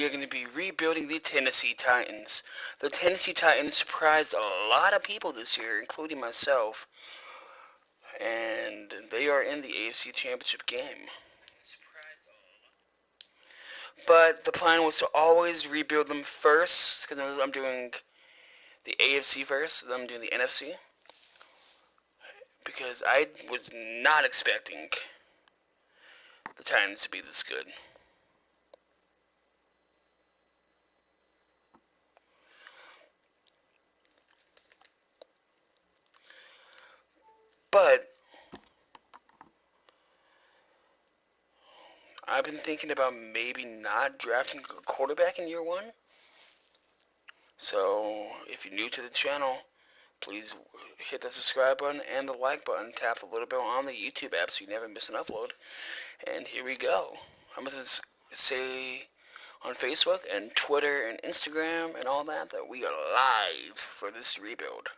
We're going to be rebuilding the Tennessee Titans. The Tennessee Titans surprised a lot of people this year, including myself, and they are in the AFC Championship game. But the plan was to always rebuild them first, because I'm doing the AFC first, then I'm doing the NFC, because I was not expecting the Titans to be this good. But I've been thinking about maybe not drafting a quarterback in year one. So if you're new to the channel, please hit the subscribe button and the like button. Tap the little bell on the YouTube app so you never miss an upload. And here we go. I'm going to say on Facebook and Twitter and Instagram and all that we are live for this rebuild.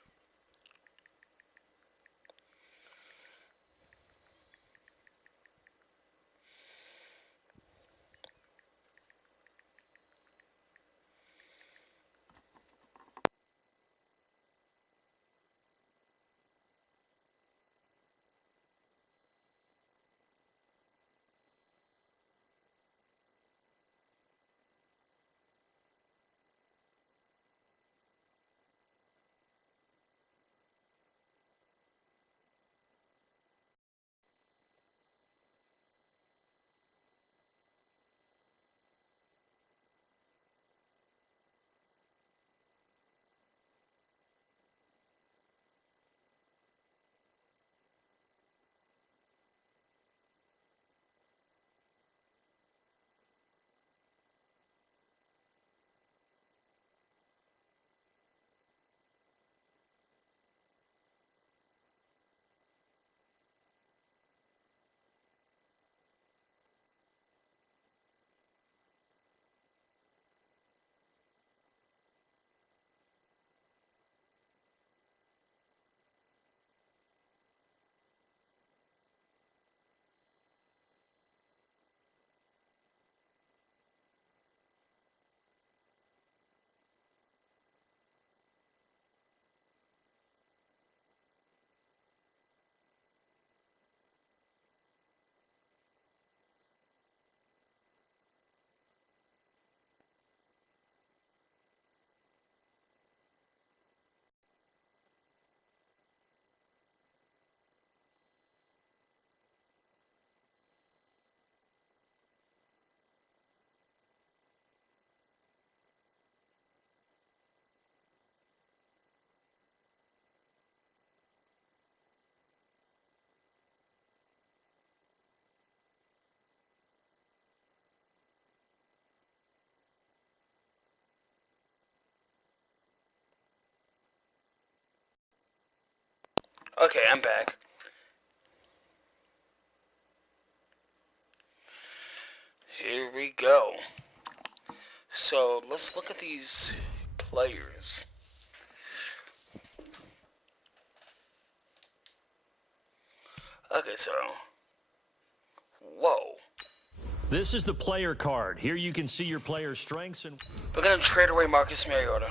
Okay, I'm back. Here we go. So let's look at these players. Okay, so whoa. This is the player card. Here you can see your player's strengths and... We're gonna trade away Marcus Mariota.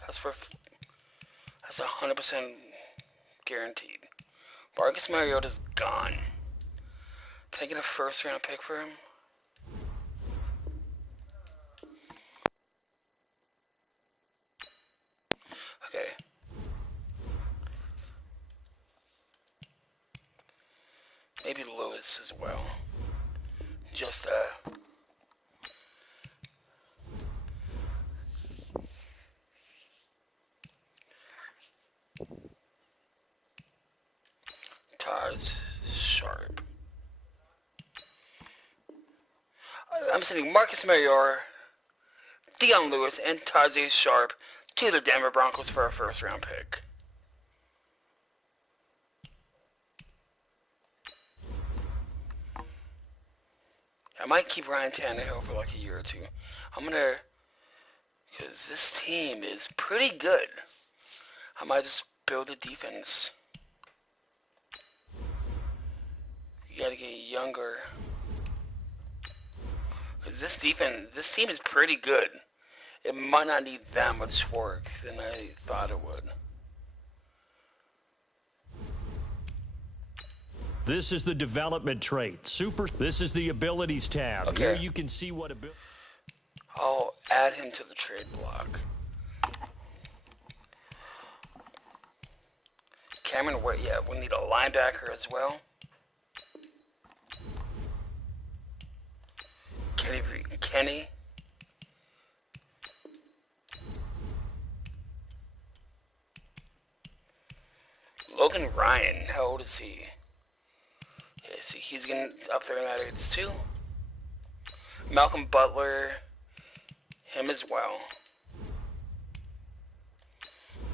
That's 100% guaranteed. Marcus Mariota's gone. Can I get a first round pick for him? Okay. Maybe Lewis as well. Just Tars Sharp. I'm sending Marcus Mariota, Dion Lewis, and Tarzay Sharp to the Denver Broncos for a first round pick. I might keep Ryan Tannehill for like a year or two. Because this team is pretty good. I might just build a defense. You gotta get younger. Because this team is pretty good. It might not need that much work than I thought it would. This is the development trait. This is the abilities tab. Okay. Here you can see what ability. I'll add him to the trade block. Cameron, yeah, we need a linebacker as well. Kenny. Logan Ryan, how old is he? Yeah, see, he's getting up there in that age too. Malcolm Butler, him as well.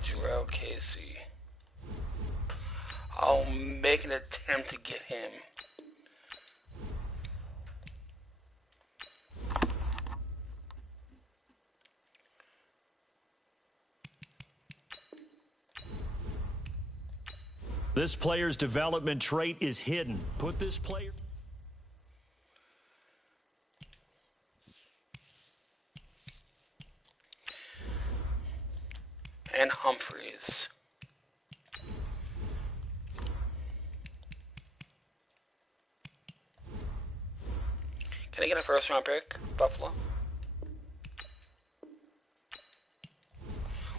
Jarrell Casey. I'll make an attempt to get him. This player's development trait is hidden. Put this player... And Humphreys. Can I get a first round pick, Buffalo?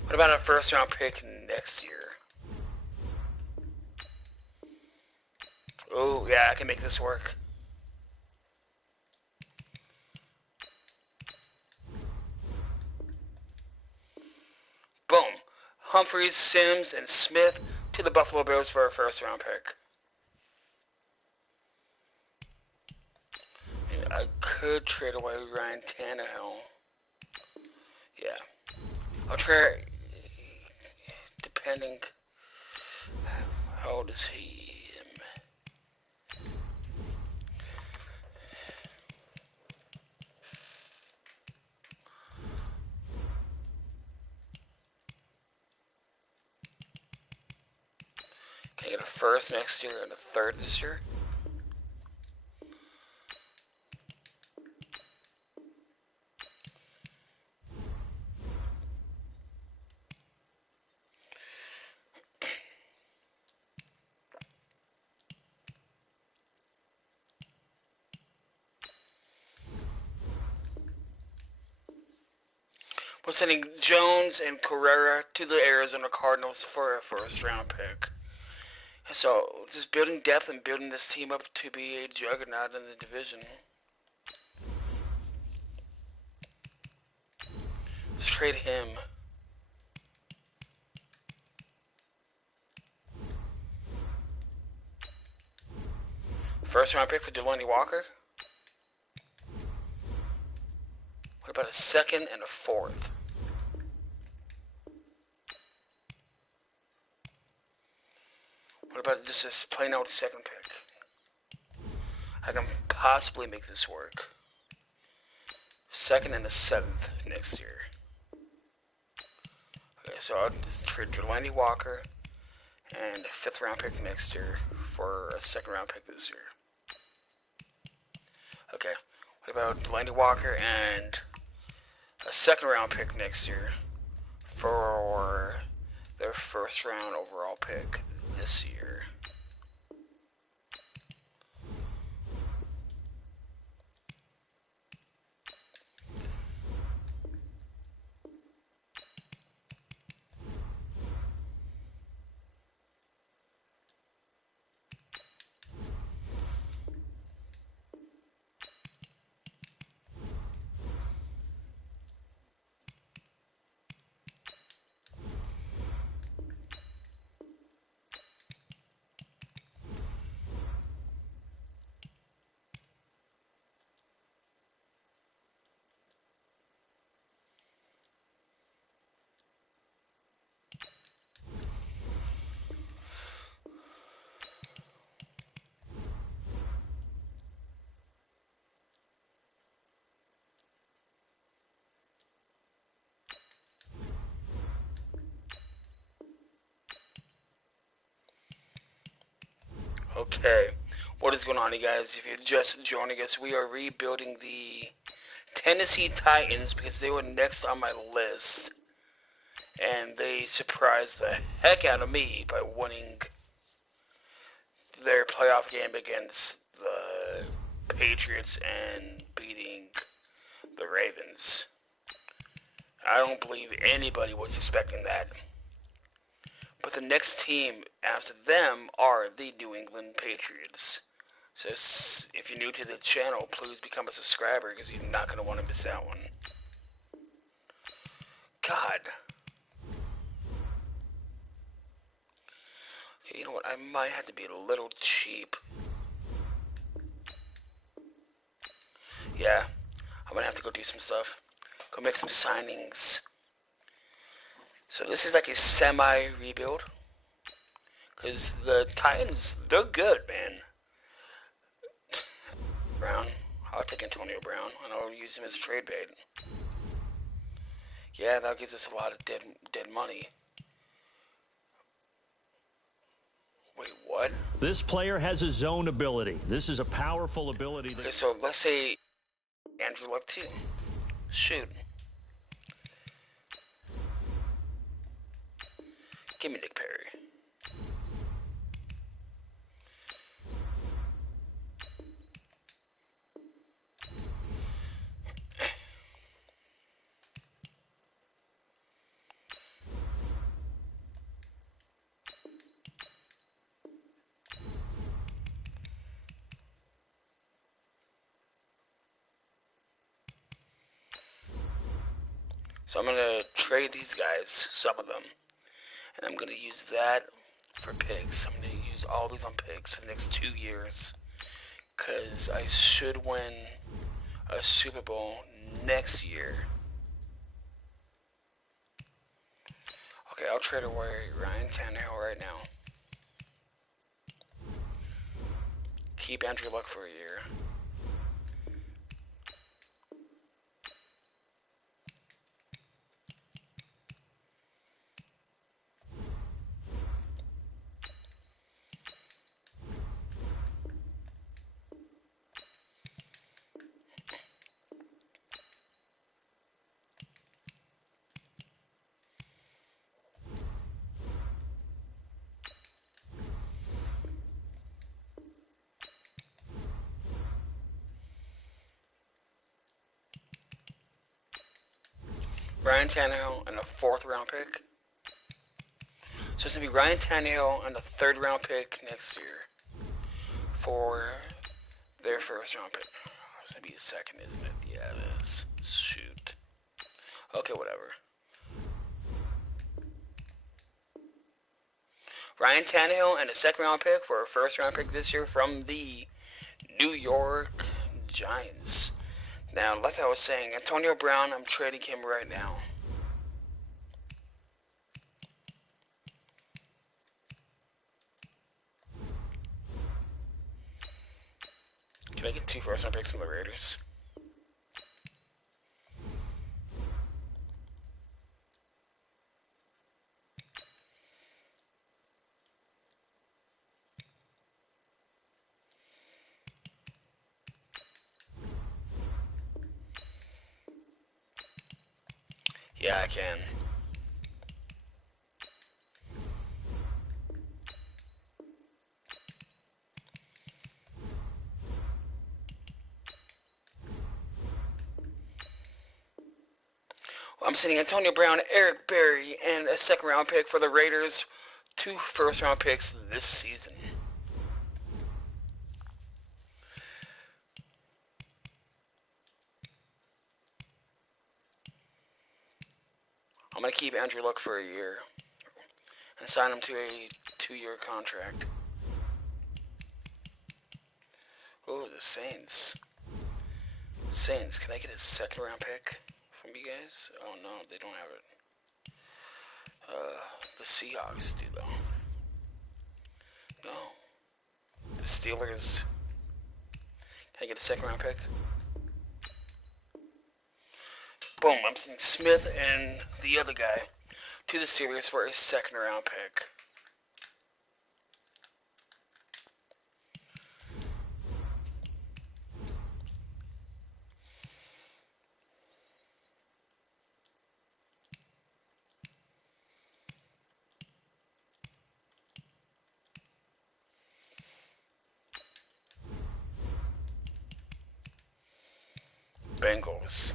What about a first round pick next year? Oh, yeah, I can make this work. Boom. Humphreys, Sims, and Smith to the Buffalo Bills for a first round pick. And I could trade away Ryan Tannehill. Yeah. I'll trade, depending, how old is he? Can I get a first next year and a third this year? We're sending Jones and Carrera to the Arizona Cardinals for a first round pick. So, just building depth and building this team up to be a juggernaut in the division. Let's trade him. First round pick for Delanie Walker. What about a second and a fourth? What about just this plain out second pick? I can possibly make this work. Second and a seventh next year. Okay, so I'll just trade Delanie Walker and a fifth round pick next year for a second round pick this year. Okay, what about Delanie Walker and a second round pick next year for their first round overall pick this year? Okay, what is going on, you guys? If you're just joining us, we are rebuilding the Tennessee Titans because they were next on my list. And they surprised the heck out of me by winning their playoff game against the Patriots and beating the Ravens. I don't believe anybody was expecting that. But the next team after them are the New England Patriots. So if you're new to the channel, please become a subscriber because you're not going to want to miss that one. God. Okay, you know what? I might have to be a little cheap. Yeah, I'm going to have to go do some stuff. Go make some signings. So this is like a semi-rebuild. Because the Titans, they're good, man. Brown. I'll take Antonio Brown, and I'll use him as trade bait. Yeah, that gives us a lot of dead money. Wait, what? This player has a zone ability. This is a powerful ability. Okay, so let's say Andrew Luck too. Shoot. Give me Nick Perry. So I'm going to trade these guys, some of them, and I'm going to use that for picks. I'm going to use all these on picks for the next 2 years because I should win a Super Bowl next year. Okay, I'll trade away Ryan Tannehill right now. Keep Andrew Luck for a year. Ryan Tannehill and a 4th round pick. So it's going to be Ryan Tannehill and a 3rd round pick next year for their 1st round pick. It's going to be a 2nd, isn't it? Yeah, it is. Shoot. Okay, whatever. Ryan Tannehill and a 2nd round pick for a 1st round pick this year from the New York Giants. Now, like I was saying, Antonio Brown, I'm trading him right now. Can I get 2 first round picks from the Raiders? Yeah, I can. I'm sending Antonio Brown, Eric Berry, and a 2nd round pick for the Raiders. 2 first round picks this season. I'm going to keep Andrew Luck for a year and sign him to a 2-year contract. Oh, the Saints. Saints, can I get a 2nd round pick from you guys? Oh no, they don't have it. The Seahawks do though. No. The Steelers. Can I get a 2nd round pick? Boom, I'm sending Smith and the other guy to the Steelers for a 2nd round pick. Bengals.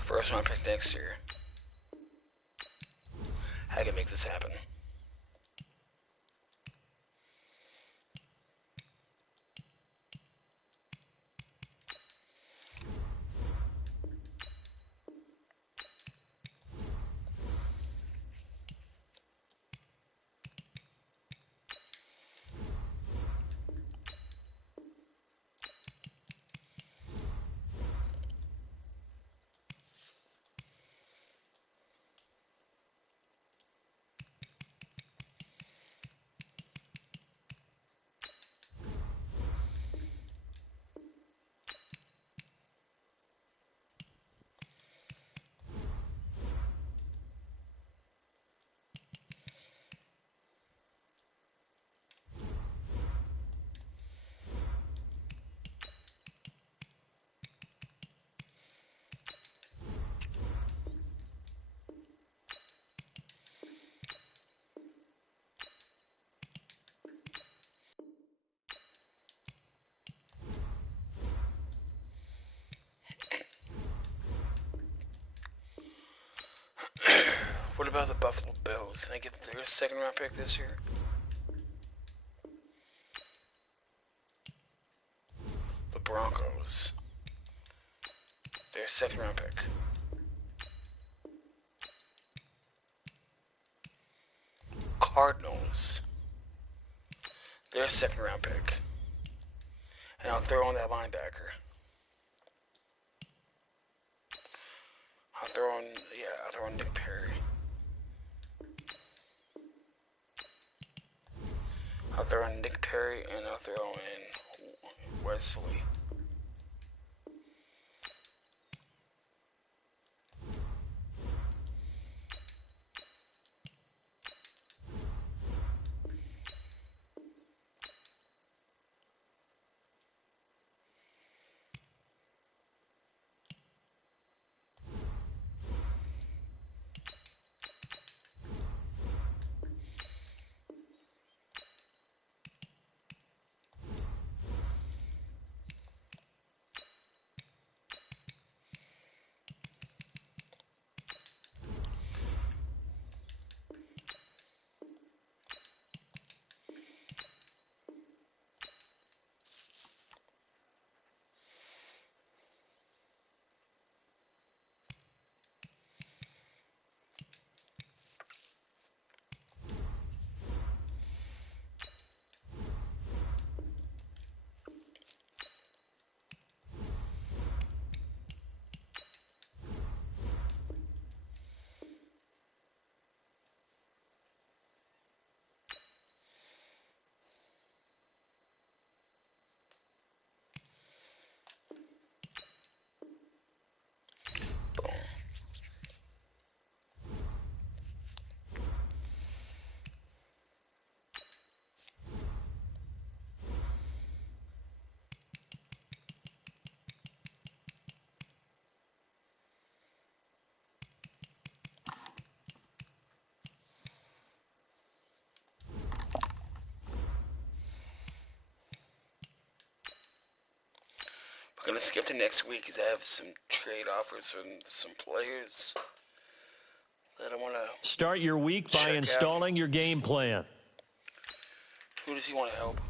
First round pick next year. I can make this happen. What about the Buffalo Bills? Can I get their second round pick this year? The Broncos. Their second round pick. Cardinals. Their second round pick. And I'll throw in that linebacker. I'll throw in Nick Perry. I'll throw in Nick Perry and I'll throw in Wesley. I'm gonna skip to next week because I have some trade offers from some players that I want to Start your week by installing your game plan. Who does he want to help?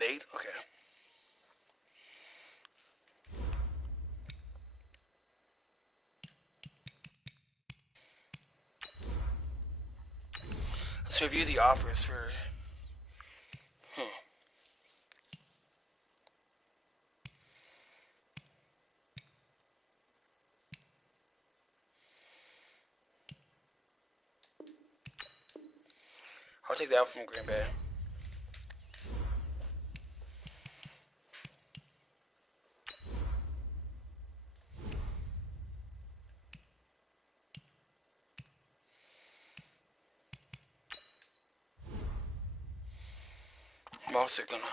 Nate? Okay. Let's review the offers for... I'll take that from Green Bay. I'm also gonna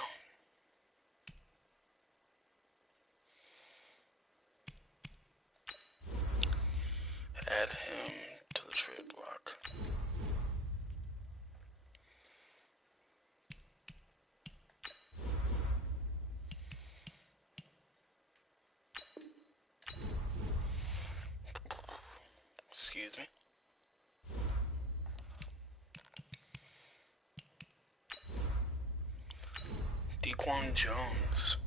add him to the trade block. Excuse me. Dequan Jones.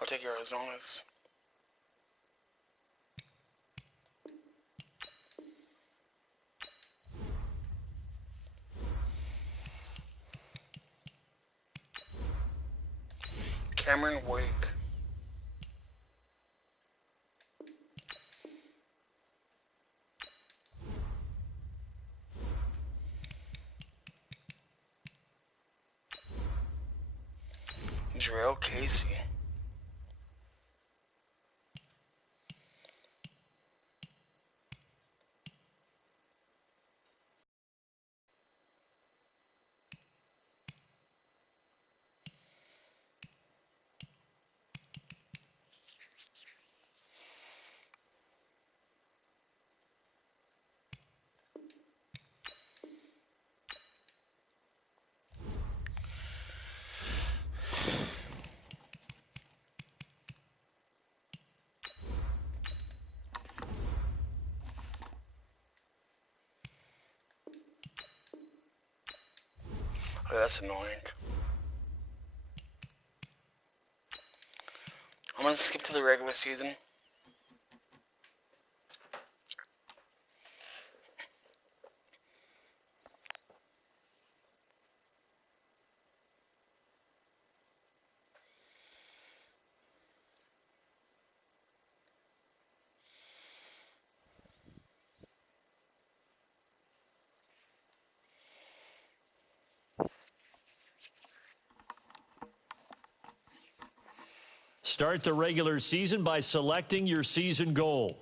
I'll take Arizona's. Cameron Wake. Jarrell Casey. Oh, that's annoying. I'm gonna skip to the regular season. Start the regular season by selecting your season goal.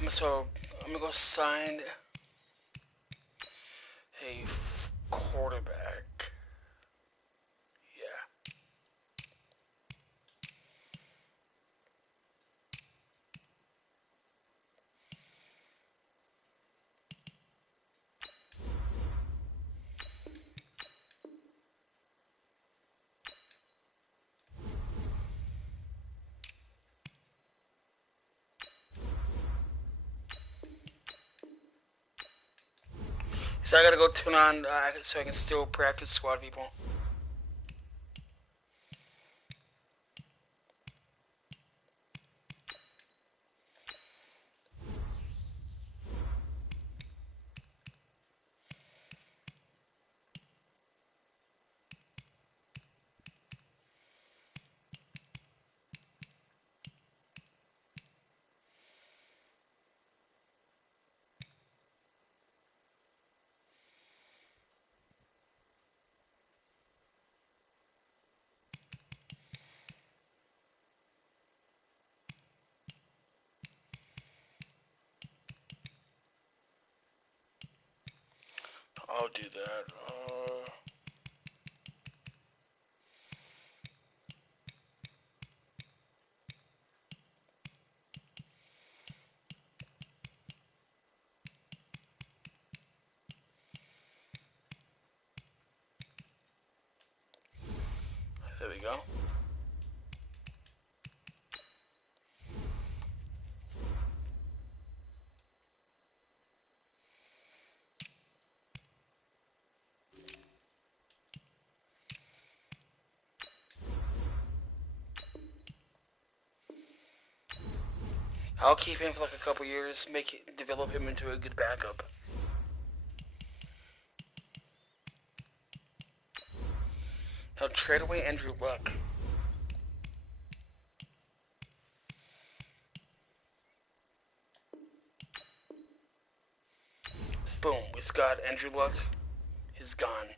I'm gonna go sign a quarterback. Yeah. So I gotta go tune on so I can still practice squad people. I'll do that. There we go. I'll keep him for like a couple years, develop him into a good backup. He'll trade away Andrew Luck. Boom, we got Andrew Luck. He's gone.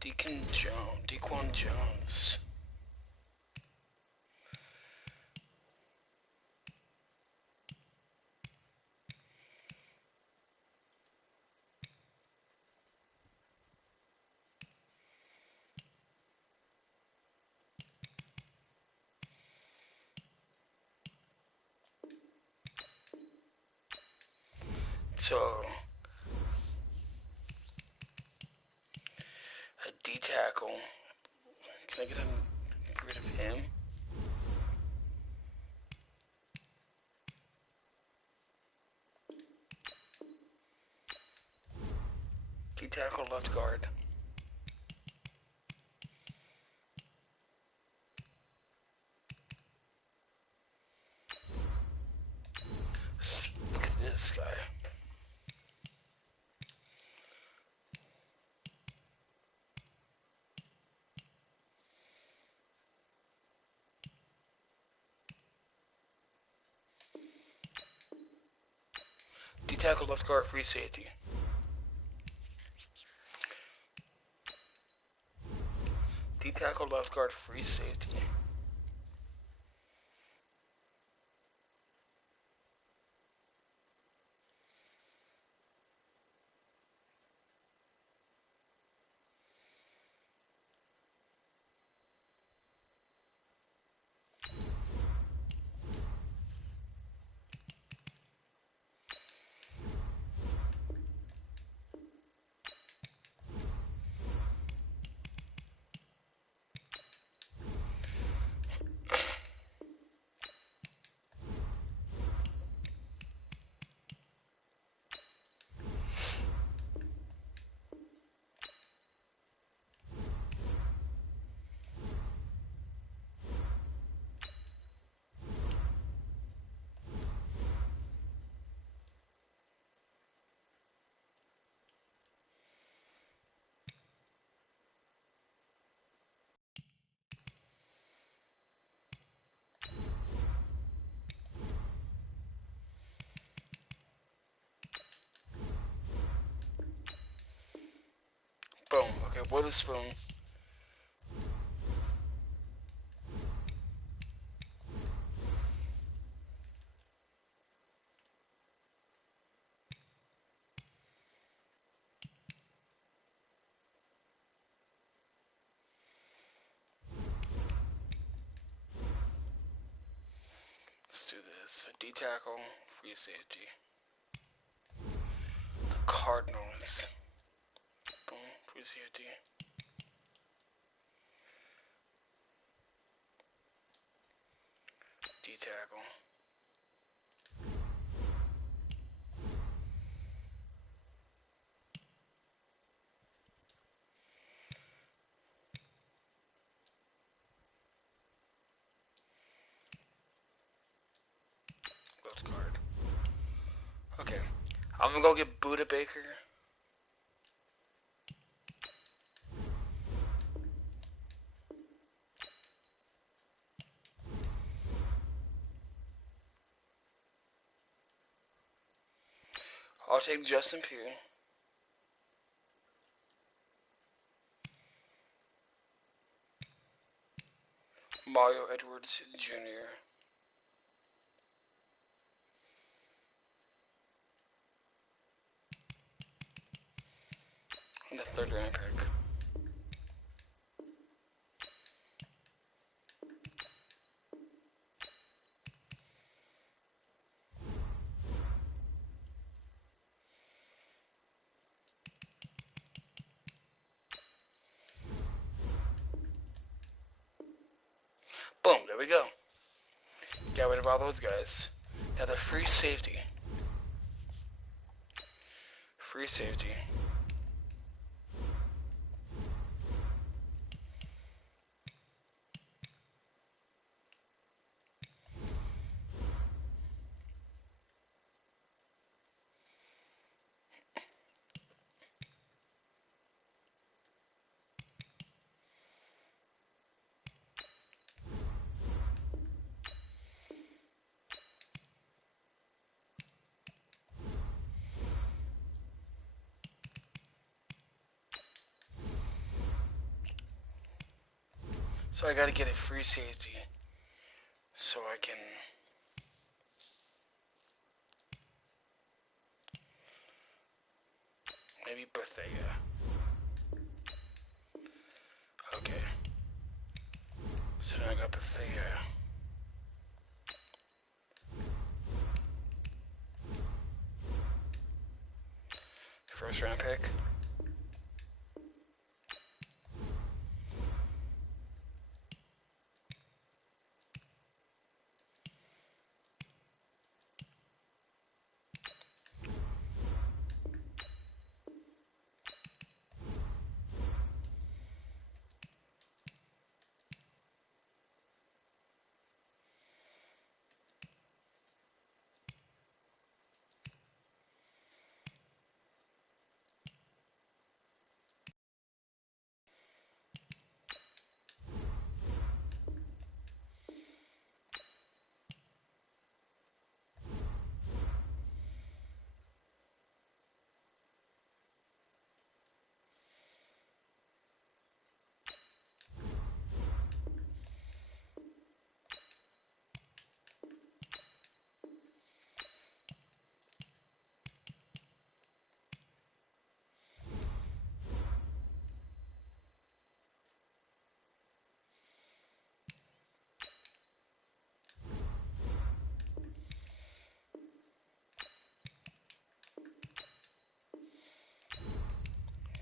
Dequan Jones. So, a D tackle. Can I get rid of him? D tackle, left guard. Look at this guy. D tackle, left guard, free safety. D tackle, left guard, free safety. Boom. Okay, what is boom? Let's do this. A D tackle, free safety. The Cardinals. Boom, free safety. D tackle. Left guard. Okay. I'm gonna go get Buda Baker. I'll take Justin Pugh. Mario Edwards Jr. And the third round pick. Boom, there we go. Got rid of all those guys. Now the free safety. Free safety. So I gotta get a free safety so I can maybe Bethea. Okay. So now I got Bethea. First round pick.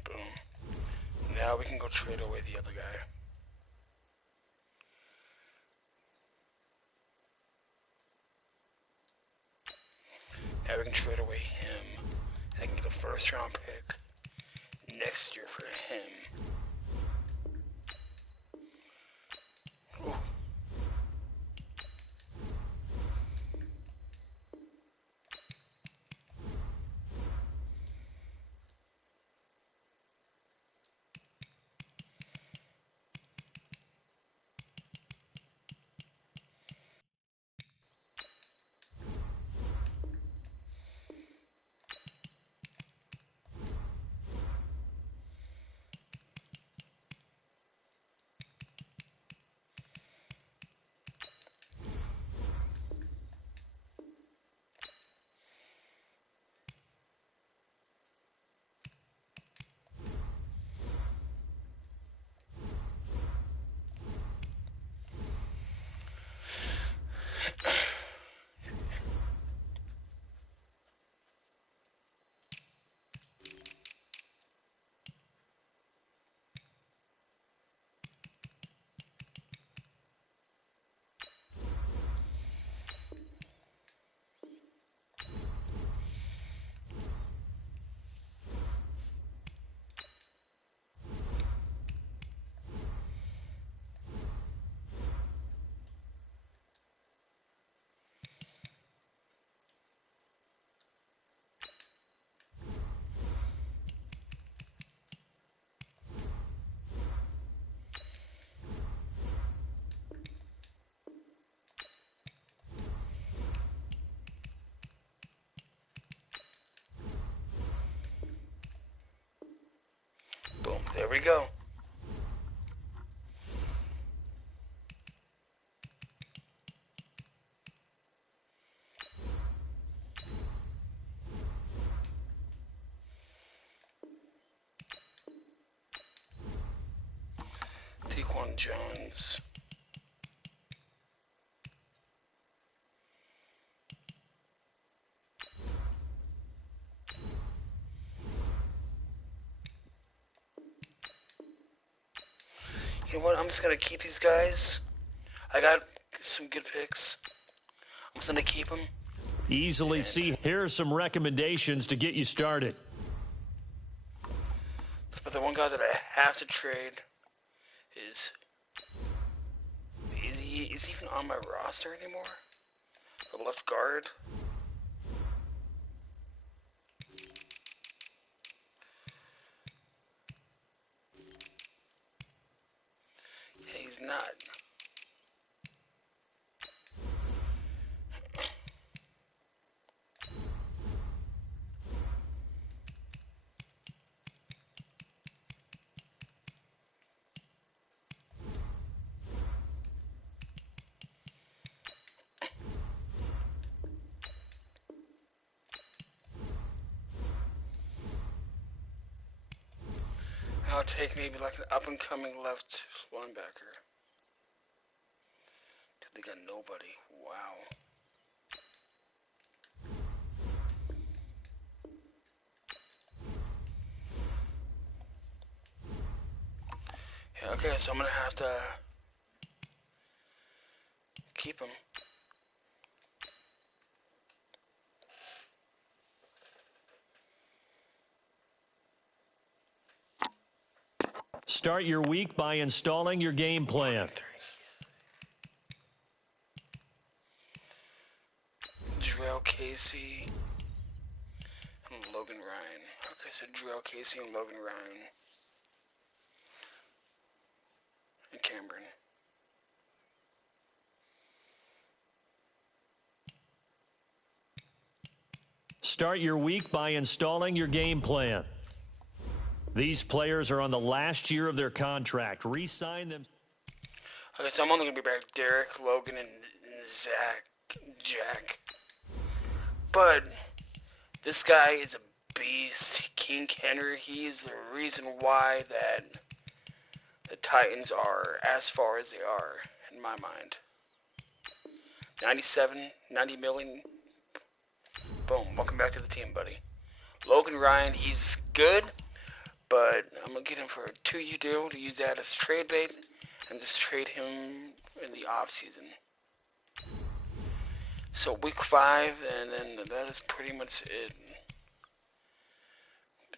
Boom. Now we can go trade away the other guy. Now we can trade away him. I can get a first round pick next year for him. Ooh. Boom. There we go. Taquan Jones. You know what? I'm just gonna keep these guys. I got some good picks. I'm just gonna keep them. Easily see. Here are some recommendations to get you started. But the one guy that I have to trade is he even on my roster anymore? The left guard. Yeah, he's not. I'll take maybe like an up-and-coming left linebacker. Dude, they got nobody. Wow. Yeah, okay, so I'm gonna have to keep him. Start your week by installing your game plan. Drell Casey and Logan Ryan. Okay, so Drell Casey and Logan Ryan. And Cameron. Start your week by installing your game plan. These players are on the last year of their contract. Re-sign them. Okay, so I'm only going to be back Derek, Logan, and Jack. But this guy is a beast. King Henry, he's the reason why that the Titans are as far as they are, in my mind. 90 million. Boom, welcome back to the team, buddy. Logan Ryan, he's good, but I'm going to get him for a 2-year deal to use that as trade bait and just trade him in the off season. So week 5, and then that is pretty much it.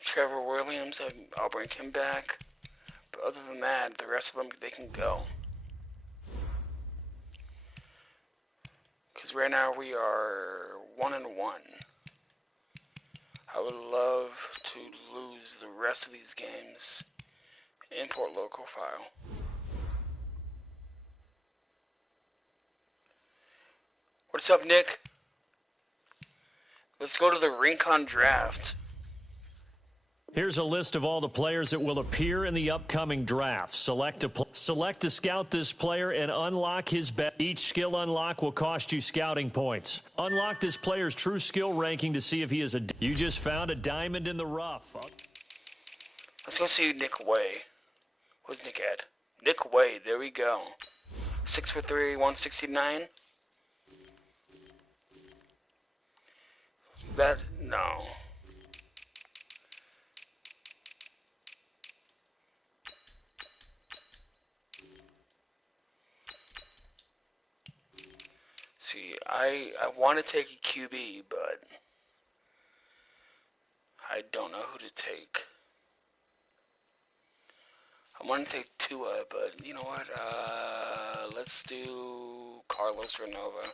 Trevor Williams, I'll bring him back. But other than that, the rest of them, they can go. Because right now we are 1-1. I would love to lose the rest of these games. Import local file. What's up, Nick? Let's go to the Rincon draft. Here's a list of all the players that will appear in the upcoming draft. Select to scout this player and unlock his bet. Each skill unlock will cost you scouting points. Unlock this player's true skill ranking to see if he is a... You just found a diamond in the rough. Let's go see Nick Way. Where's Nick at? Nick Way, there we go. 6'3", 169. That, no. See, I want to take a QB, but I don't know who to take. I want to take Tua, but you know what? Let's do Carlos Renova.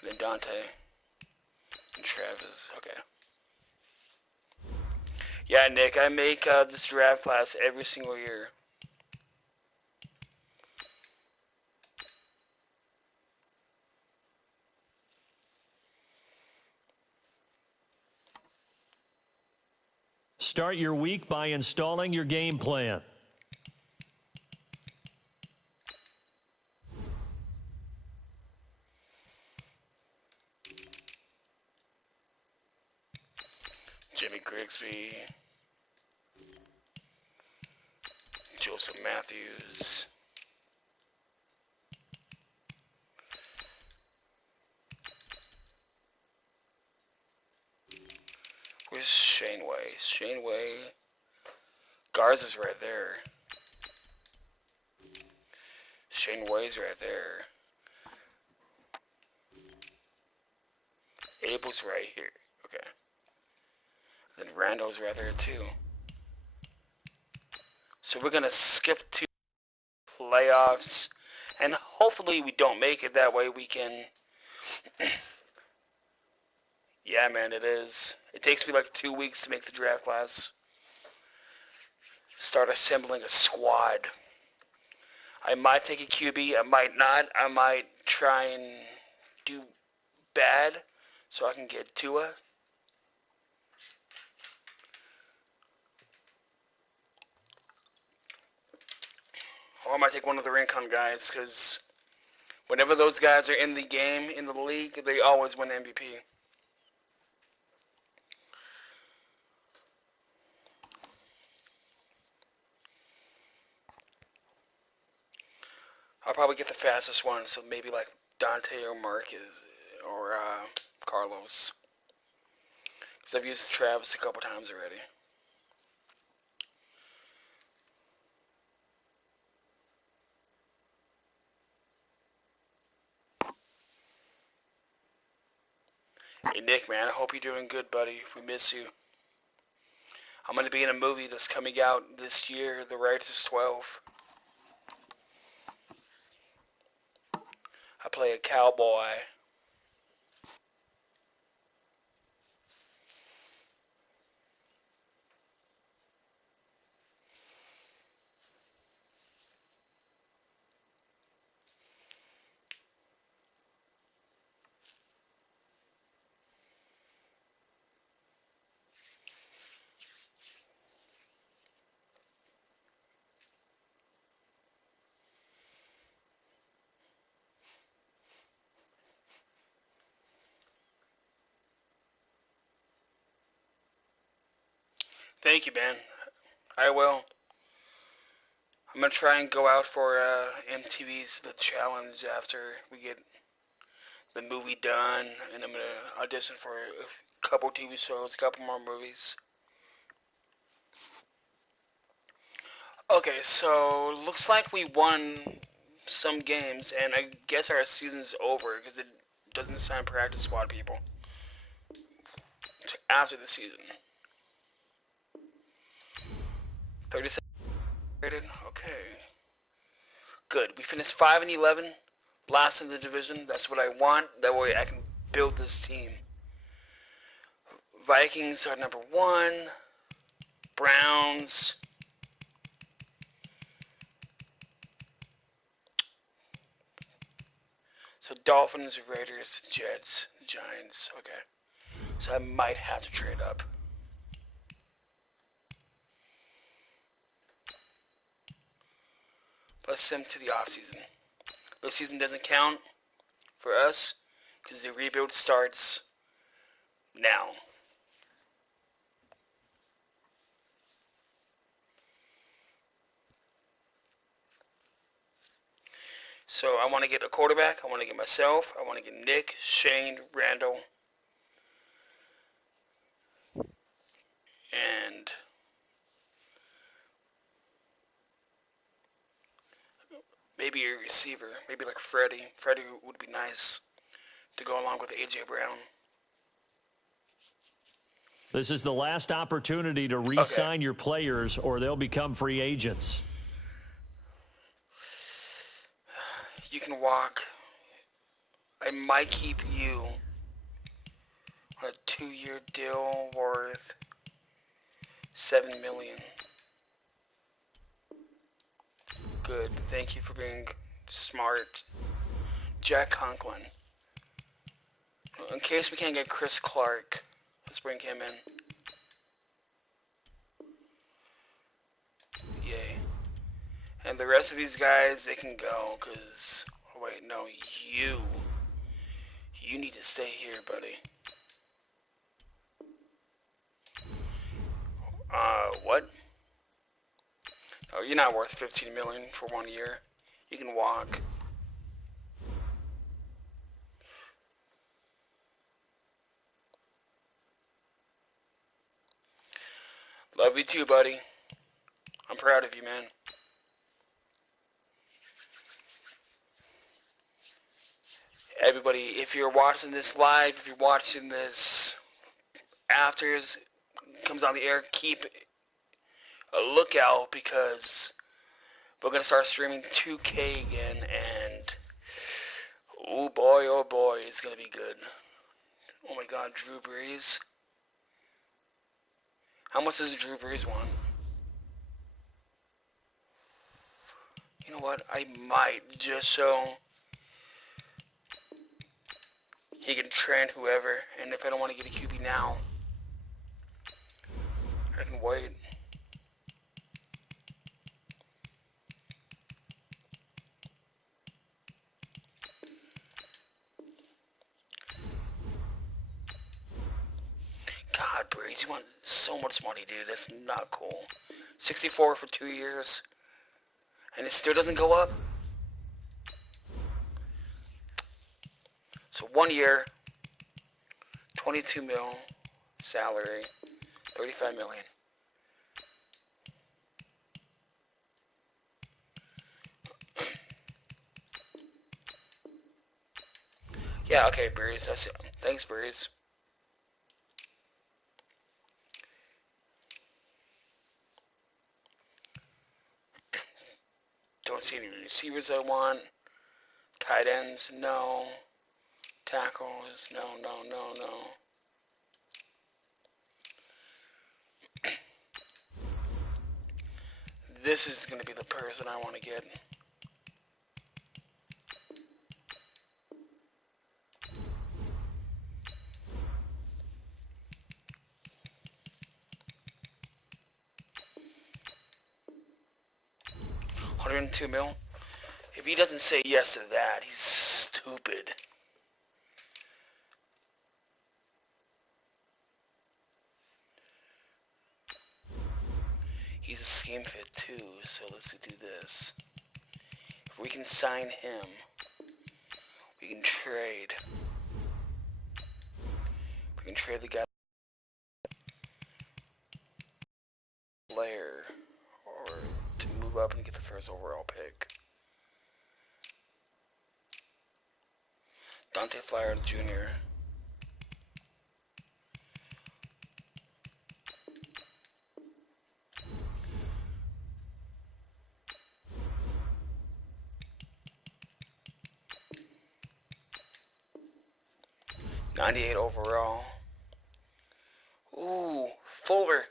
And then Dante. And Travis. Okay. Yeah, Nick, I make this draft class every single year. Start your week by installing your game plan. Jimmy Grigsby. Joseph Matthews. Where's Shane Way? Shane Way. Garza's right there. Shane Way's right there. Abel's right here. Okay. Then Randall's right there too. So we're gonna skip to playoffs, and hopefully we don't make it. That way we can. Yeah, man, it is. It takes me like 2 weeks to make the draft class. Start assembling a squad. I might take a QB, I might not. I might try and do bad so I can get Tua. Or I might take one of the Rincon guys, because whenever those guys are in the game, in the league, they always win MVP. I'll probably get the fastest one, so maybe like Dante or Marcus or Carlos. Because I've used Travis a couple times already. Hey Nick, man, I hope you're doing good, buddy. We miss you. I'm going to be in a movie that's coming out this year, The Righteous 12. I play a cowboy. Thank you, man. I will. I'm gonna try and go out for MTV's The Challenge after we get the movie done, and I'm gonna audition for a couple TV shows, a couple more movies. Okay, so looks like we won some games, and I guess our season's over because it doesn't sign practice squad people after the season. 37 rated. Okay, good. We finished 5-11, last in the division. That's what I want. That way I can build this team. Vikings are number 1. Browns. So Dolphins, Raiders, Jets, Giants. Okay. So I might have to trade up. Let's send to the offseason. This season doesn't count for us because the rebuild starts now. So I want to get a quarterback. I want to get myself. I want to get Nick, Shane, Randall, and maybe a receiver. Maybe like Freddie. Freddie would be nice to go along with AJ Brown. This is the last opportunity to Okay. re-sign your players or they'll become free agents. You can walk. I might keep you on a 2-year deal worth $7 million. Good. Thank you for being smart. Jack Conklin. In case we can't get Chris Clark, let's bring him in. Yay. And the rest of these guys, they can go, because... Oh, wait, no, you. You need to stay here, buddy. What? Oh, you're not worth $15 million for 1 year. You can walk. Love you too, buddy. I'm proud of you, man. Everybody, if you're watching this live, if you're watching this after it comes on the air, keep a lookout because we're going to start streaming 2K again, and oh boy, it's going to be good. Oh my god, Drew Brees. How much does Drew Brees want? You know what? I might, just so he can train whoever. And if I don't want to get a QB now, I can wait. God, Brees, you want so much money, dude. That's not cool. 64 for 2 years. And it still doesn't go up? So 1 year, 22 mil, salary, 35 million. Yeah, okay, Breeze. That's it. Thanks, Breeze. Don't see any receivers I want. Tight ends, no. Tackles, no. This is going to be the person I want to get. $102 mil. If he doesn't say yes to that, he's stupid. He's a scheme fit too, so let's do this. If we can sign him, we can trade. We can trade the guy player, or to move up and get the first overall pick. Dante Flyer Jr. $98 overall. Ooh, Fuller.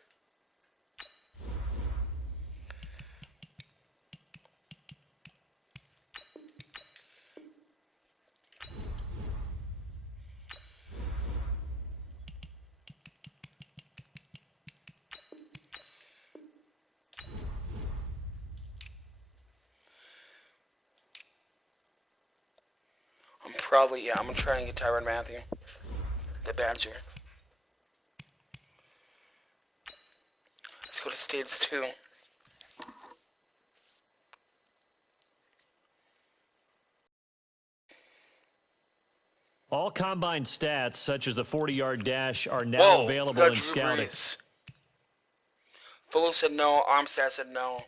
I'm gonna try and get Tyrann Mathieu, the Badger. Let's go to stage 2. All combine stats, such as the 40-yard dash, are now Whoa, available in scouting. Fuller said no. Armstead said no.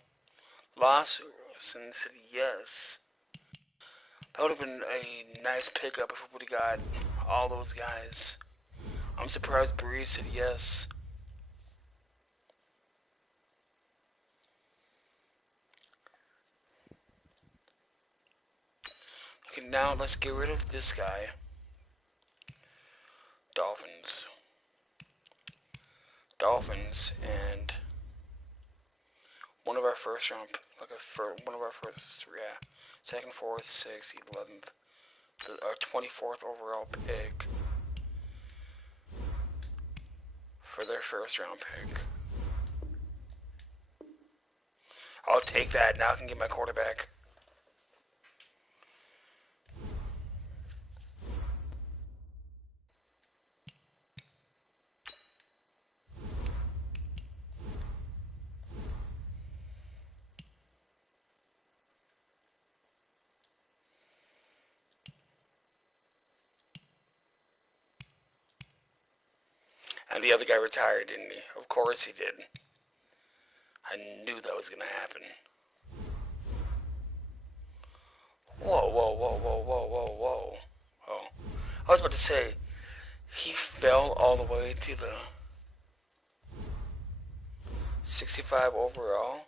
Lawson said yes. That would have been a nice pickup if we would have got all those guys. I'm surprised Breeze said yes. Okay, now let's get rid of this guy. Dolphins, and one of our first round, second, fourth, sixth, 11th, our 24th overall pick for their first round pick. I'll take that. Now I can get my quarterback. And the other guy retired, didn't he? Of course he did. I knew that was going to happen. Whoa. Oh. I was about to say, he fell all the way to the 65 overall.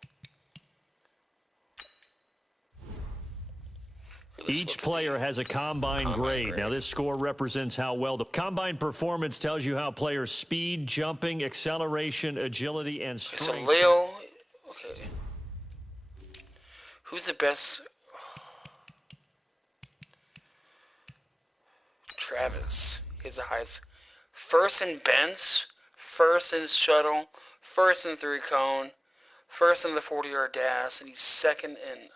Each player has a combine grade. Now, this score represents how well the combine performance tells you how players' speed, jumping, acceleration, agility, and strength. So Leo, okay. Who's the best? Travis. He's the highest. First in Benz, first in shuttle, first in 3-cone, first in the 40-yard dash, and he's second in.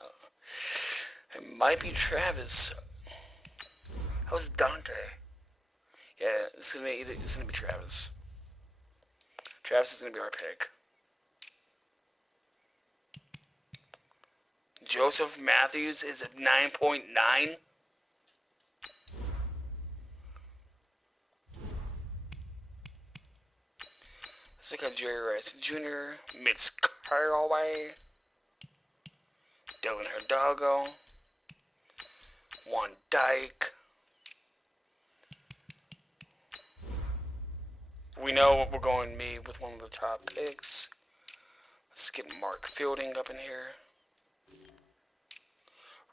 It might be Travis. How's Dante? Yeah, it's gonna be Travis. Travis is gonna be our pick. Joseph Matthews is at 9.9. So I got Jerry Rice Jr., Mitch Carraway, Dylan Hidalgo, Juan Dyke. We know we're going me with one of the top picks. Let's get Mark Fielding up in here.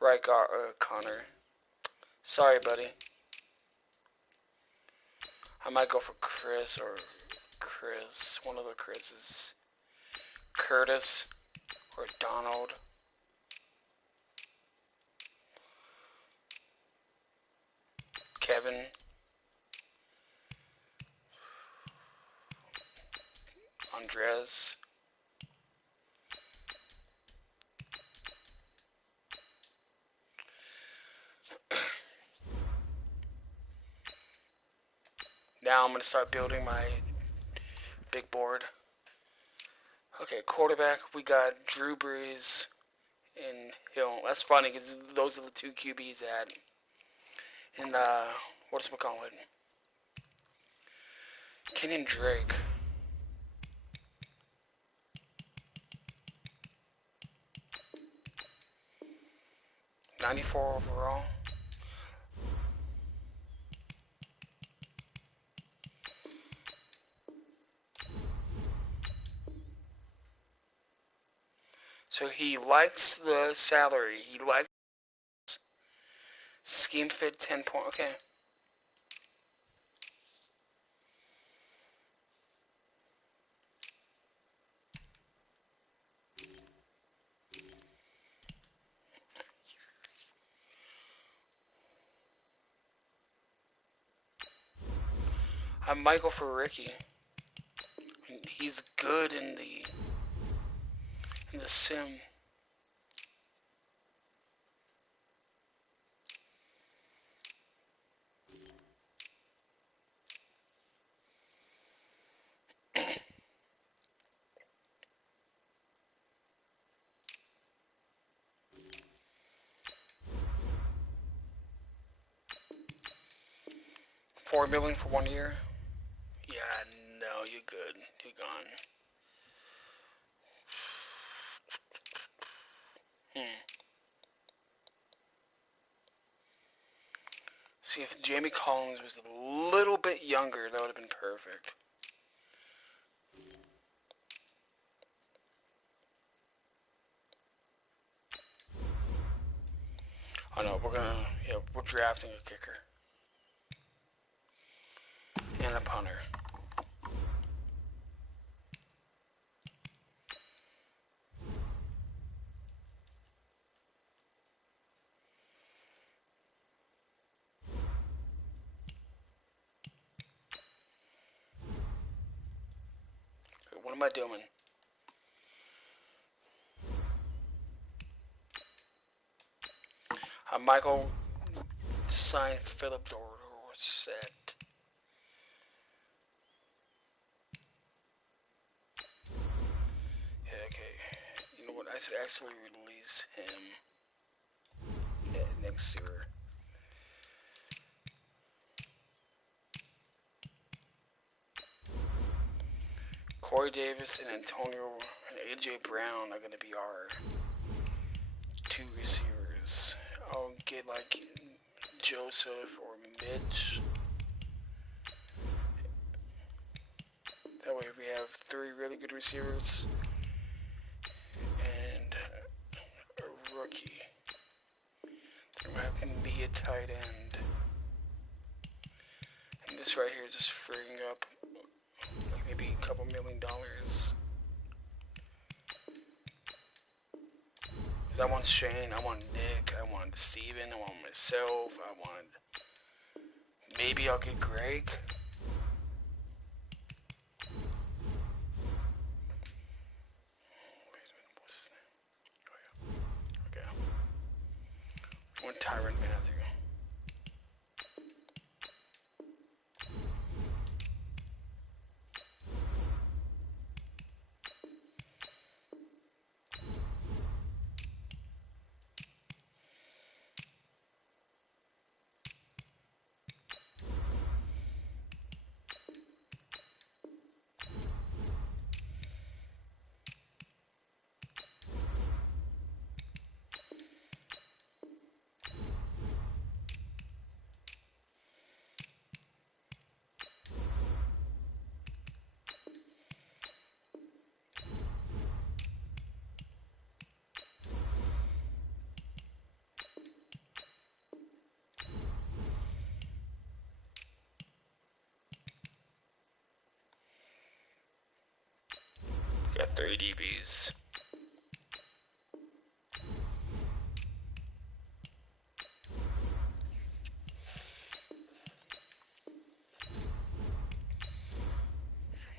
Right, Connor. Sorry, buddy. I might go for Chris or Chris. One of the Chris's. Curtis or Donald. Kevin. Andres. Now I'm going to start building my big board. Okay, quarterback, we got Drew Brees and Hill. That's funny because those are the two QBs that and what's it called? Kenyon Drake. 94 overall. So he likes the salary. He likes scheme fit 10 point. Okay. I'm Michael for Ricky. He's good in the sim. $4 million for 1 year. Yeah, no, you're good. You're gone. See, if Jamie Collins was a little bit younger, that would have been perfect. Oh no, we're drafting a kicker. And a punter. What am I doing? Michael signed Philip Dorsett. Yeah, okay. You know what? I should actually release him next year. Corey Davis and Antonio and AJ Brown are going to be our two receivers. I'll get like Joseph or Mitch. That way we have 3 really good receivers and a rookie. Then we'll have me a tight end. And this right here is just freeing up like maybe a couple $1 million. Because I want Shane, I want Nick, I want Steven, I want myself, I want... Maybe I'll get Greg. What's his name? Oh, yeah. Okay. I want Tyrann Mathieu. DBs.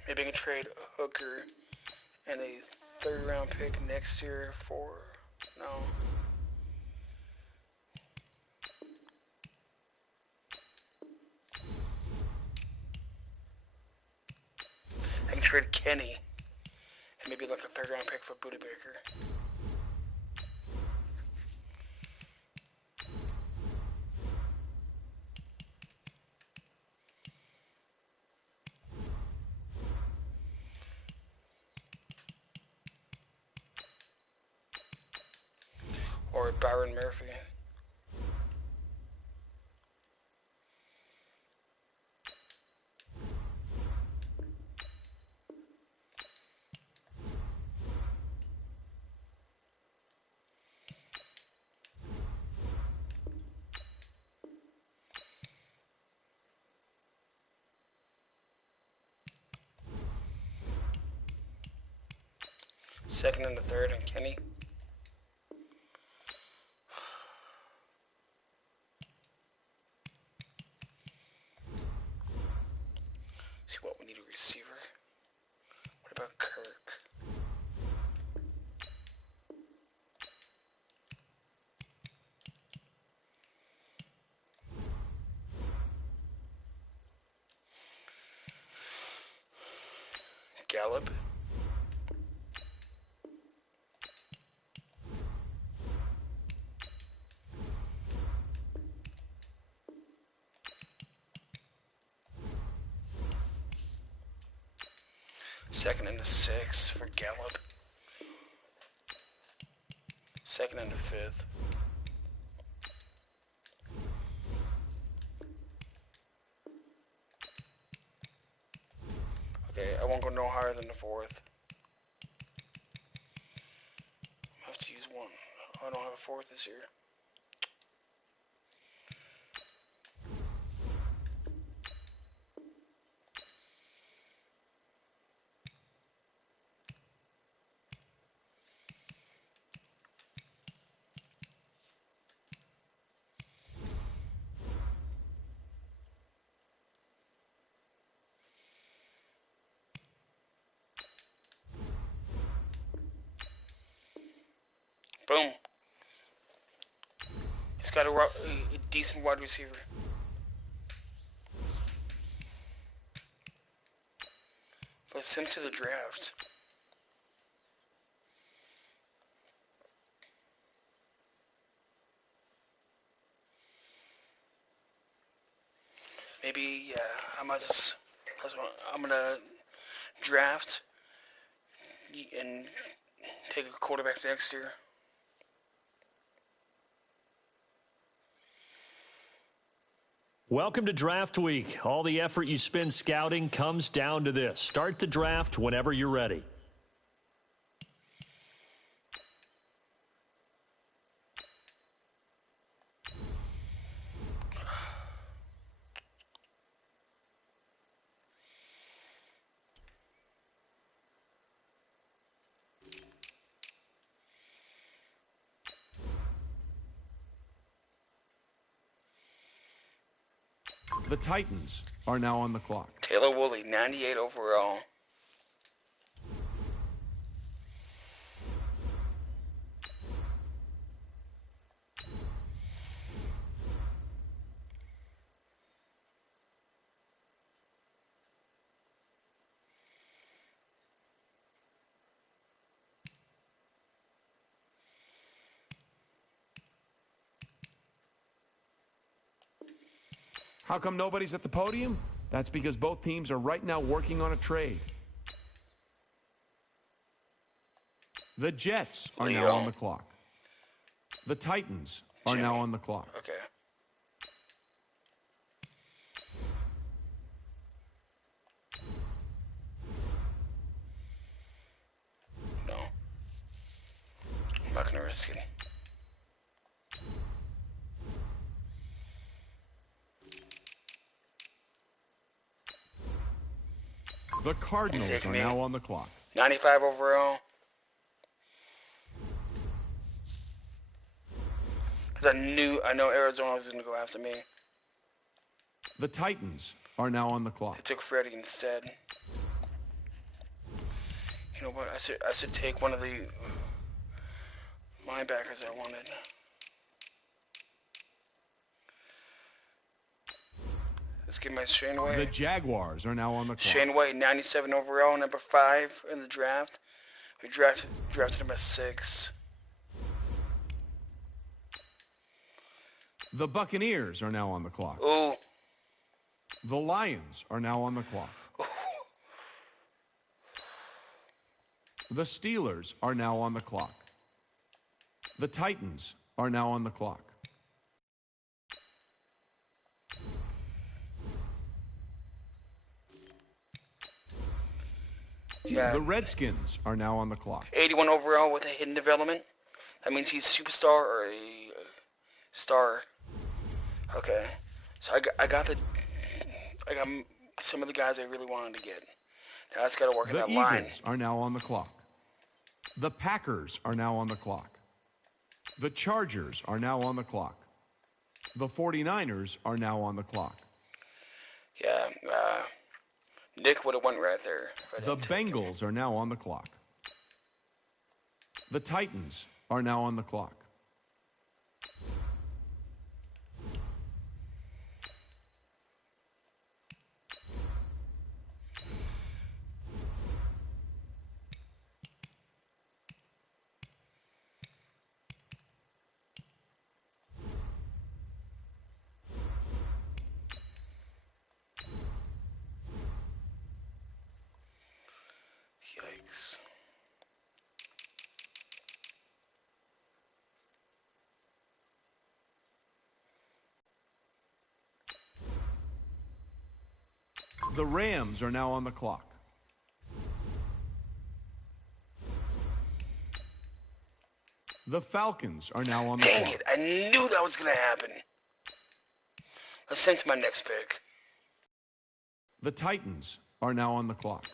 Maybe I can trade a hooker and a 3rd round pick next year for... No. I can trade Kenny and maybe like a 3rd round pick for Booty Baker. Or Byron Murphy. Second and the 3rd and Kenny. See what we need a receiver. What about Kirk? Gallup. Second and the 6th for Gallup. Second and the 5th. Okay, I won't go no higher than the 4th. I have to use one. I don't have a 4th this year. Boom. He's got a decent wide receiver. Let's send him to the draft. Maybe I'm gonna draft and take a quarterback next year. Welcome to Draft Week. All the effort you spend scouting comes down to this. Start the draft whenever you're ready. The Titans are now on the clock. Taylor Woolley, 98 overall. How come nobody's at the podium? That's because both teams are right now working on a trade. The Jets are now on the clock. The Titans are now on the clock. Okay. No. I'm not gonna risk it. The Cardinals are now on the clock. 95 overall. Because I know Arizona was going to go after me. The Titans are now on the They clock. took Freddie instead. You know what? I should take one of the linebackers I wanted. Let's get my Shane The White. Jaguars are now on the clock. Shane White, 97 overall, number 5 in the draft. We drafted him at 6. The Buccaneers are now on the clock. Ooh. The Lions are now on the clock. The Steelers are now on the clock. The Titans are now on the clock. Yeah. The Redskins are now on the clock. 81 overall with a hidden development. That means he's superstar or a star. Okay. So I got some of the guys I really wanted to get. Now I just got to work on The that Eagles line. are now on the clock. The Packers are now on the clock. The Chargers are now on the clock. The 49ers are now on the clock. Yeah. Nick would have went right there. The Bengals are now on the clock. The Titans are now on the clock. Yikes. The Rams are now on the clock. The Falcons are now on the Dang clock. it. I knew that was going to happen. Let's send to my next pick. The Titans are now on the clock.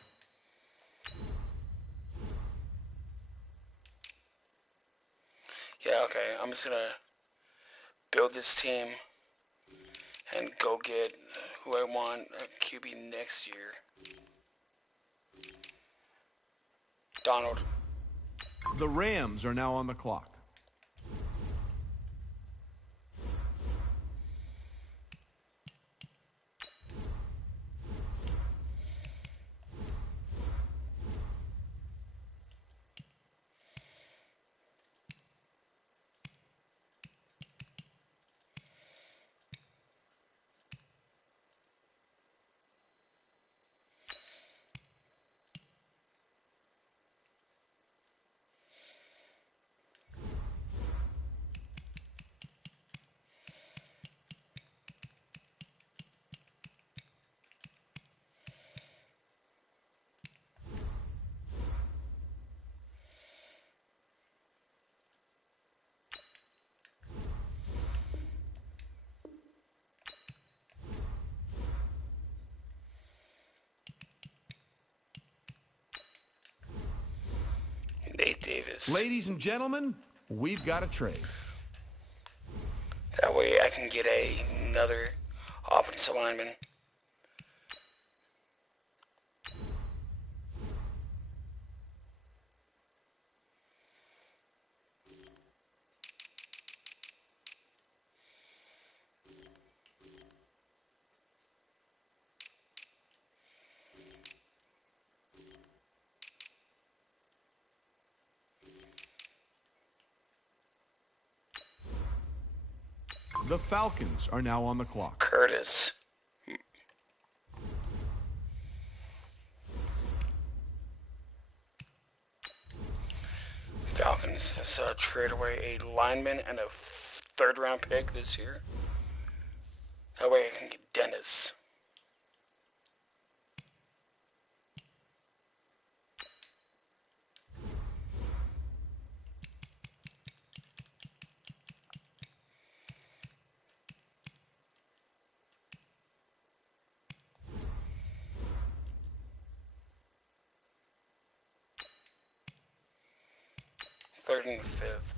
Yeah, okay. I'm just going to build this team and go get who I want at QB next year. Donald. The Rams are now on the clock. Nate Davis. Ladies and gentlemen, we've got a trade. That way I can get another offensive lineman. The Falcons are now on the clock. Curtis. Falcons trade away a lineman and a third-round pick this year. That way I can get Dennis. Third and fifth.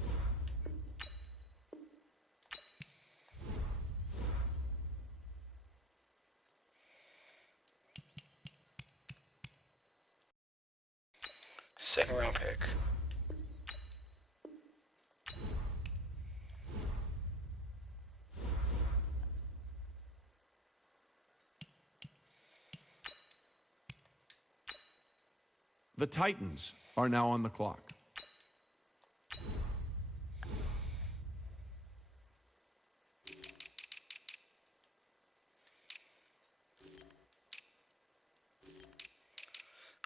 Second round pick. The Titans are now on the clock.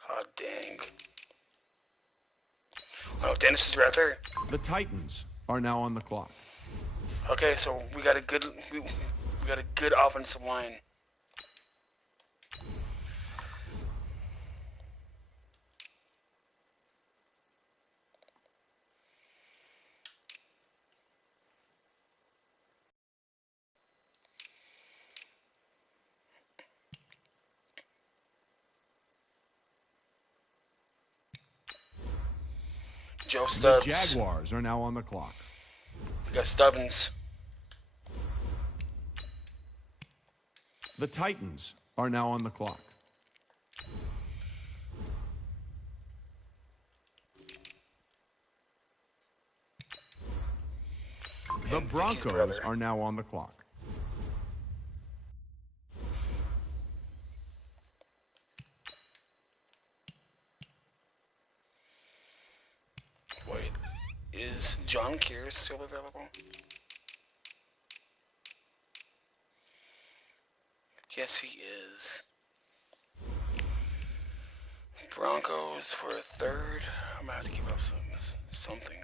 Oh, dang. Oh, Dennis is right there. The Titans are now on the clock. Okay, so we got a good offensive line. Joe Stubbs. The Jaguars are now on the clock. We got Stubbins. The Titans are now on the clock. The Broncos are now on the clock. Wait, is John Kears still available? Yes, he is. Broncos for a third. I'm gonna have to give up something.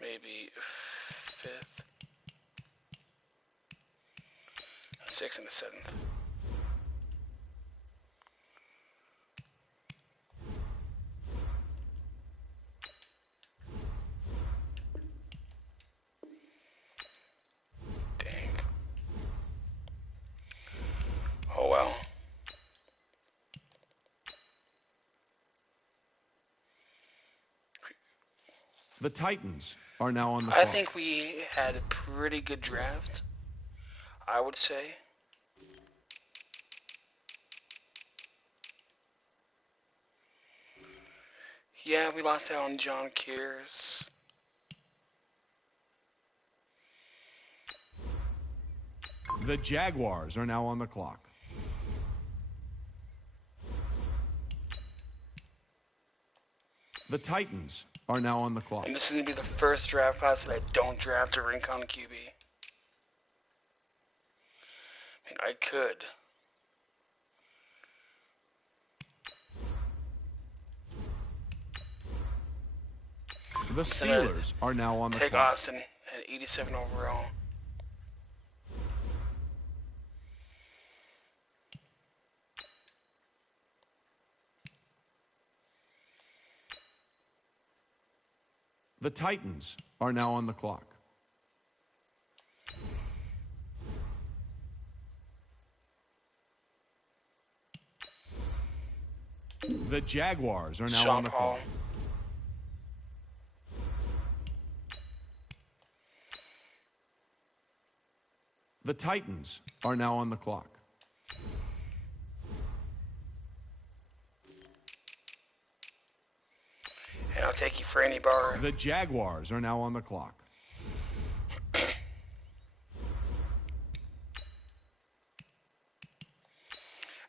Maybe fifth, sixth, and a seventh. Dang. Oh well. The Titans are now on the clock. I think we had a pretty good draft, I would say. Yeah, we lost out on John Kears. The Jaguars are now on the clock. The Titans are now on the clock. And this is going to be the first draft class that I don't draft a Rincon QB. I mean, I could. The Steelers are now on the take clock. Austin at 87 overall. The Titans are now on the clock. The Jaguars are now Sean on the Paul. clock. The Titans are now on the clock. And I'll take you for any bar. The Jaguars are now on the clock.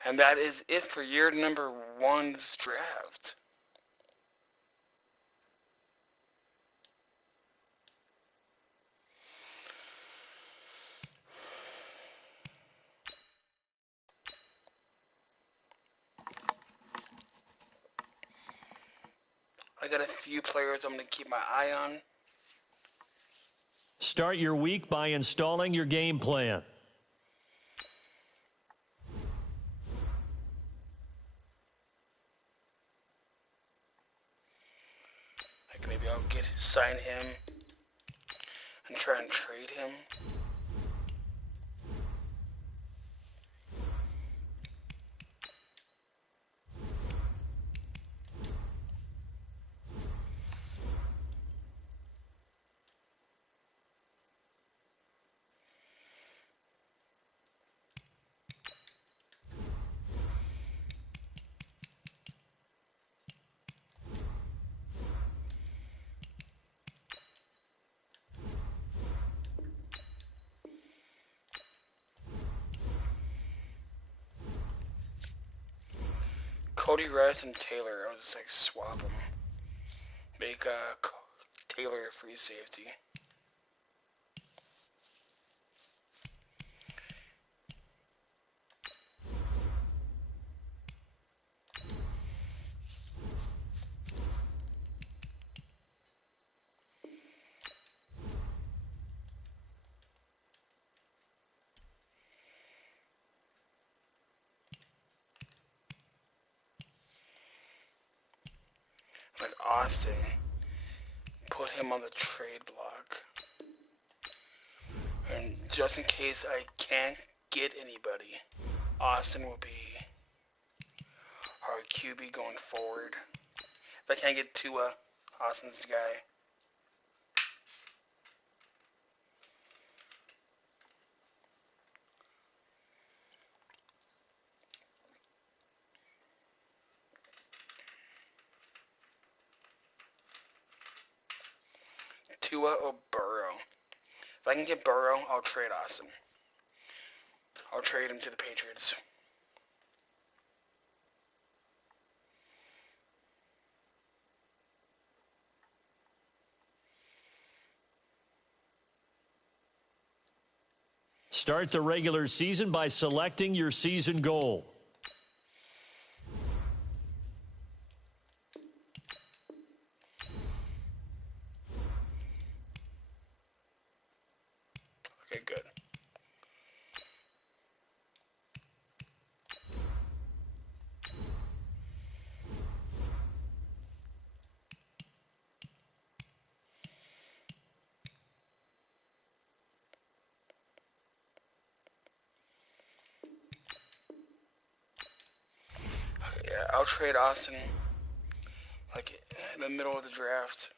And that is it for year number one's draft. I got a few players I'm going to keep my eye on. Start your week by installing your game plan. Like maybe I'll sign him and try and trade him. Cody Rice and Taylor. I was just like, swap them. Make Taylor a free safety. Like Austin, put him on the trade block. And just in case I can't get anybody, Austin will be our QB going forward. If I can't get Tua, Austin's the guy. Tua or Burrow. If I can get Burrow, I'll trade Austin. I'll trade him to the Patriots. Start the regular season by selecting your season goal. Okay, good. Yeah, I'll trade Austin like in the middle of the draft.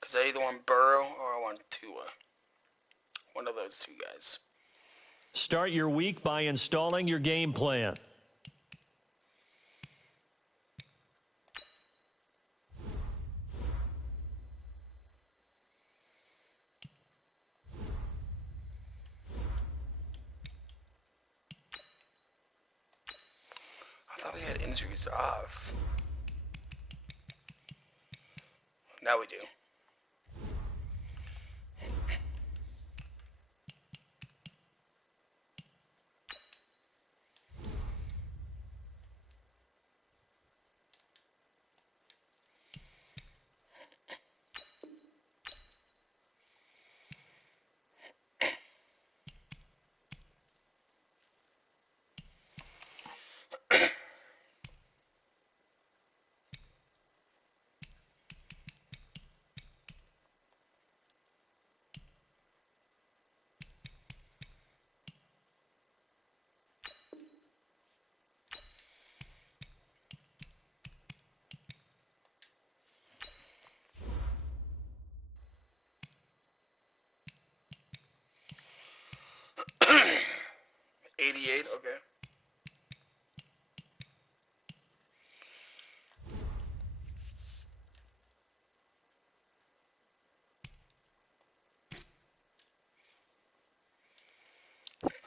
Because I either want Burrow or I want Tua. One of those two guys. Start your week by installing your game plan. I thought we had injuries off. Now we do. $88, okay.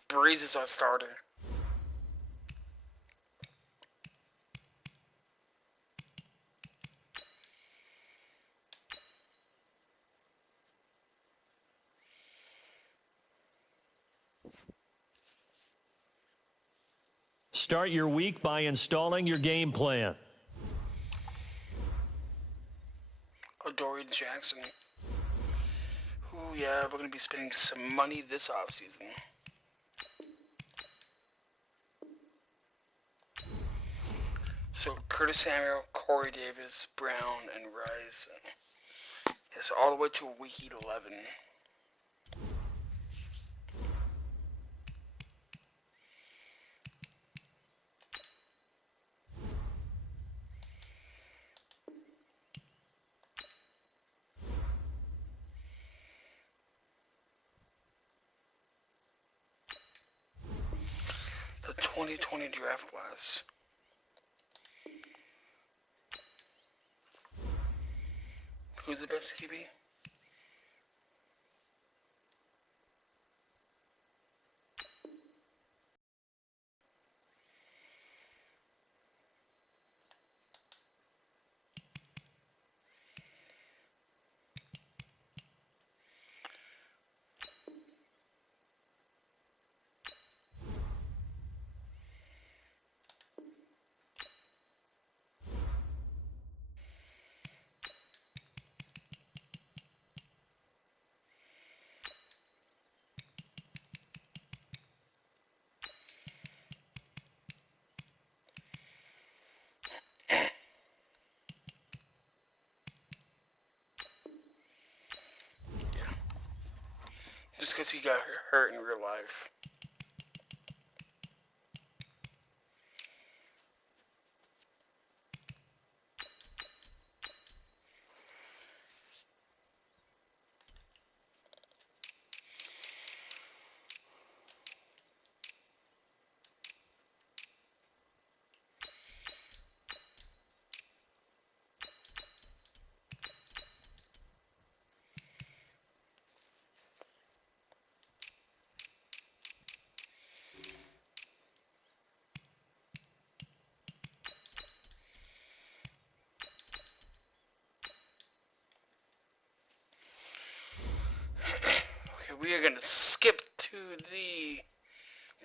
Breeze is our starter. Start your week by installing your game plan. Adoree Jackson. Ooh, yeah, we're going to be spending some money this offseason. So, Curtis Samuel, Corey Davis, Brown, and Rice. Yes, all the way to week 11. The 2020 draft class. Who's the best QB? just because he got hurt in real life. Okay, we are going to skip to the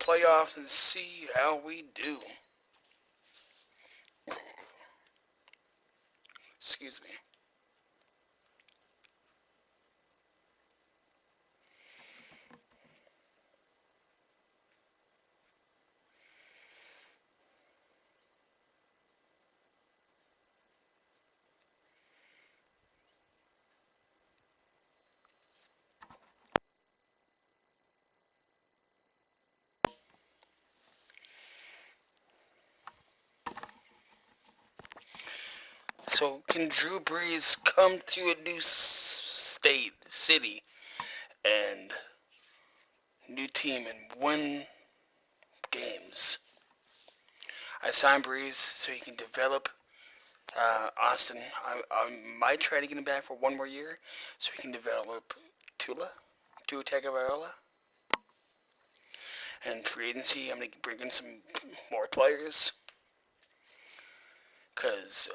playoffs and see how we do. Excuse me. So, can Drew Brees come to a new city, and new team and win games? I signed Brees so he can develop Austin. I might try to get him back for one more year so he can develop Tua Tagovailoa. And free agency, I'm going to bring in some more players. Because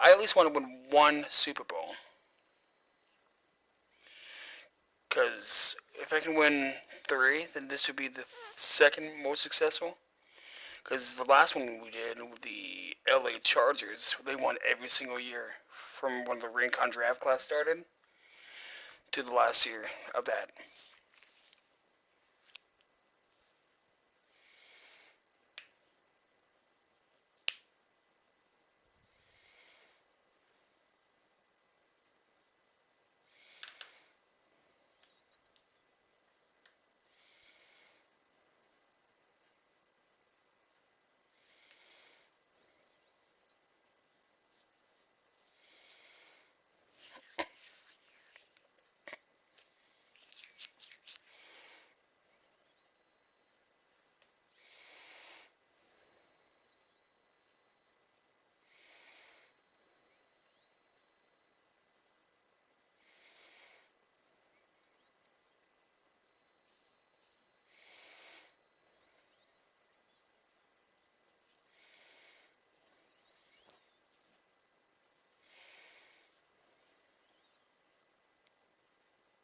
I at least want to win one Super Bowl. Because if I can win 3, then this would be the second most successful. Because the last one we did with the LA Chargers, they won every single year from when the Rincon draft class started to the last year of that.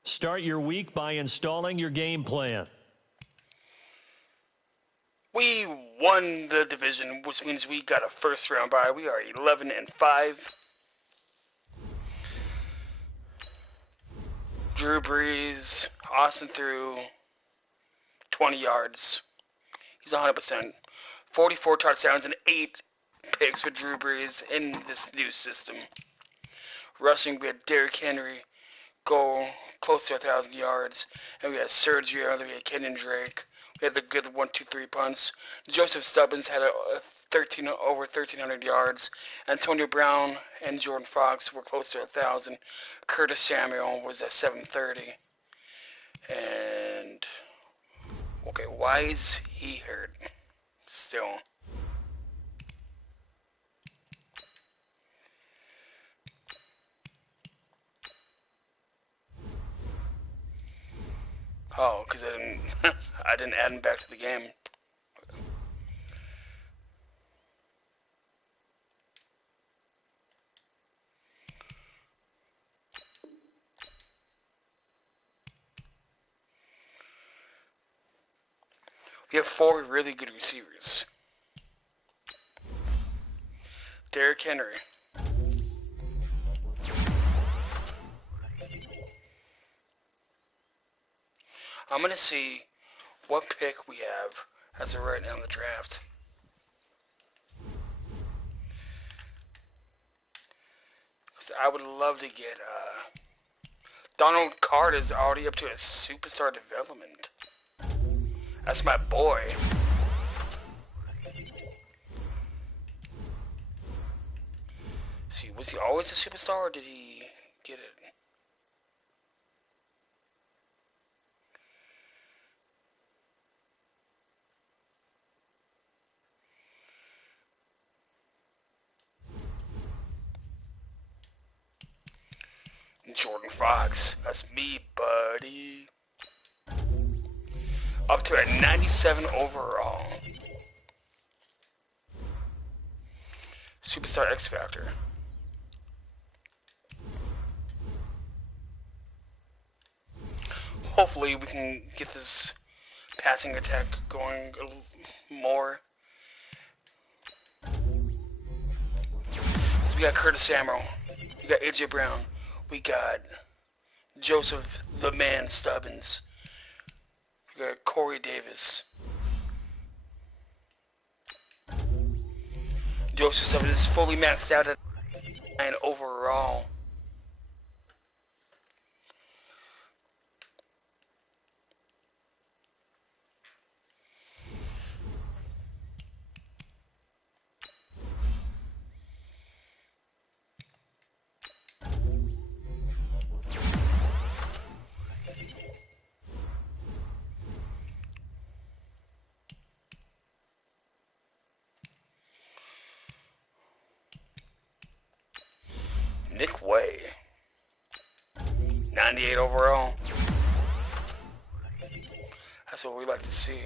Start your week by installing your game plan. We won the division, which means we got a first round bye. We are 11-5. Drew Brees, Austin threw 20 yards. He's 100%. 44 touchdowns and 8 picks for Drew Brees in this new system. Rushing, we had Derrick Henry go close to 1,000 yards, and we had Sergio, and we had Kenyon Drake. We had the good 1-2-3 punts. Joseph Stubbins had over 1,300 yards. Antonio Brown and Jordan Fox were close to 1,000. Curtis Samuel was at 730. And okay, why is he hurt still? Oh, because I didn't add him back to the game. We have 4 really good receivers. Derrick Henry. I'm going to see what pick we have as of right now in the draft. Because I would love to get Donald Card is already up to a superstar development. That's my boy. See, was he always a superstar or did he get it? Jordan Fox, that's me, buddy. Up to a 97 overall. Superstar X Factor. Hopefully we can get this passing attack going a little more. So we got Curtis Samuel, we got AJ Brown, we got Joseph the Man Stubbins, we got Corey Davis. Joseph Stubbins is fully maxed out at 9 overall. Nick Way, 98 overall. That's what we like to see.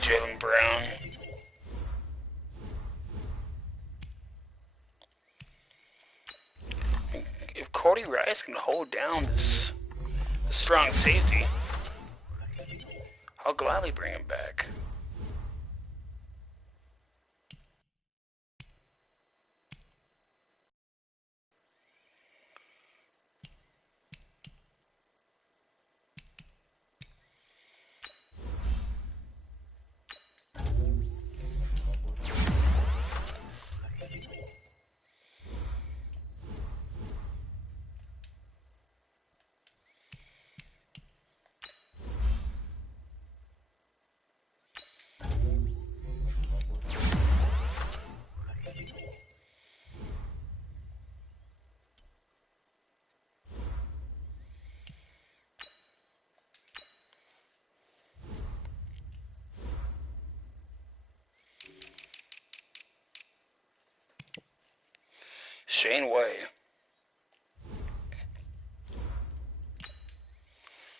Jalen Brown. If Cody Rice can hold down this strong safety, I'll gladly bring him back. Shane Way.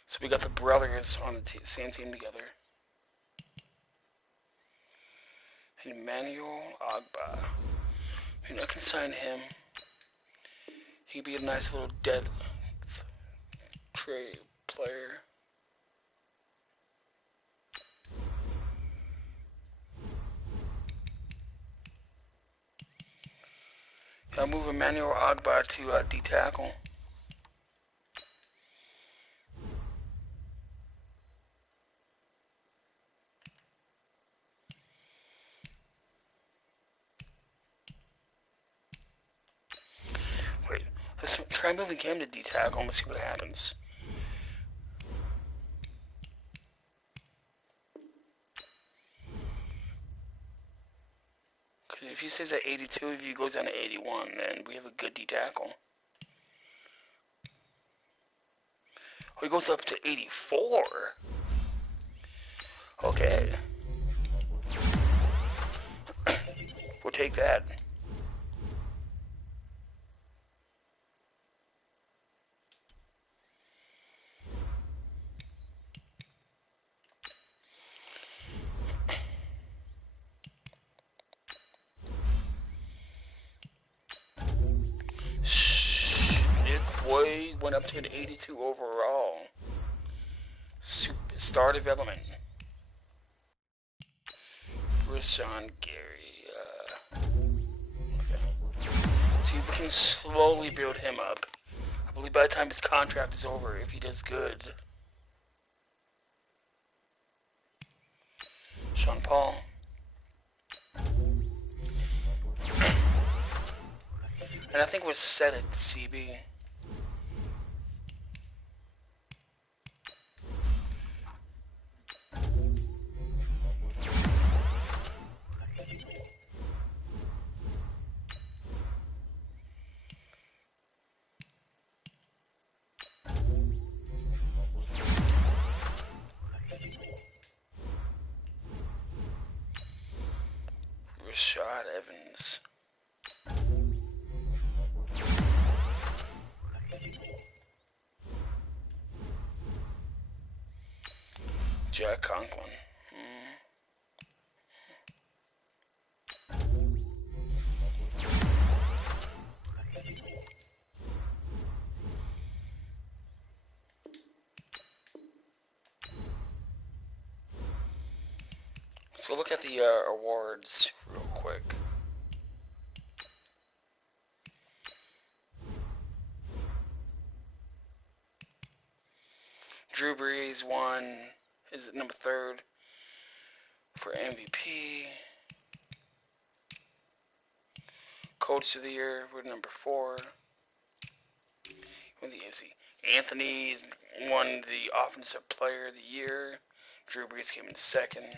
So we got the brothers on the same team together. Emmanuel Agba. I mean, I can sign him. He could be a nice little dead trade player. I'll move Emmanuel Agba to D-tackle. Wait, let's try moving him to D-tackle and let's see what happens. If he stays at 82, if he goes down to 81, then we have a good D-tackle. Oh, he goes up to 84. Okay. We'll take that. Boy went up to an 82 overall. Star development. Rashawn Gary. Okay. So we can slowly build him up. I believe by the time his contract is over, if he does good. Sean Paul. And I think we're set at CB. Rashad Evans. Jack Conklin. Let's go look at the awards real quick. Drew Brees won, is number 3rd for MVP. Coach of the Year, we're number 4. In the AFC. Anthony won the Offensive Player of the Year. Drew Brees came in 2nd.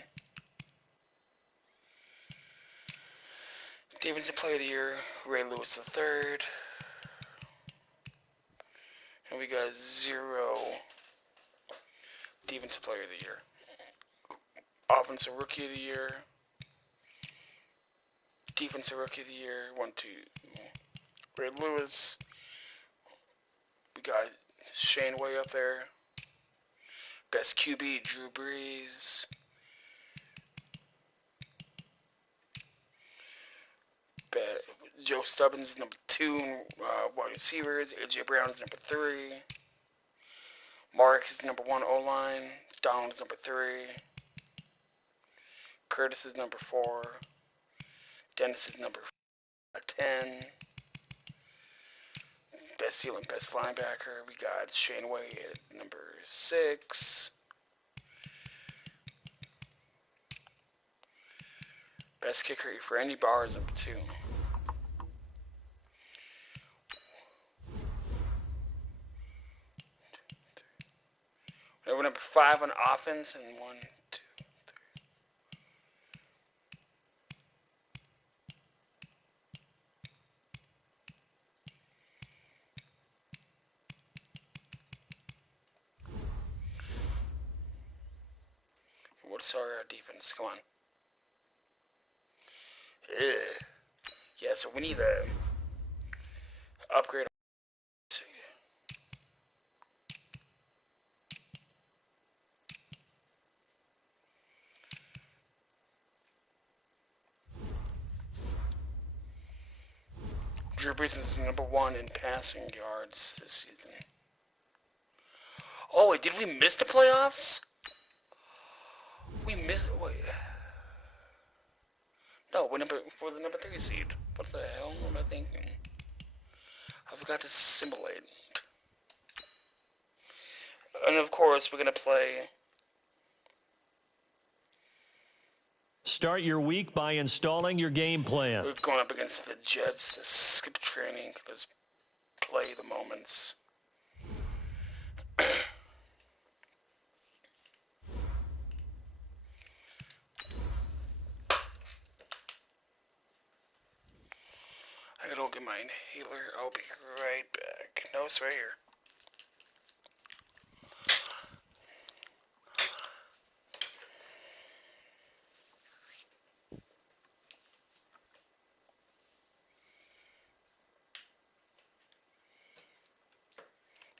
Defensive Player of the Year, Ray Lewis III. And we got 0 Defensive Player of the Year. Offensive Rookie of the Year. Defensive Rookie of the Year, 1, 2. Ray Lewis. We got Shane way up there. Best QB, Drew Brees. Joe Stubbins is number 2. Wide receivers. AJ Brown is number 3. Mark is number 1 O-line. Donald is number 3. Curtis is number 4. Dennis is number 10. Best steal and best linebacker. We got Shane Way at number 6. Best kicker for Andy Bauer is number 2. We're number 5 on offense and 1, 2, 3. What's our defense? Come on. Yeah, so we need to upgrade. Drew Brees is number 1 in passing yards this season. Oh, wait, did we miss the playoffs? We missed. Wait. No, we're the number 3 seed. What the hell am I thinking? I forgot to simulate. And of course, we're gonna play. Start your week by installing your game plan. We're going up against the Jets. Let's skip training. Let's play the moments. I gotta go get my inhaler. I'll be right back. No, it's right here.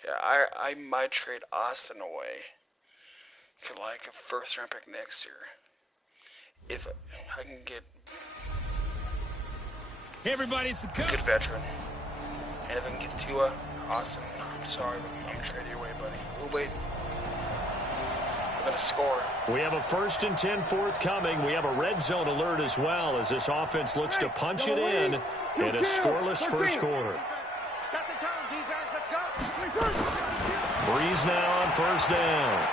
Yeah, I might trade Austin away for like a 1st round pick next year. If I can get Hey everybody, it's the coach. Good veteran. And if I can get Tua, awesome. I'm sorry, but I'm trading you away, buddy. We'll wait. We're going to score. We have a 1st and 10 forthcoming. We have a red zone alert as well as this offense looks to punch it in a scoreless first quarter. Set the tone, defense. Let's go. Breeze now on first down.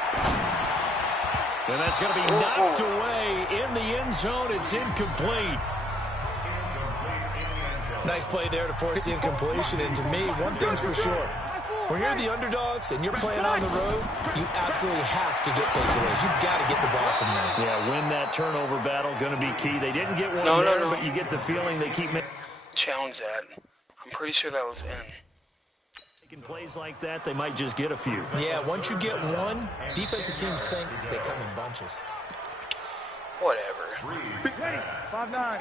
And that's going to be knocked away in the end zone. It's incomplete. Nice play there to force the incompletion. And to me, one thing's for sure. When you're the underdogs and you're playing on the road, you absolutely have to get takeaways. You've got to get the ball from them. Yeah, win that turnover battle, going to be key. They didn't get one there, but you get the feeling they keep making. Challenge that. I'm pretty sure that was in. Making plays like that, they might just get a few. Yeah, once you get one, defensive teams think they come in bunches. Whatever. 5-9.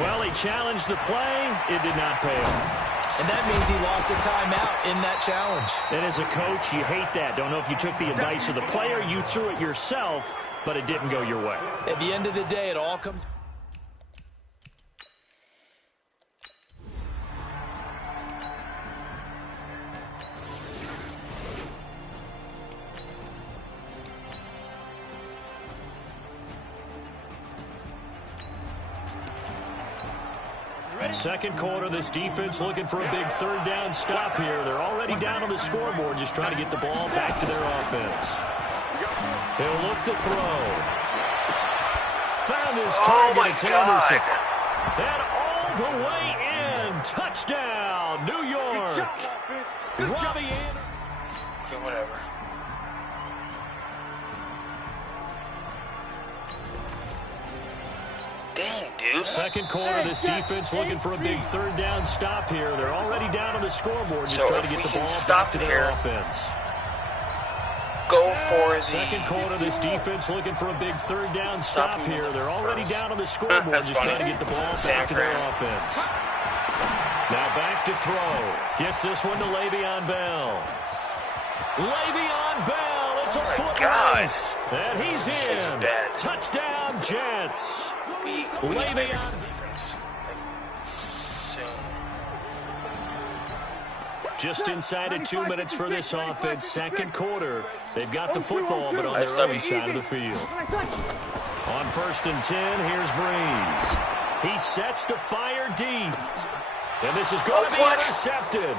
Well, he challenged the play. It did not pay off. And that means he lost a timeout in that challenge. And as a coach, you hate that. Don't know if you took the advice of the player. You threw it yourself, but it didn't go your way. At the end of the day, it all comes... Second quarter, this defense looking for a big third down stop here. They're already down on the scoreboard, just trying to get the ball back to their offense. He'll look to throw. Found his target. It's Anderson. And all the way in. Touchdown, New York. Robbie Anderson. Okay, whatever. Dang, dude. Second quarter, this defense looking for a big third down stop here. They're already down on the scoreboard, just trying to get the ball back to their offense. Go for the... Second quarter, this defense looking for a big third down stop here. They're already down on the scoreboard, just trying to get the ball back to their offense. Now back to throw. Gets this one to Le'Veon Bell. Le'Veon Bell, it's a foot race. And he's in. Touchdown, Jets. Le'Veon. Just inside of 2 minutes for this offense. Second quarter. They've got the football, but on their own side of the field. On 1st and 10, here's Breeze. He sets to fire deep. And this is going to be intercepted.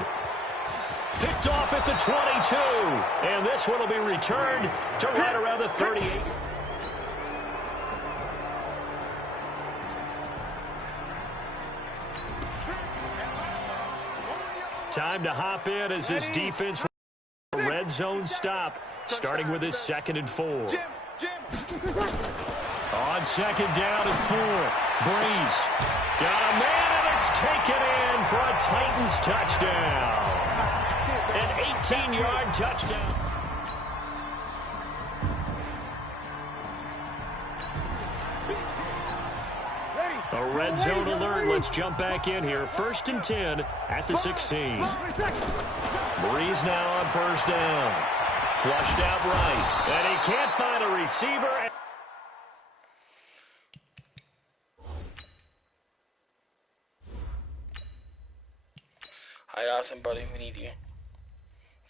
Picked off at the 22. And this one will be returned to right around the 38. Time to hop in as his defense red zone stop, starting with his 2nd and 4. On 2nd down and 4, Breeze got a man, and it's taken in for a Titans touchdown. An 18-yard touchdown. A red zone alert. Let's jump back in here. 1st and 10 at the 16. Breeze now on 1st down. Flushed out right. And he can't find a receiver. Hi, awesome, buddy. We need you.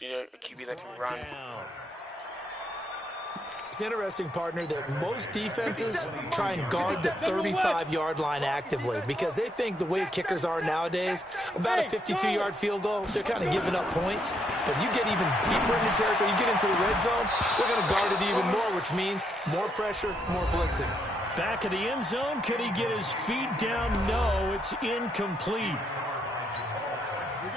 We need a QB that can run. It's interesting, partner, that most defenses try and guard the 35-yard line actively because they think the way kickers are nowadays, about a 52-yard field goal, they're kind of giving up points. But you get even deeper into territory, you get into the red zone, they're going to guard it even more, which means more pressure, more blitzing. Back of the end zone, could he get his feet down? No, it's incomplete.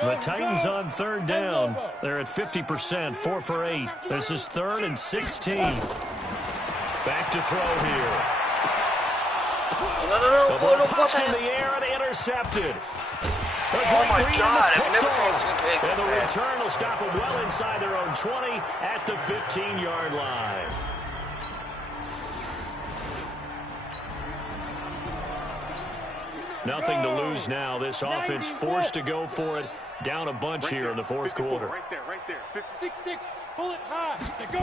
The Titans on 3rd down. They're at 50%, 4 for 8. This is 3rd and 16. Back to throw here. The ball popped in the air and intercepted. Oh my God, I've never thought it was going to take and the return will stop them well inside their own 20 at the 15-yard line. Nothing to lose now. This offense forced to go for it. Down a bunch here in the 4th quarter. Right there. 6-6. Pull it high. Go.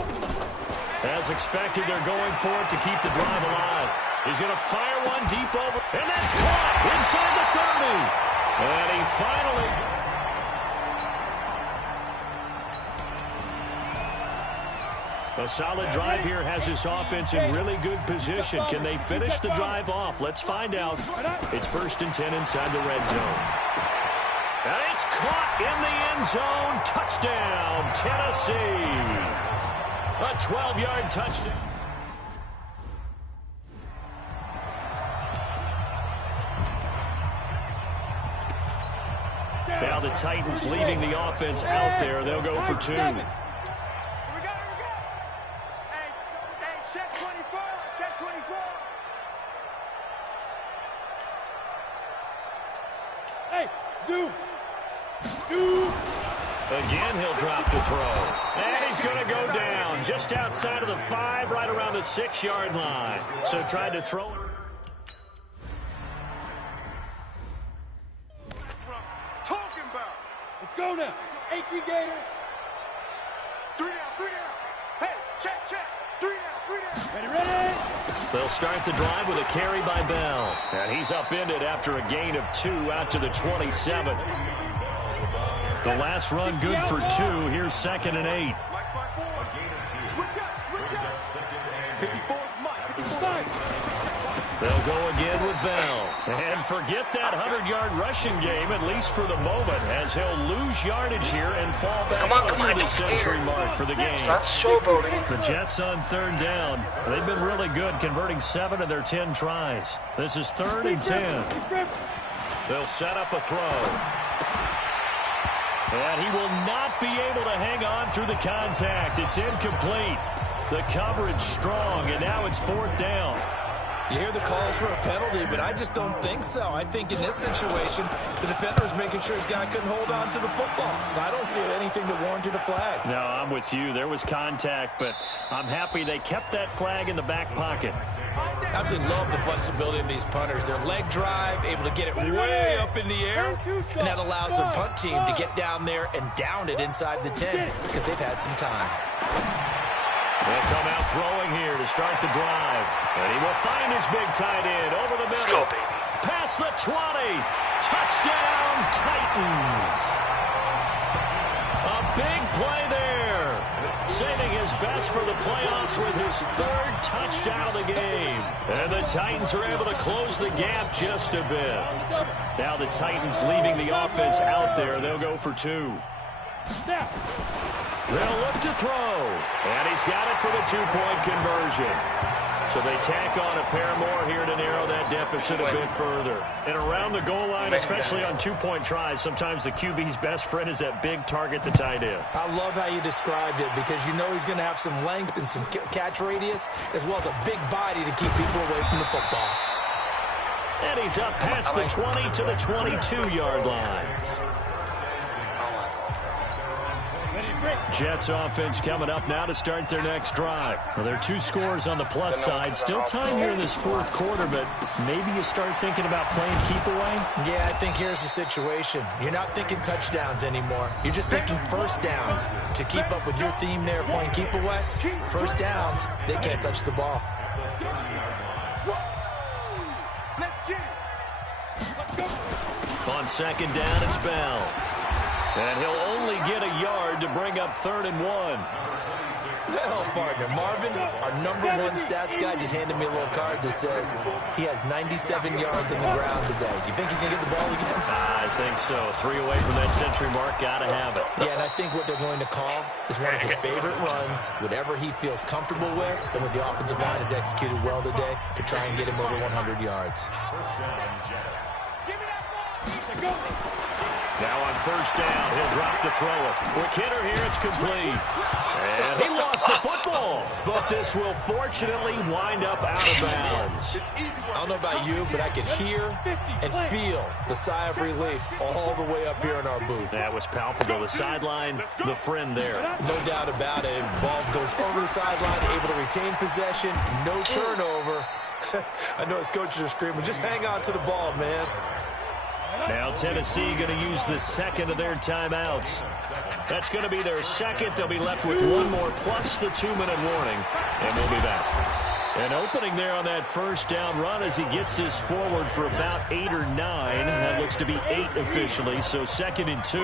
As expected, they're going for it to keep the drive alive. He's going to fire one deep over. And that's caught inside the 30. And he finally... A solid drive here has this offense in really good position. Can they finish the drive off? Let's find out. It's 1st and 10 inside the red zone. And it's caught in the end zone. Touchdown, Tennessee. A 12-yard touchdown. Now the Titans leaving the offense out there. They'll go for 2. Here we go. Hey, check 24. Check 24. Hey, zoom. Zoom. Again, he'll drop to throw. And he's going to go down just outside of the 5, right around the 6-yard line. So tried to throw it. Let's go now. 18 Gator. 3 down, 3 down. Hey, check. 3 down. Ready. They'll start the drive with a carry by Bell. And he's upended after a gain of 2 out to the 27. The last run good for 2. Here's 2nd and 8. Switch up. 54, Mike. 55. They'll go again with Bell. And forget that 100-yard rushing game, at least for the moment, as he'll lose yardage here and fall back over the century mark for the game. Not showboating. The Jets on 3rd down. They've been really good, converting 7 of their 10 tries. This is 3rd and 10. They'll set up a throw. And he will not be able to hang on through the contact. It's incomplete. The coverage strong, and now it's 4th down. You hear the calls for a penalty, but I just don't think so. I think in this situation, the defender was making sure his guy couldn't hold on to the football. So I don't see anything to warrant a flag. No, I'm with you. There was contact, but I'm happy they kept that flag in the back pocket. I absolutely love the flexibility of these punters. Their leg drive, able to get it way up in the air, and that allows the punt team to get down there and down it inside the 10 because they've had some time. They'll come out throwing here to start the drive. And he will find his big tight end over the middle. Let's go, baby. Past the 20. Touchdown, Titans. A big play there. Saving his best for the playoffs with his 3rd touchdown of the game. And the Titans are able to close the gap just a bit. Now the Titans leaving the offense out there. They'll go for 2. They'll look to throw. And he's got it for the 2-point conversion. So they tack on a pair more here to narrow that deficit a bit further. And around the goal line, especially on 2-point tries, sometimes the QB's best friend is that big target, the tight end. I love how you described it because you know he's going to have some length and some catch radius as well as a big body to keep people away from the football. And he's up past the 20 to the 22-yard line. Jets offense coming up now to start their next drive. Well, there are 2 scores on the plus side. Still time here in this 4th quarter, but maybe you start thinking about playing keep away? Yeah, I think here's the situation. You're not thinking touchdowns anymore. You're just thinking 1st downs. To keep up with your theme there, playing keep away, 1st downs, they can't touch the ball. On 2nd down, it's Bell. And he'll only get a yard to bring up 3rd and 1. Well, partner, Marvin, our #1 stats guy, just handed me a little card that says he has 97 yards on the ground today. You think he's going to get the ball again? I think so. 3 away from that century mark. Got to have it. Yeah, and I think what they're going to call is one of his favorite runs, whatever he feels comfortable with, and what the offensive line has executed well today to try and get him over 100 yards. Now on 1st down, he'll drop to throw it. Quick hitter here, it's complete. And he lost the football. But this will fortunately wind up out of bounds. I don't know about you, but I could hear and feel the sigh of relief all the way up here in our booth. That was palpable. The sideline, the friend there. No doubt about it. Ball goes over the sideline, able to retain possession, no turnover. I know his coaches are screaming, just hang on to the ball, man. Now Tennessee going to use the 2nd of their timeouts. That's going to be their 2nd. They'll be left with 1 more plus the 2-minute warning. And we'll be back. An opening there on that 1st down run as he gets this forward for about 8 or 9. That looks to be 8 officially, so 2nd and 2.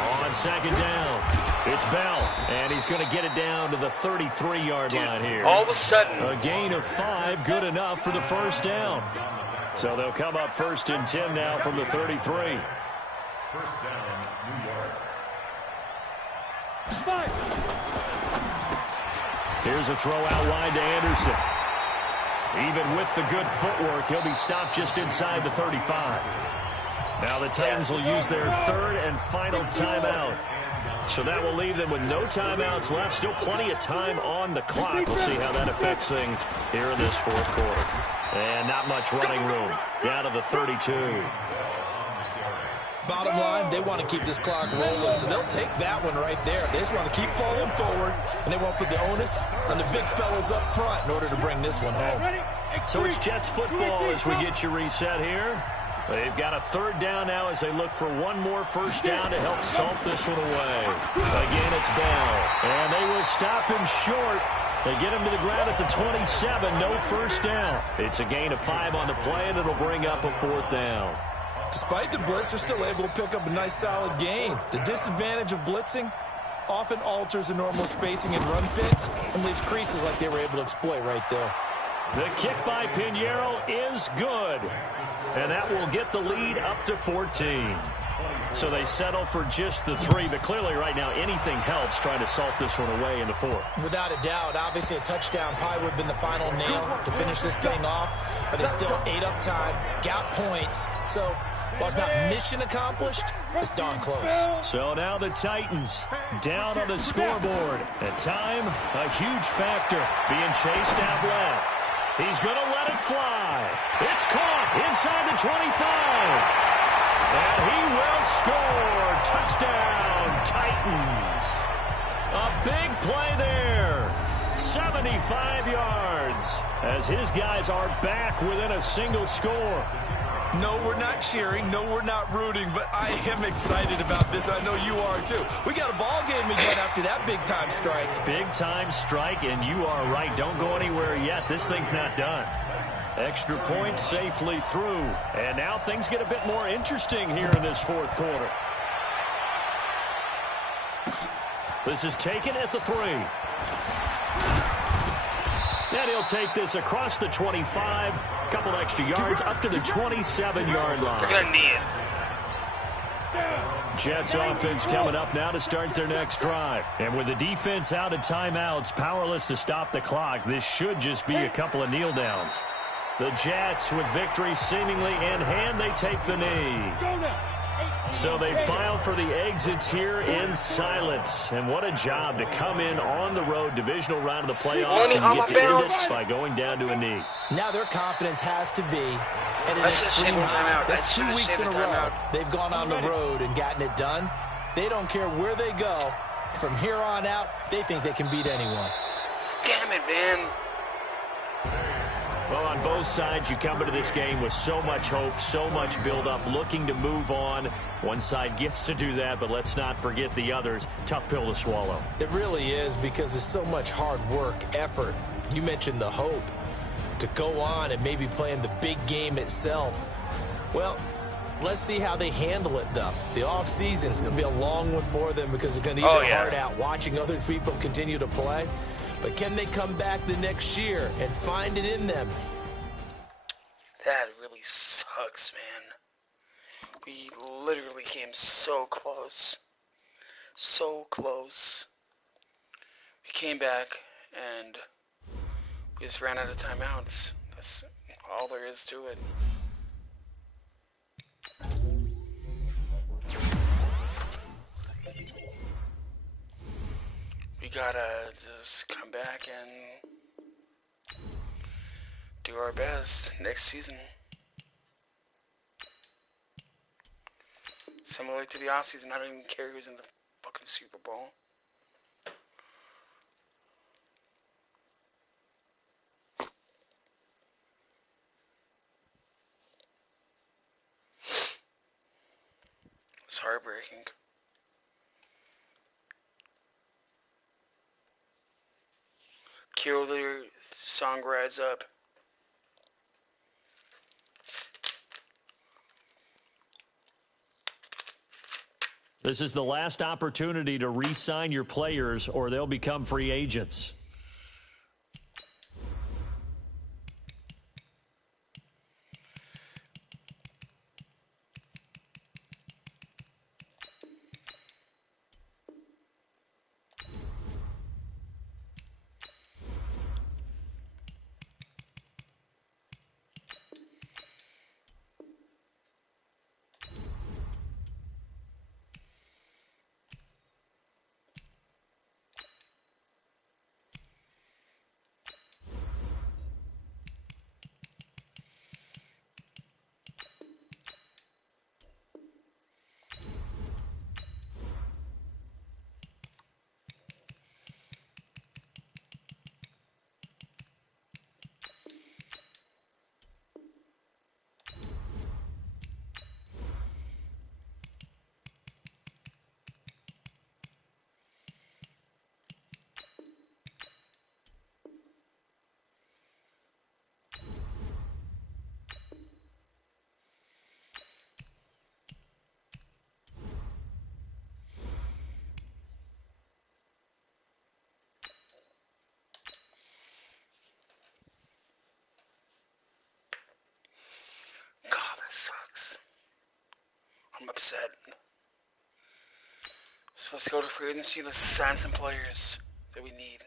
On on second down. It's Bell, and he's going to get it down to the 33-yard line here. All of a sudden. A gain of 5, good enough for the first down. So they'll come up 1st and 10 now from the 33. First down, New York. Here's a throw out wide to Anderson. Even with the good footwork, he'll be stopped just inside the 35. Now the Titans will use their 3rd and final timeout. So that will leave them with no timeouts left. Still plenty of time on the clock. We'll see how that affects things here in this 4th quarter. And not much running room. Down to the 32. Bottom line, they want to keep this clock rolling, so they'll take that one right there. They just want to keep falling forward, and they won't put the onus on the big fellas up front in order to bring this one home. So it's Jets football as we get you reset here. They've got a 3rd down now as they look for one more first down to help salt this one away. Again, it's Bell, and they will stop him short. They get him to the ground at the 27, no first down. It's a gain of 5 on the play, and it'll bring up a 4th down. Despite the blitz, they're still able to pick up a nice, solid gain. The disadvantage of blitzing often alters the normal spacing and run fits and leaves creases like they were able to exploit right there. The kick by Pinheiro is good, and that will get the lead up to 14. So they settle for just the 3, but clearly right now anything helps trying to salt this one away in the 4th. Without a doubt, obviously a touchdown probably would have been the final nail to finish this thing off, but it's still ate up time, got points, so while it's not mission accomplished, it's darn close. So now the Titans down on the scoreboard. At time, a huge factor being chased out left. He's going to let it fly. It's caught inside the 25. And he will score. Touchdown, Titans. A big play there. 75 yards as his guys are back within a single score. No, we're not cheering. No, we're not rooting, but I am excited about this. I know you are, too. We got a ball game again after that big-time strike. Big-time strike, and you are right. Don't go anywhere yet. This thing's not done. Extra point safely through. And now things get a bit more interesting here in this 4th quarter. This is taken at the 3. And he'll take this across the 25. Couple extra yards up to the 27-yard line. They're going to need it. Jets offense coming up now to start their next drive. And with the defense out of timeouts, powerless to stop the clock, this should just be a couple of kneel downs. The Jets, with victory seemingly in hand, they take the knee. So they file for the exits here in silence. And what a job to come in on the road, divisional round of the playoffs, and get to end it by going down to a knee. Now their confidence has to be at an extreme high. That's 2 weeks in a row. They've gone on the road and gotten it done. They don't care where they go. From here on out, they think they can beat anyone. Damn it, man. Well, on both sides, you come into this game with so much hope, so much build-up, looking to move on. One side gets to do that, but let's not forget the others. Tough pill to swallow. It really is, because there's so much hard work, effort. You mentioned the hope to go on and maybe play in the big game itself. Well, let's see how they handle it, though. The offseason is going to be a long one for them because they're going to need their heart out watching other people continue to play. But can they come back the next year and find it in them? That really sucks, man. We literally came so close. So close. We came back and we just ran out of timeouts. That's all there is to it. We gotta just come back and do our best next season. Similar to the offseason, I don't even care who's in the fucking Super Bowl. It's heartbreaking. Killer song Rise Up. This is the last opportunity to re-sign your players or they'll become free agents. God, that sucks. I'm upset. So let's go to free agency. Let's sign some players that we need.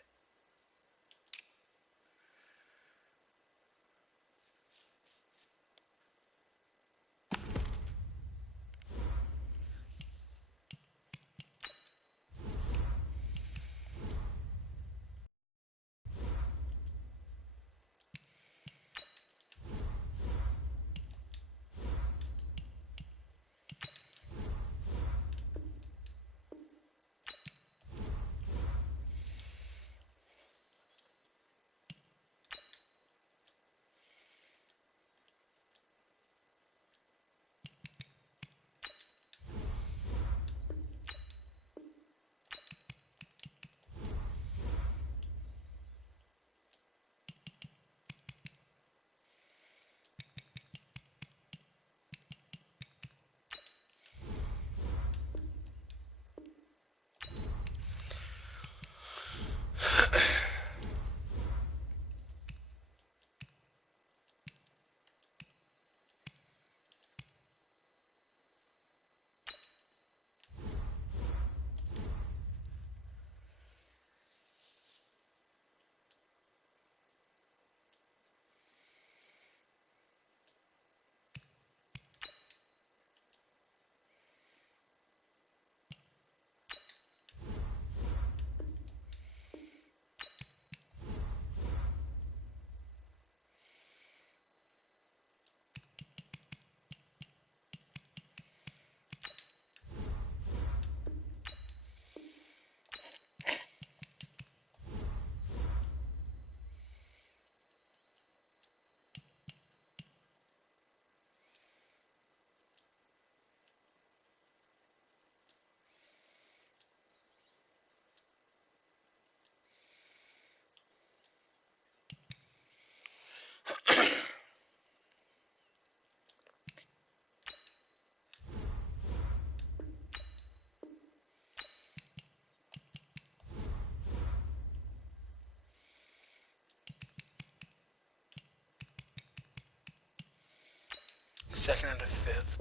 Second and a fifth.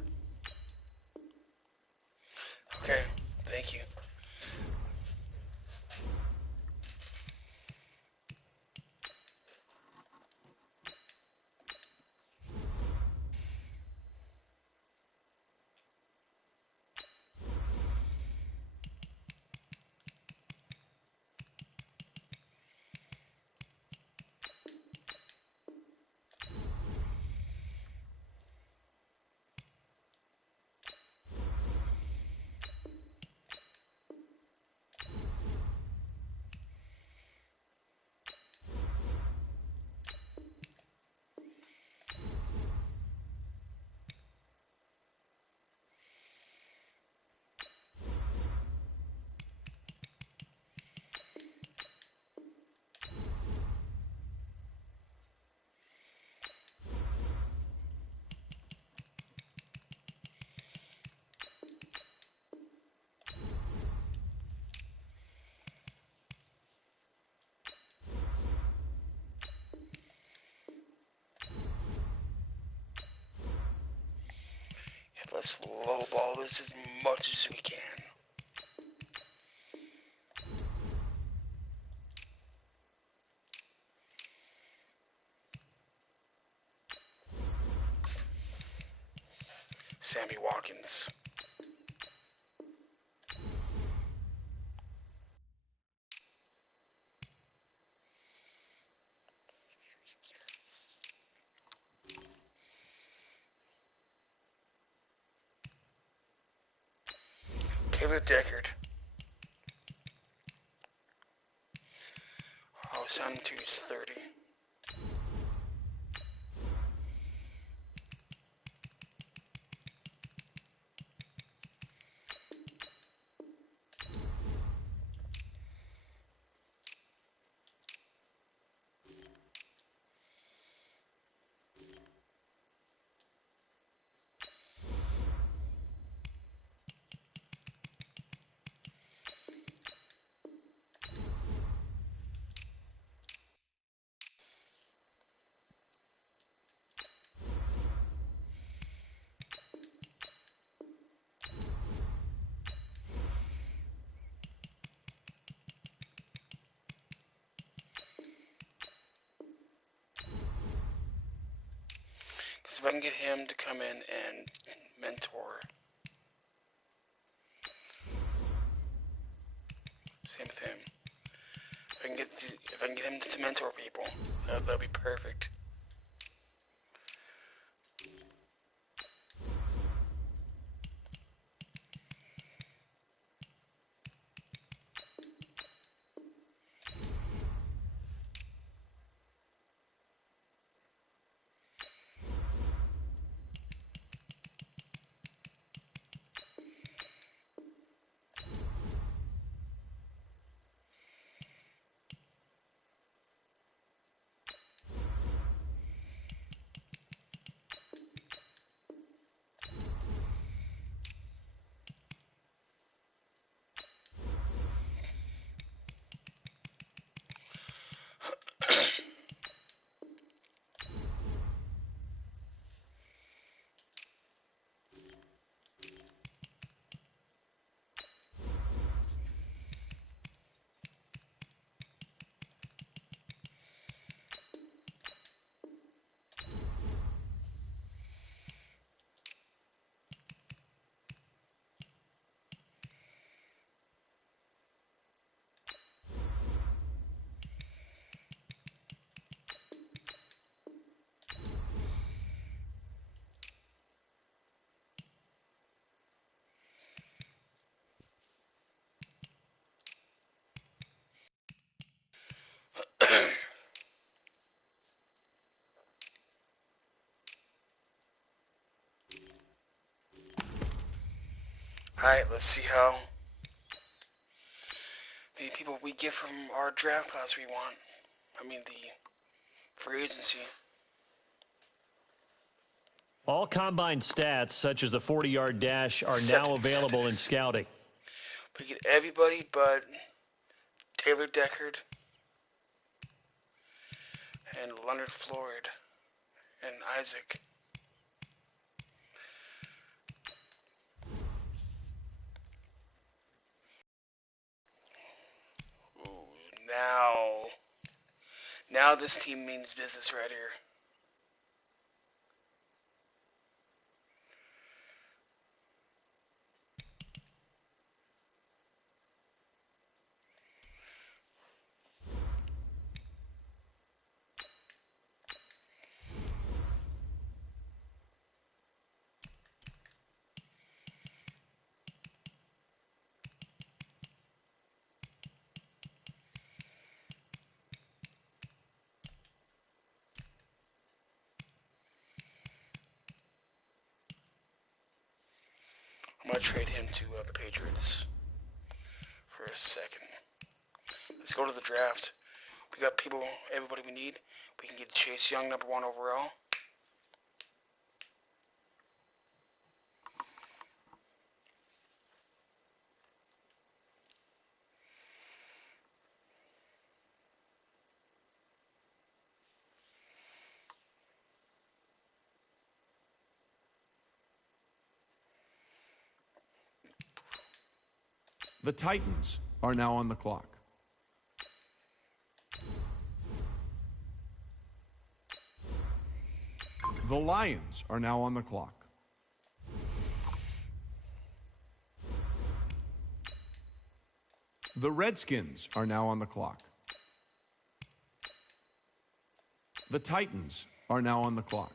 Okay, thank you. Let's lowball this as much as we can. Sammy Watkins. Taylor Deckard. Oh, sound 230. Because if I can get him to come in and mentor. Same with him. If I can get him to mentor people, that'll be perfect. Alright, let's see how many people we get from our draft class we want. I mean, the free agency. All combine stats, such as the 40-yard dash, are now available in scouting. We get everybody but Taylor Deckard and Leonard Floyd and Isaac. Ooh, now this team means business right here. I'm going to trade him to the Patriots for a second. Let's go to the draft. We got everybody we need. We can get Chase Young, number 1 overall. The Titans are now on the clock. The Lions are now on the clock. The Redskins are now on the clock. The Titans are now on the clock.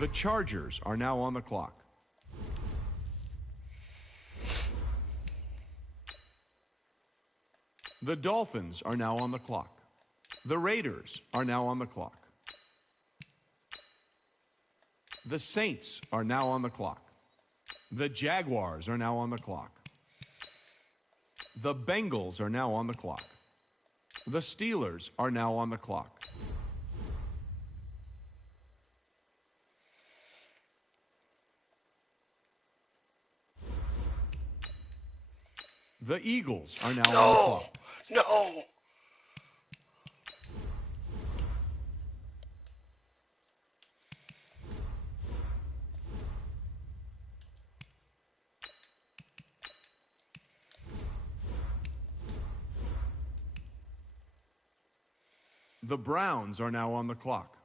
The Chargers are now on the clock. The Dolphins are now on the clock. The Raiders are now on the clock. The Saints are now on the clock. The Jaguars are now on the clock. The Bengals are now on the clock. The Steelers are now on the clock. The Eagles are now on the clock. No! The Browns are now on the clock.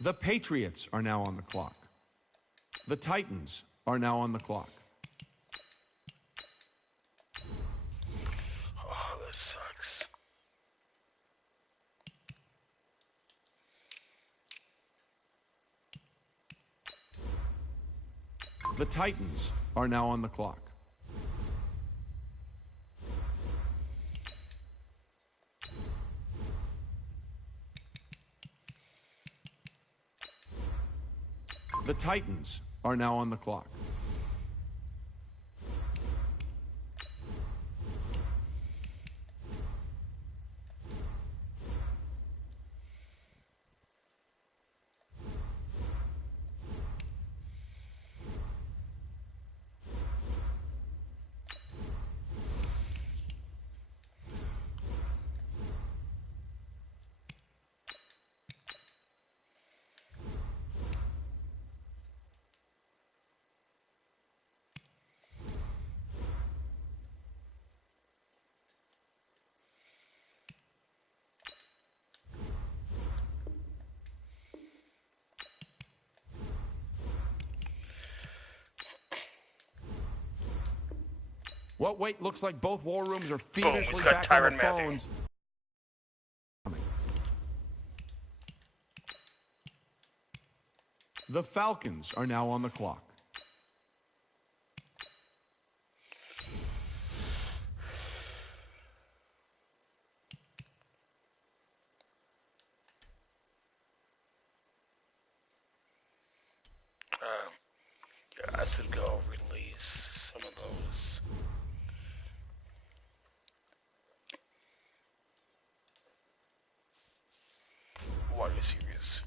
The Patriots are now on the clock. The Titans are now on the clock. Oh, that sucks. The Titans are now on the clock. The Titans are now on the clock. Well, wait, looks like both war rooms are feverishly got back on Tyrann the Mathieu. phones. The Falcons are now on the clock. Yeah, I should go release some of those. Water series.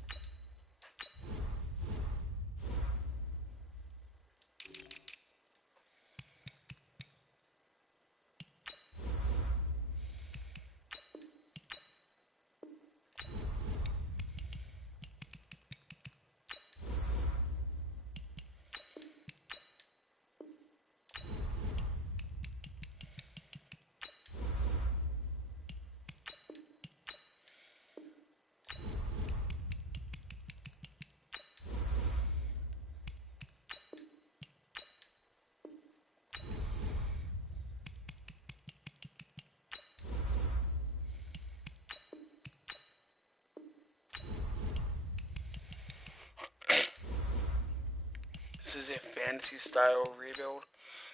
This is a fantasy style rebuild.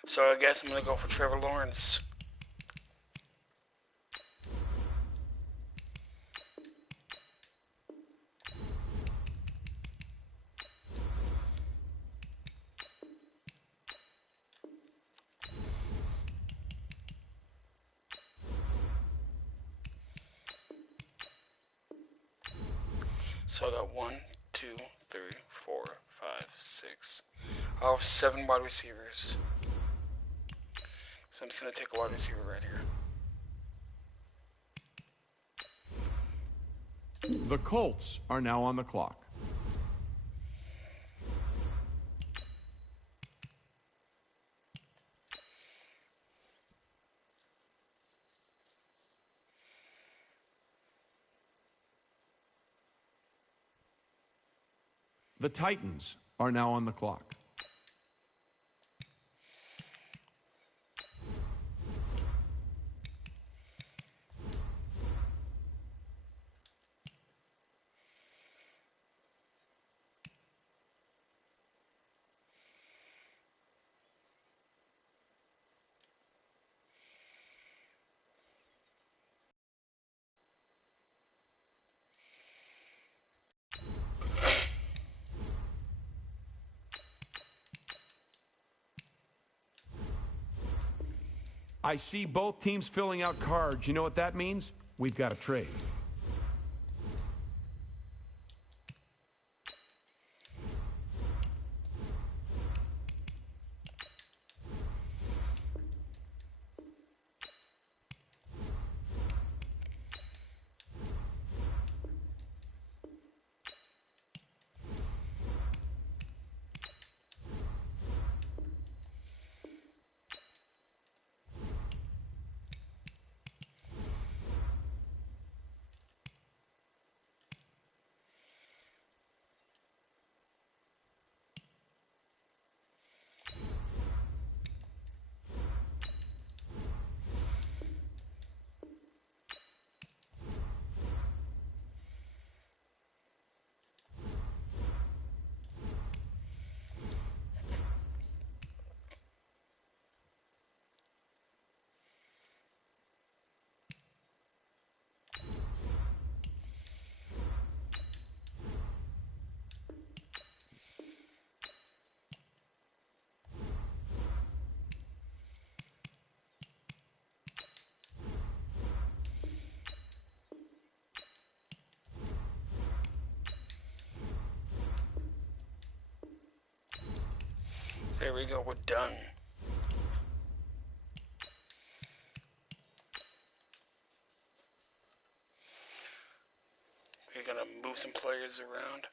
So I guess I'm gonna go for Trevor Lawrence. So I got 1, 2, 3, 4, 5, 6. I'll have 7 wide receivers. So I'm just going to take a wide receiver right here. The Colts are now on the clock. The Titans are now on the clock. I see both teams filling out cards. You know what that means? We've got a trade. There we go, we're done. We're gonna move some players around.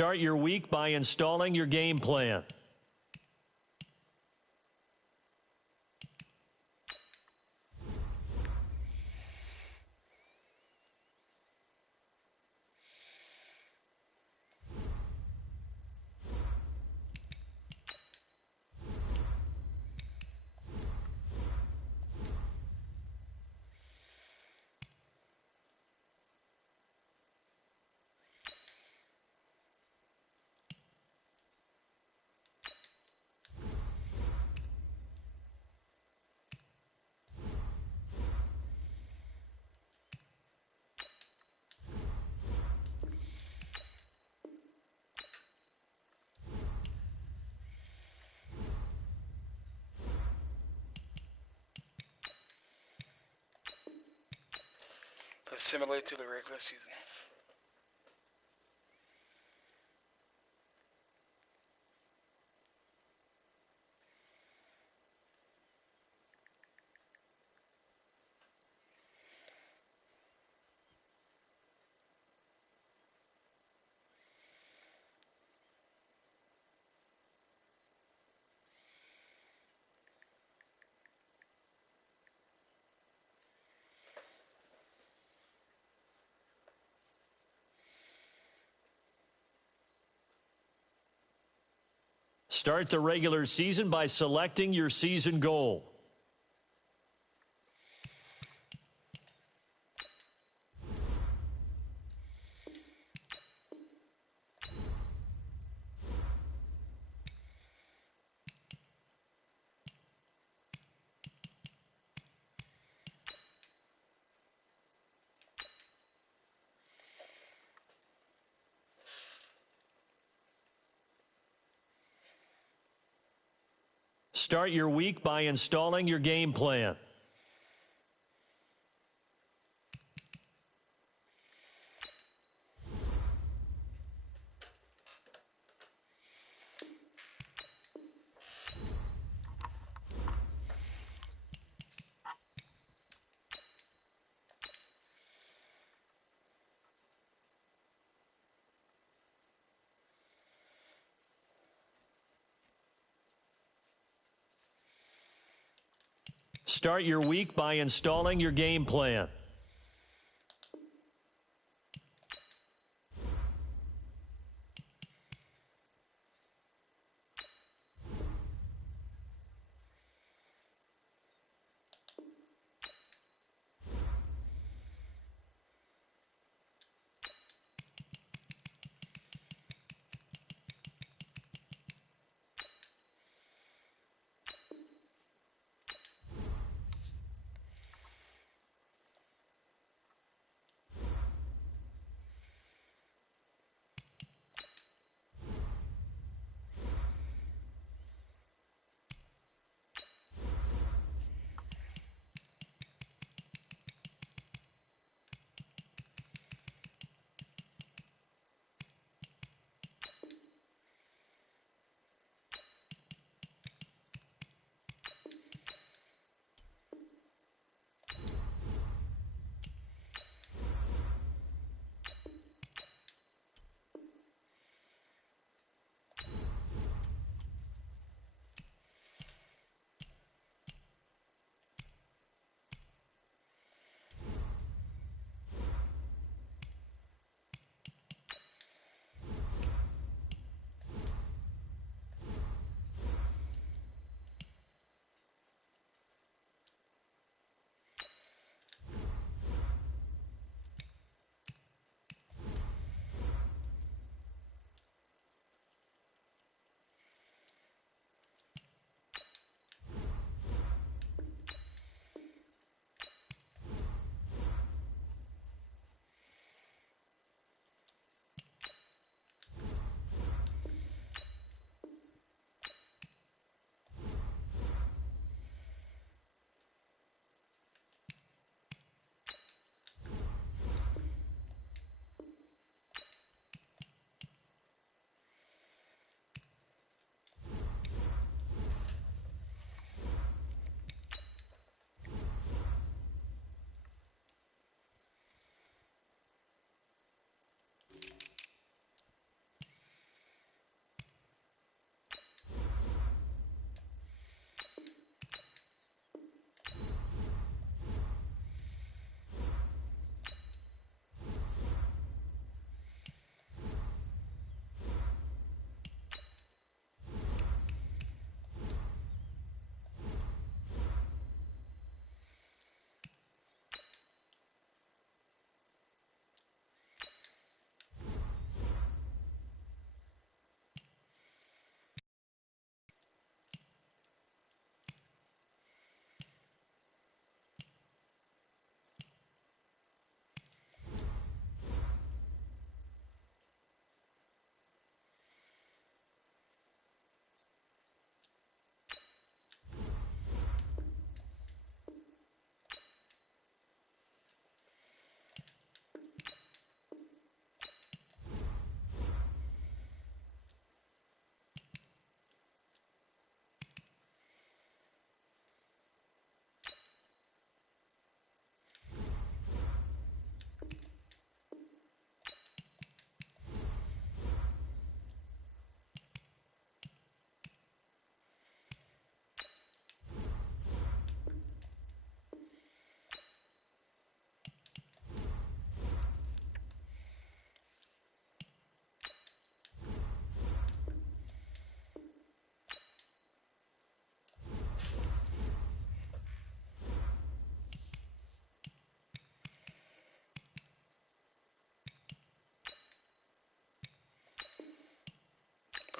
Start your week by installing your game plan. Let's simulate to the regular season. Start the regular season by selecting your season goal. Start your week by installing your game plan. Start your week by installing your game plan.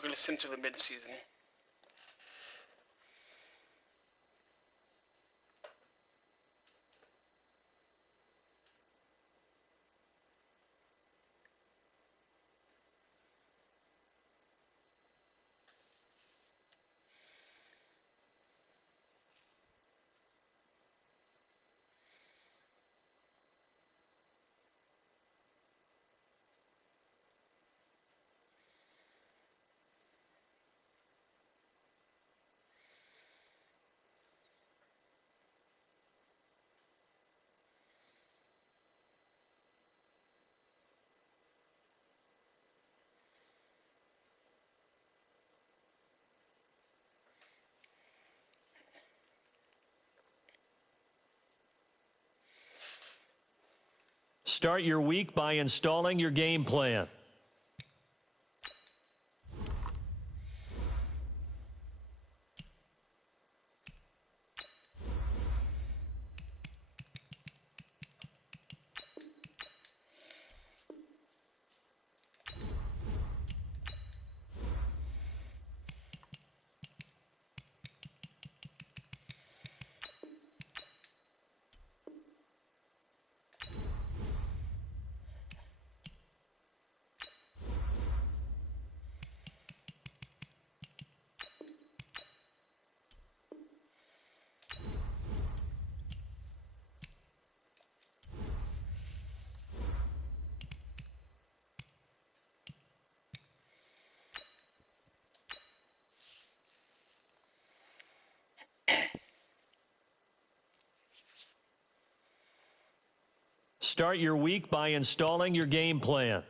We're going to sim to the mid-season. Start your week by installing your game plan. Start your week by installing your game plan.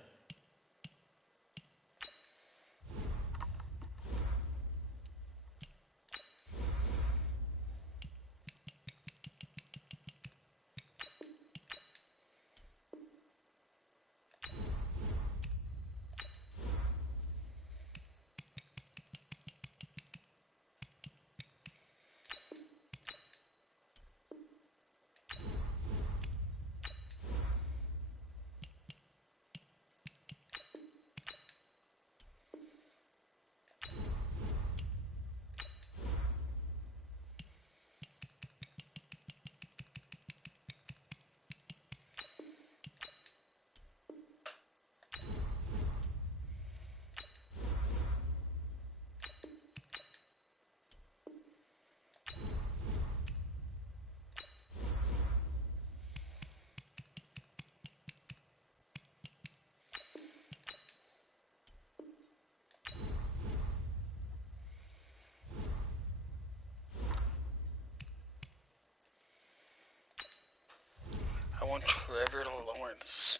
I want Trevor Lawrence.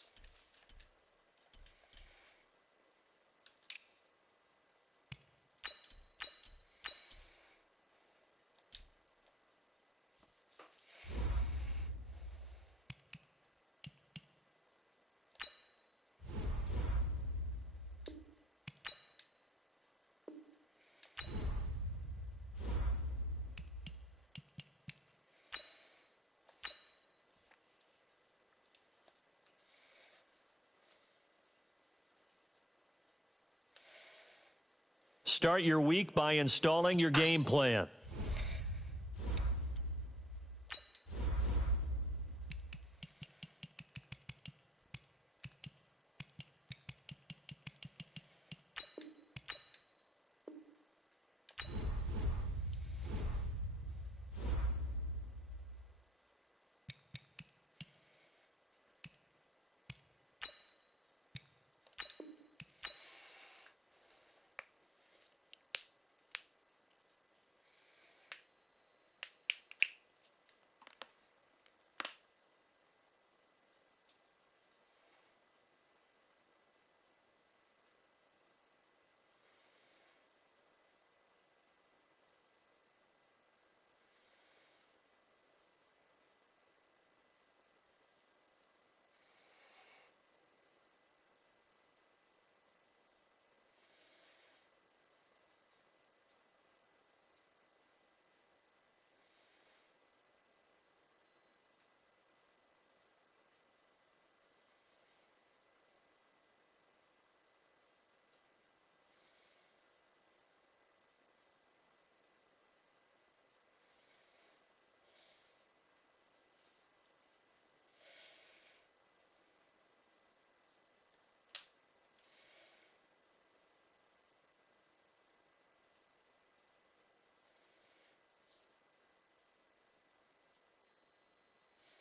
Start your week by installing your game plan.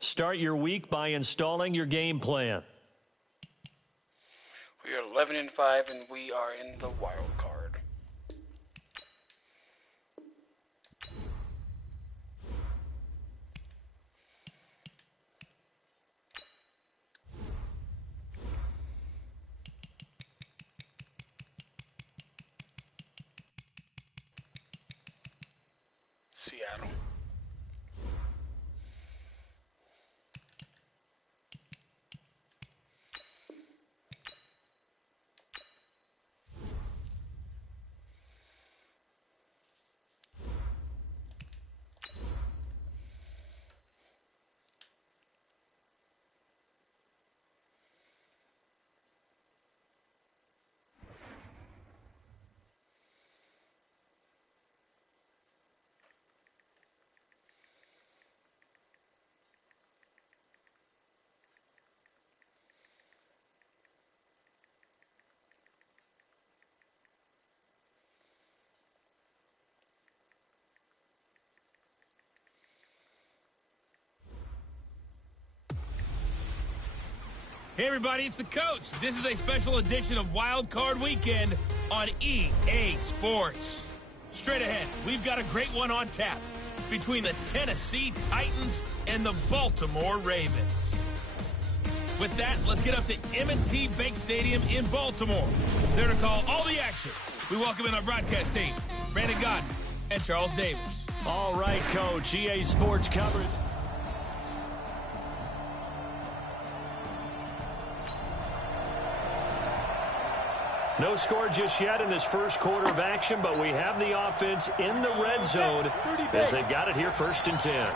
Start your week by installing your game plan. We are 11-5, and we are in the wild card. Seattle. Hey everybody, it's the coach. This is a special edition of Wild Card Weekend on EA Sports. Straight ahead, we've got a great one on tap between the Tennessee Titans and the Baltimore Ravens. With that, let's get up to M&T Bank Stadium in Baltimore. There to call all the action. We welcome in our broadcast team, Brandon Godden and Charles Davis. All right, Coach. EA Sports coverage. No score just yet in this first quarter of action, but we have the offense in the red zone as they've got it here 1st and 10.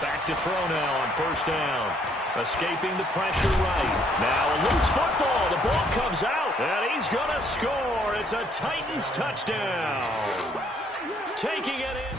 Back to throw now on 1st down. Escaping the pressure right. Now a loose football. The ball comes out, and he's going to score. It's a Titans touchdown. Taking it in.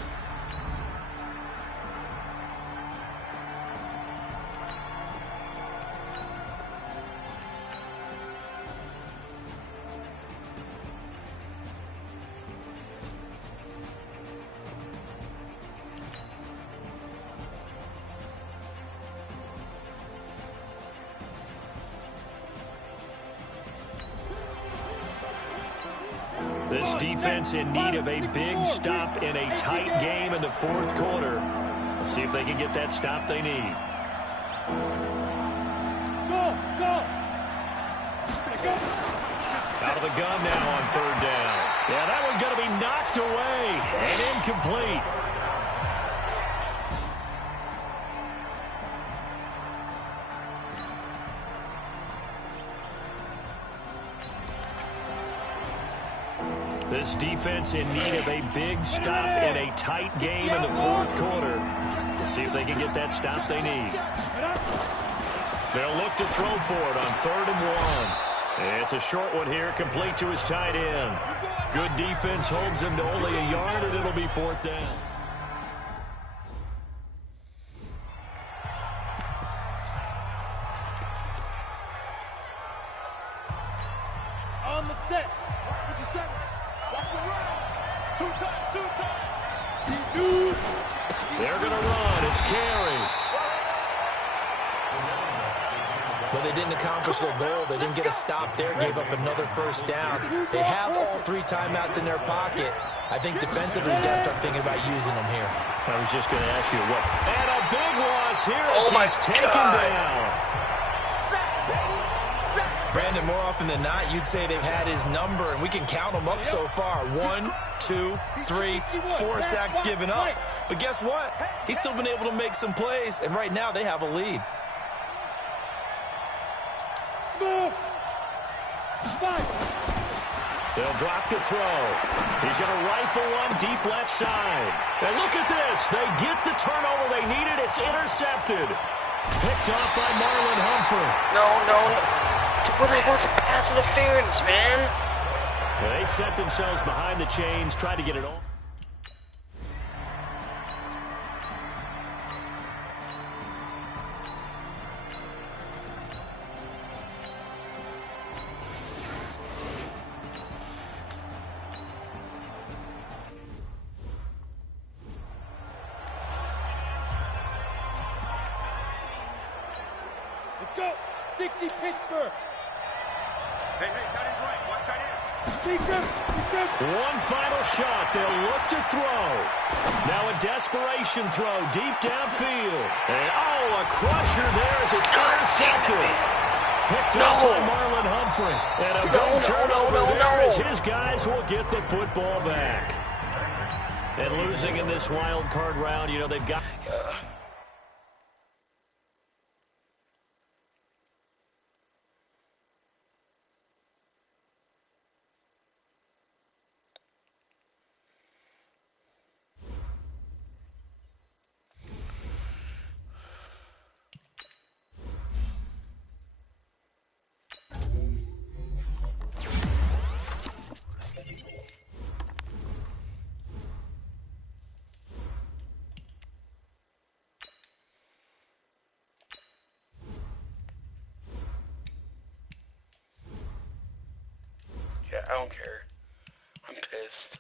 This defense in need of a big stop in a tight game in the 4th quarter. Let's see if they can get that stop they need. Out of the gun now on 3rd down. Yeah, that one's going to be knocked away and incomplete. This defense in need of a big stop in a tight game in the 4th quarter. Let's see if they can get that stop they need. They'll look to throw for it on 3rd and 1. It's a short one here, complete to his tight end. Good defense holds him to only a yard, and it'll be 4th down. On the set. They're going to run. It's Carey. But they didn't accomplish their goal. They didn't get a stop there, gave up another 1st down. They have all 3 timeouts in their pocket. I think defensively, they got to start thinking about using them here. I was just going to ask you what. And a big loss here as he's taken down. Brandon, more often than not, you'd say they've had his number, and we can count them up so far. 1, 2, 3, 4 sacks given up. But guess what? He's still been able to make some plays, and right now they have a lead. They'll drop to throw. He's going to rifle one deep left side. And look at this. They get the turnover they needed. It's intercepted. Picked off by Marlon Humphrey. No. Well, that wasn't pass interference, man. They set themselves behind the chains, tried to get it all. Let's go. 60 Pittsburgh. Hey, tight end's right. Watch tight end. One final shot. They'll look to throw. Now a desperation throw deep downfield. And, a crusher there as it's intercepted. Picked up by Marlon Humphrey. And a big turnover there as his guys will get the football back. And losing in this wild card round, they've got... Yeah, I don't care. I'm pissed.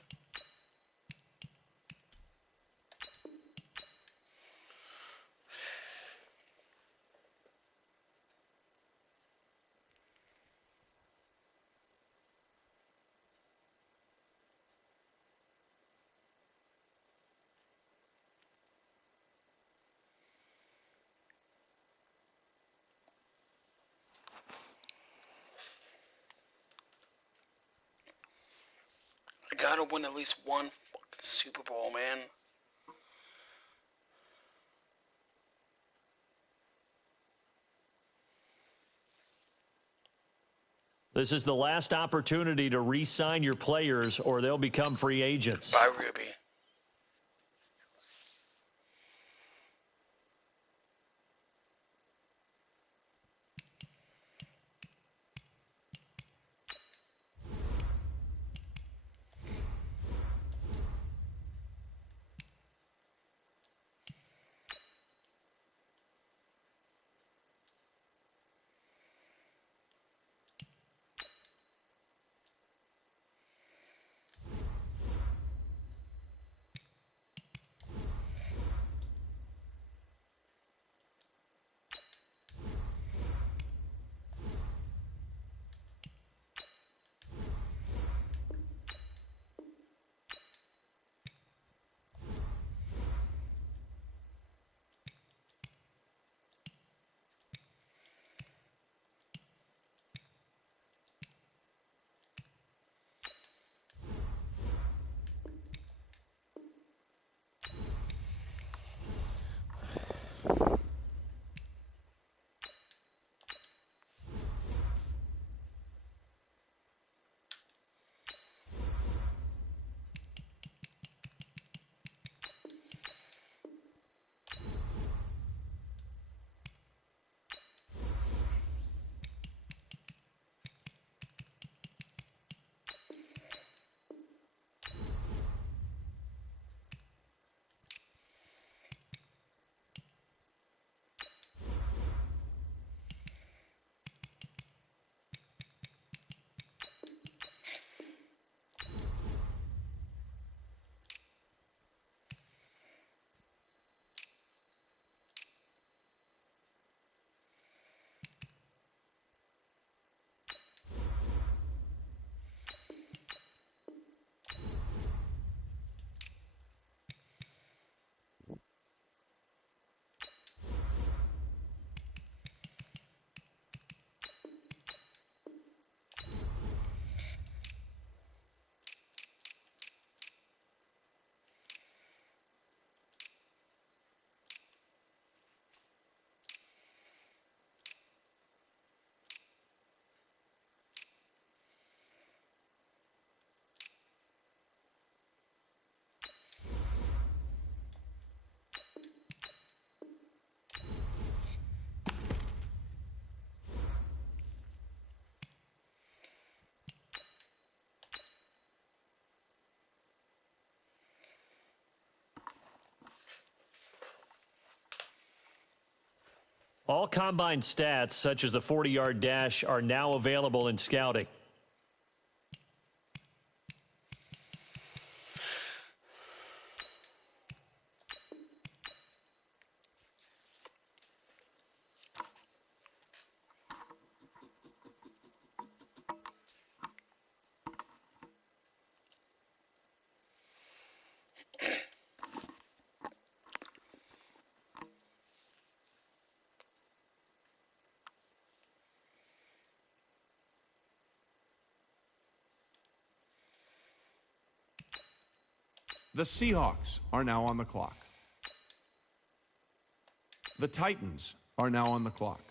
I gotta win at least one fucking Super Bowl, man. This is the last opportunity to re-sign your players or they'll become free agents. Bye, Ruby. All combine stats, such as the 40-yard dash, are now available in scouting. The Seahawks are now on the clock. The Titans are now on the clock.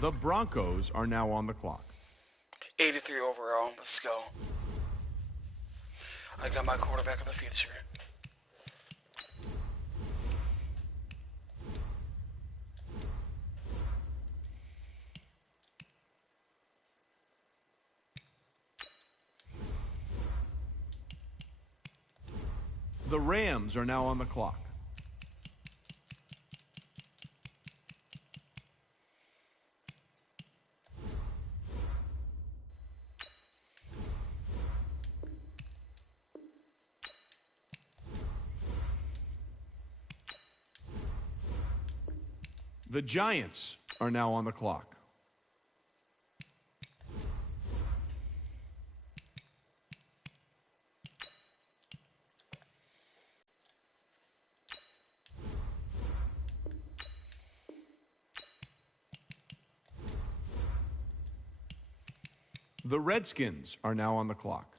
The Broncos are now on the clock. 83 overall. Let's go. I got my quarterback of the future. The Rams are now on the clock. The Giants are now on the clock. The Redskins are now on the clock.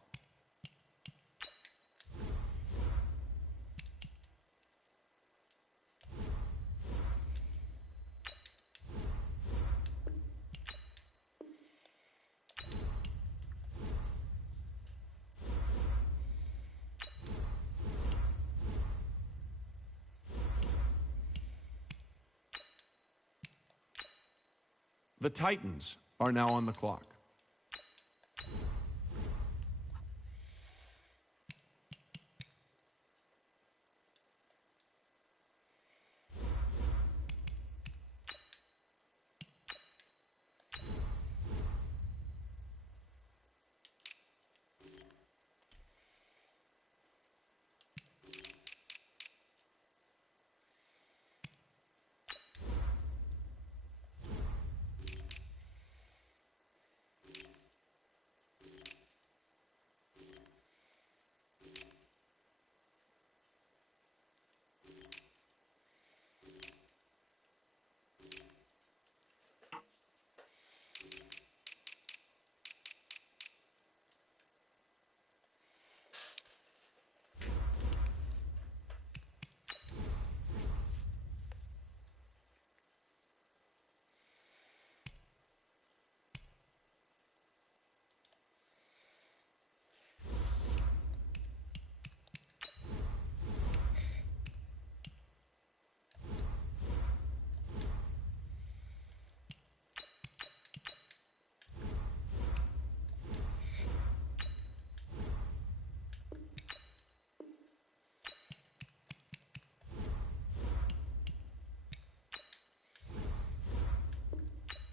The Titans are now on the clock.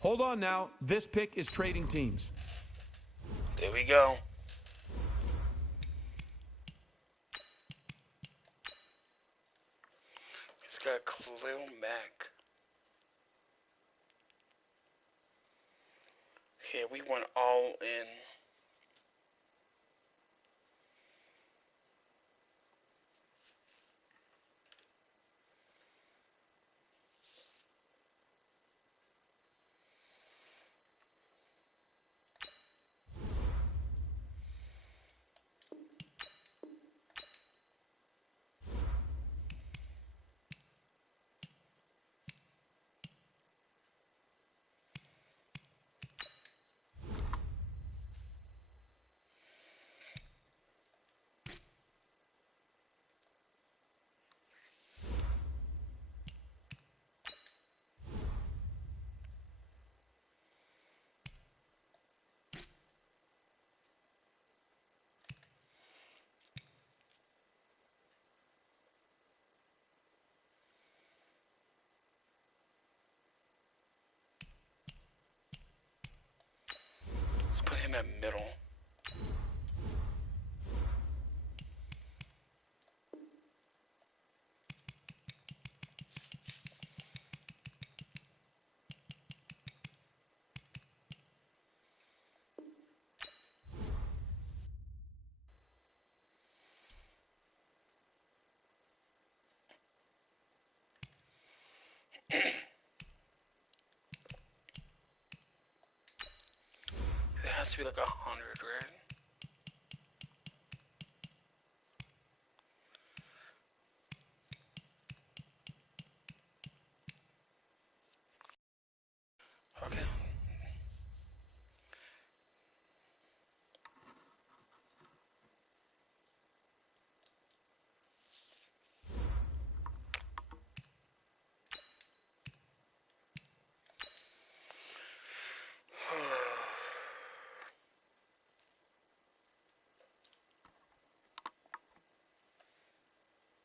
Hold on now. This pick is trading teams. There we go. He's got Khalil Mack. Okay, we went all in. Let's put him at middle. It has to be like 100, right? Okay.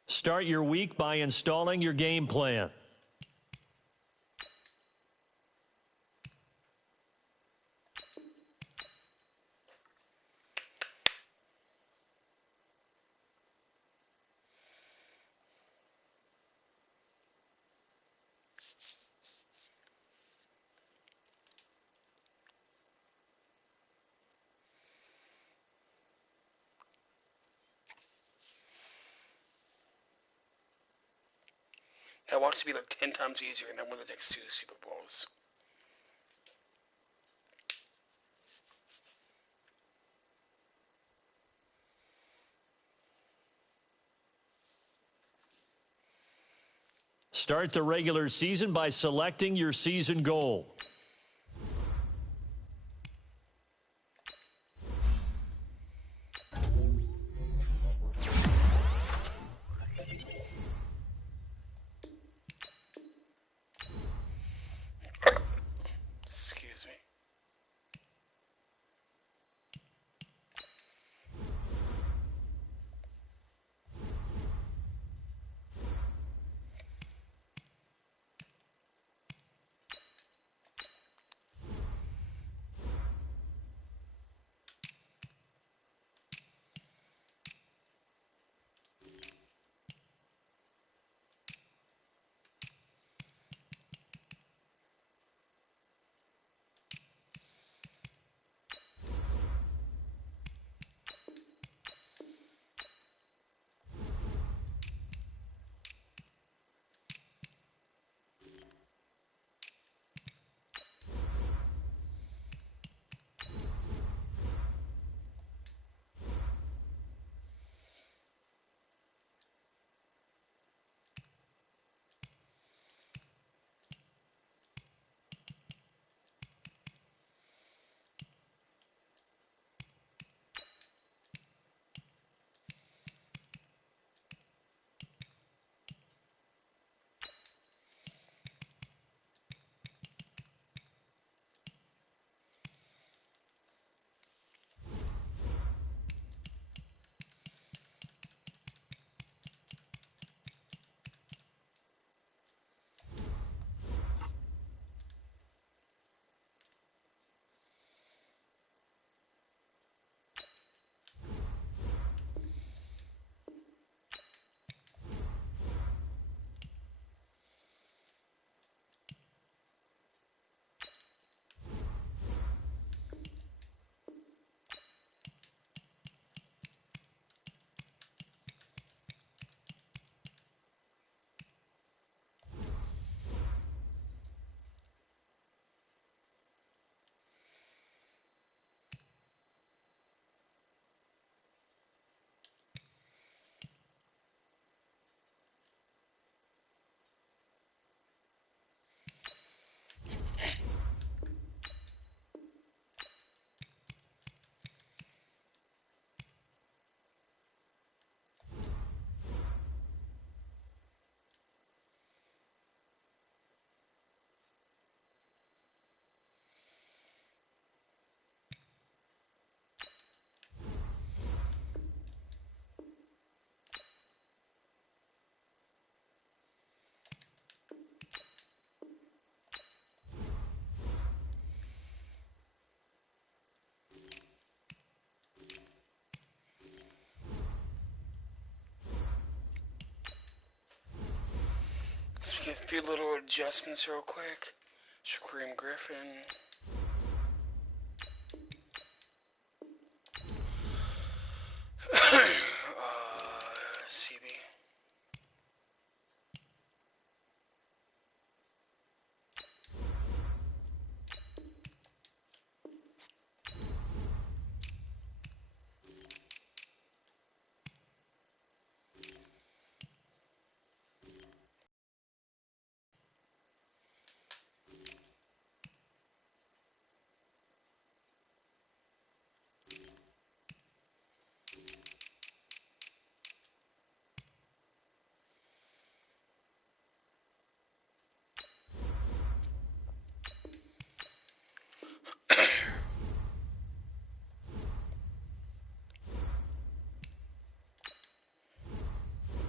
Start your week by installing your game plan. I want it to be like 10 times easier and I win the next 2 Super Bowls. Start the regular season by selecting your season goal. Excuse me. Let's make a few little adjustments real quick. Scream Griffin. CB.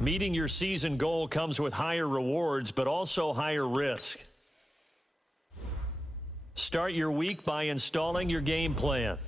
Meeting your season goal comes with higher rewards, but also higher risk. Start your week by installing your game plan.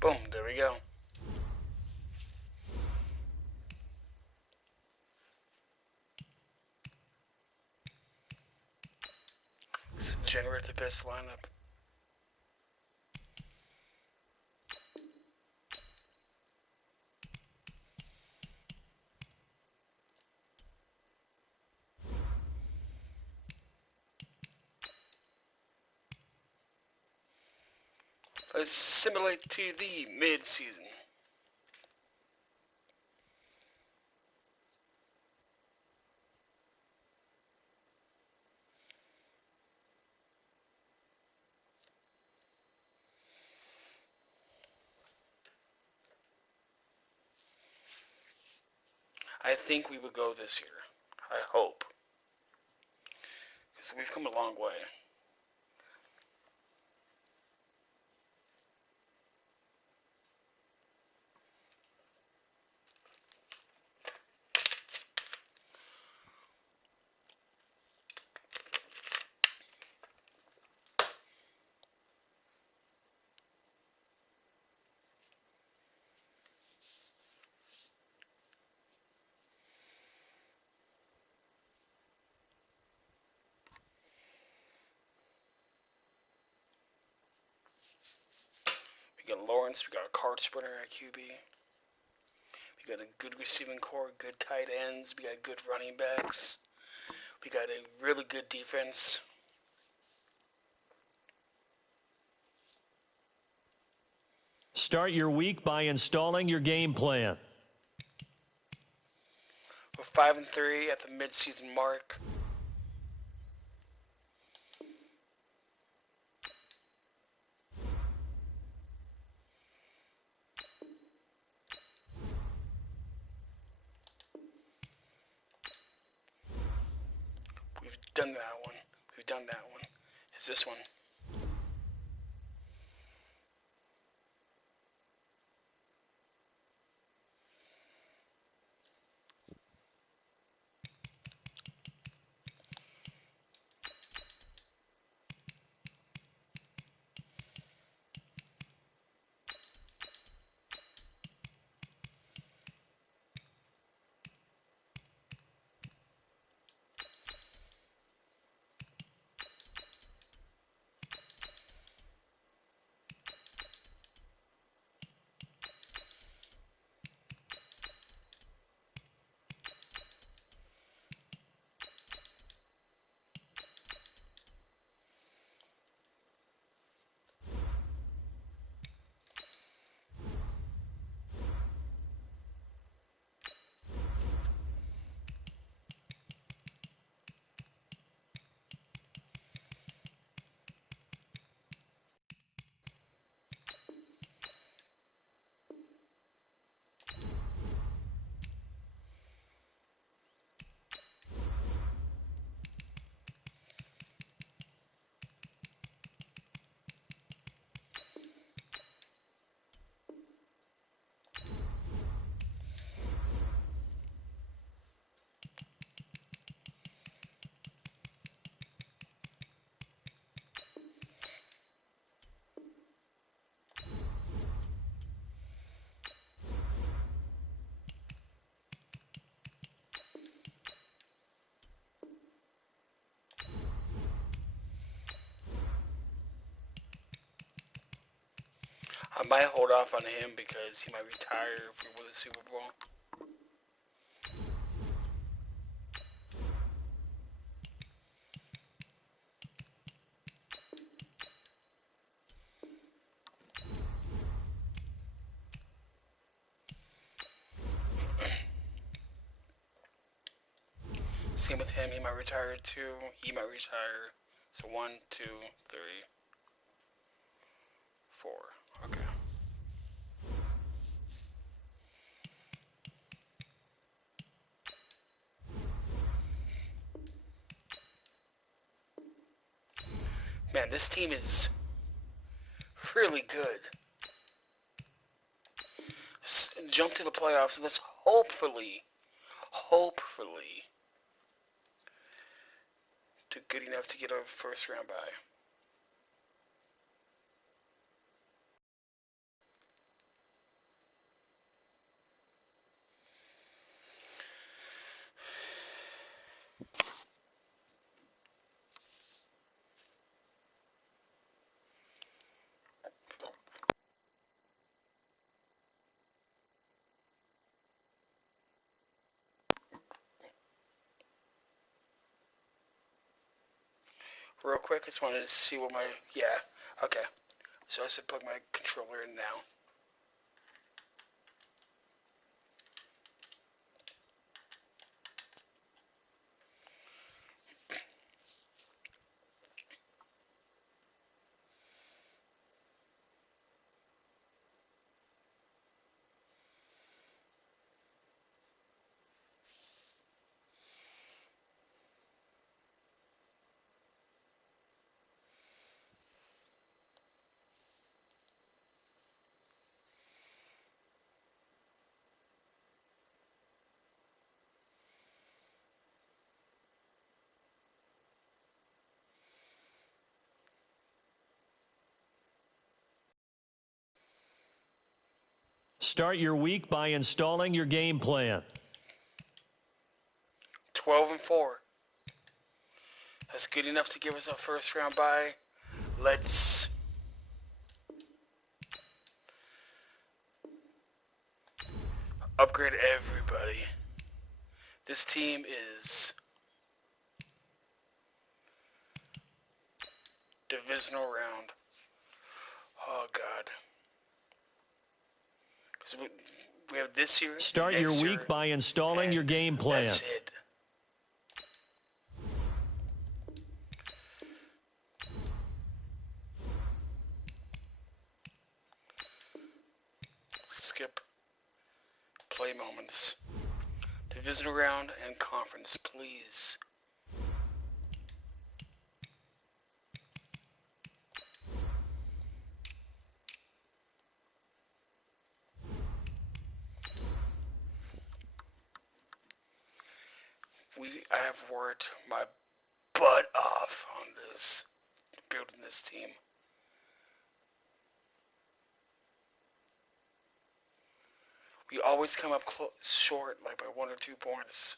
Boom, there we go. Let's generate the best lineup. Let's simulate to the mid-season. I think we would go this year. I hope. Because we've come a long way. We got Lawrence, we got a card sprinter at QB. We got a good receiving core, good tight ends, we got good running backs. We got a really good defense. Start your week by installing your game plan. We're 5-3 at the mid-season mark. We've done that one. We've done that one. It's this one. I might hold off on him because he might retire if we win the Super Bowl. Same with him, he might retire too. He might retire. So 1, 2, 3, 4. Okay. Man, this team is really good. Jump to the playoffs. Let's hopefully do good enough to get a first round bye. Real quick, I just wanted to see what my... Yeah, okay. So I should plug my controller in now. Start your week by installing your game plan. 12-4. That's good enough to give us a first round bye. Let's upgrade everybody. This team is divisional round. Oh God. Because we have this year. Start your week by installing your game plan. That's it. Skip play moments. Divisional round and conference, please. I have worked my butt off on this, building this team. We always come up short, like by 1 or 2 points.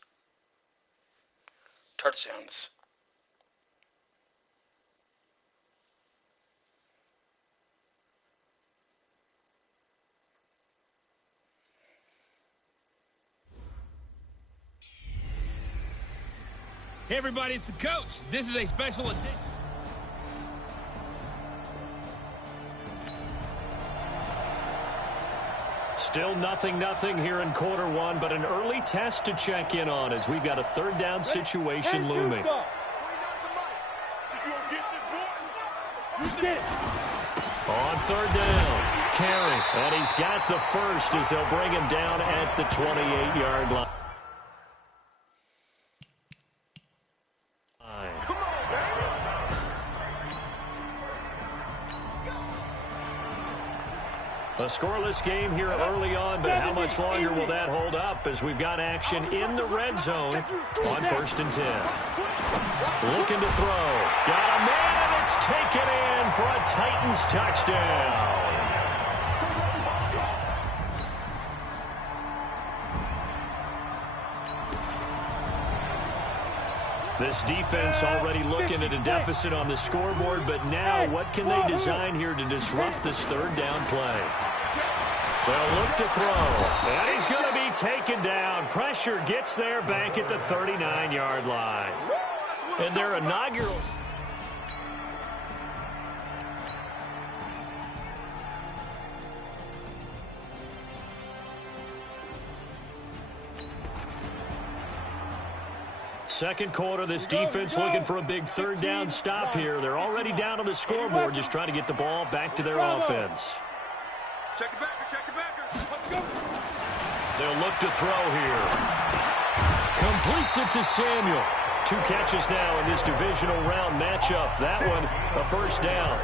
Touchdowns. Hey everybody, it's the coach. This is a special edition. Still 0-0 here in quarter one, but an early test to check in on as we've got a third down situation looming. On third down, carry, and he's got the first as they'll bring him down at the 28-yard line. A scoreless game here early on, but how much longer will that hold up as we've got action in the red zone on 1st and 10. Looking to throw. Got a man. It's taken in for a Titans touchdown. This defense already looking at a deficit on the scoreboard, but now what can they design here to disrupt this third down play? They'll look to throw, and he's going to be taken down. Pressure gets there back at the 39-yard line. And their inaugural... Second quarter, this defense looking for a big third down stop here. They're already down on the scoreboard, just trying to get the ball back to their offense. Check the backer, check the backer. They'll look to throw here. Completes it to Samuel. 2 catches now in this divisional round matchup. That one, a first down.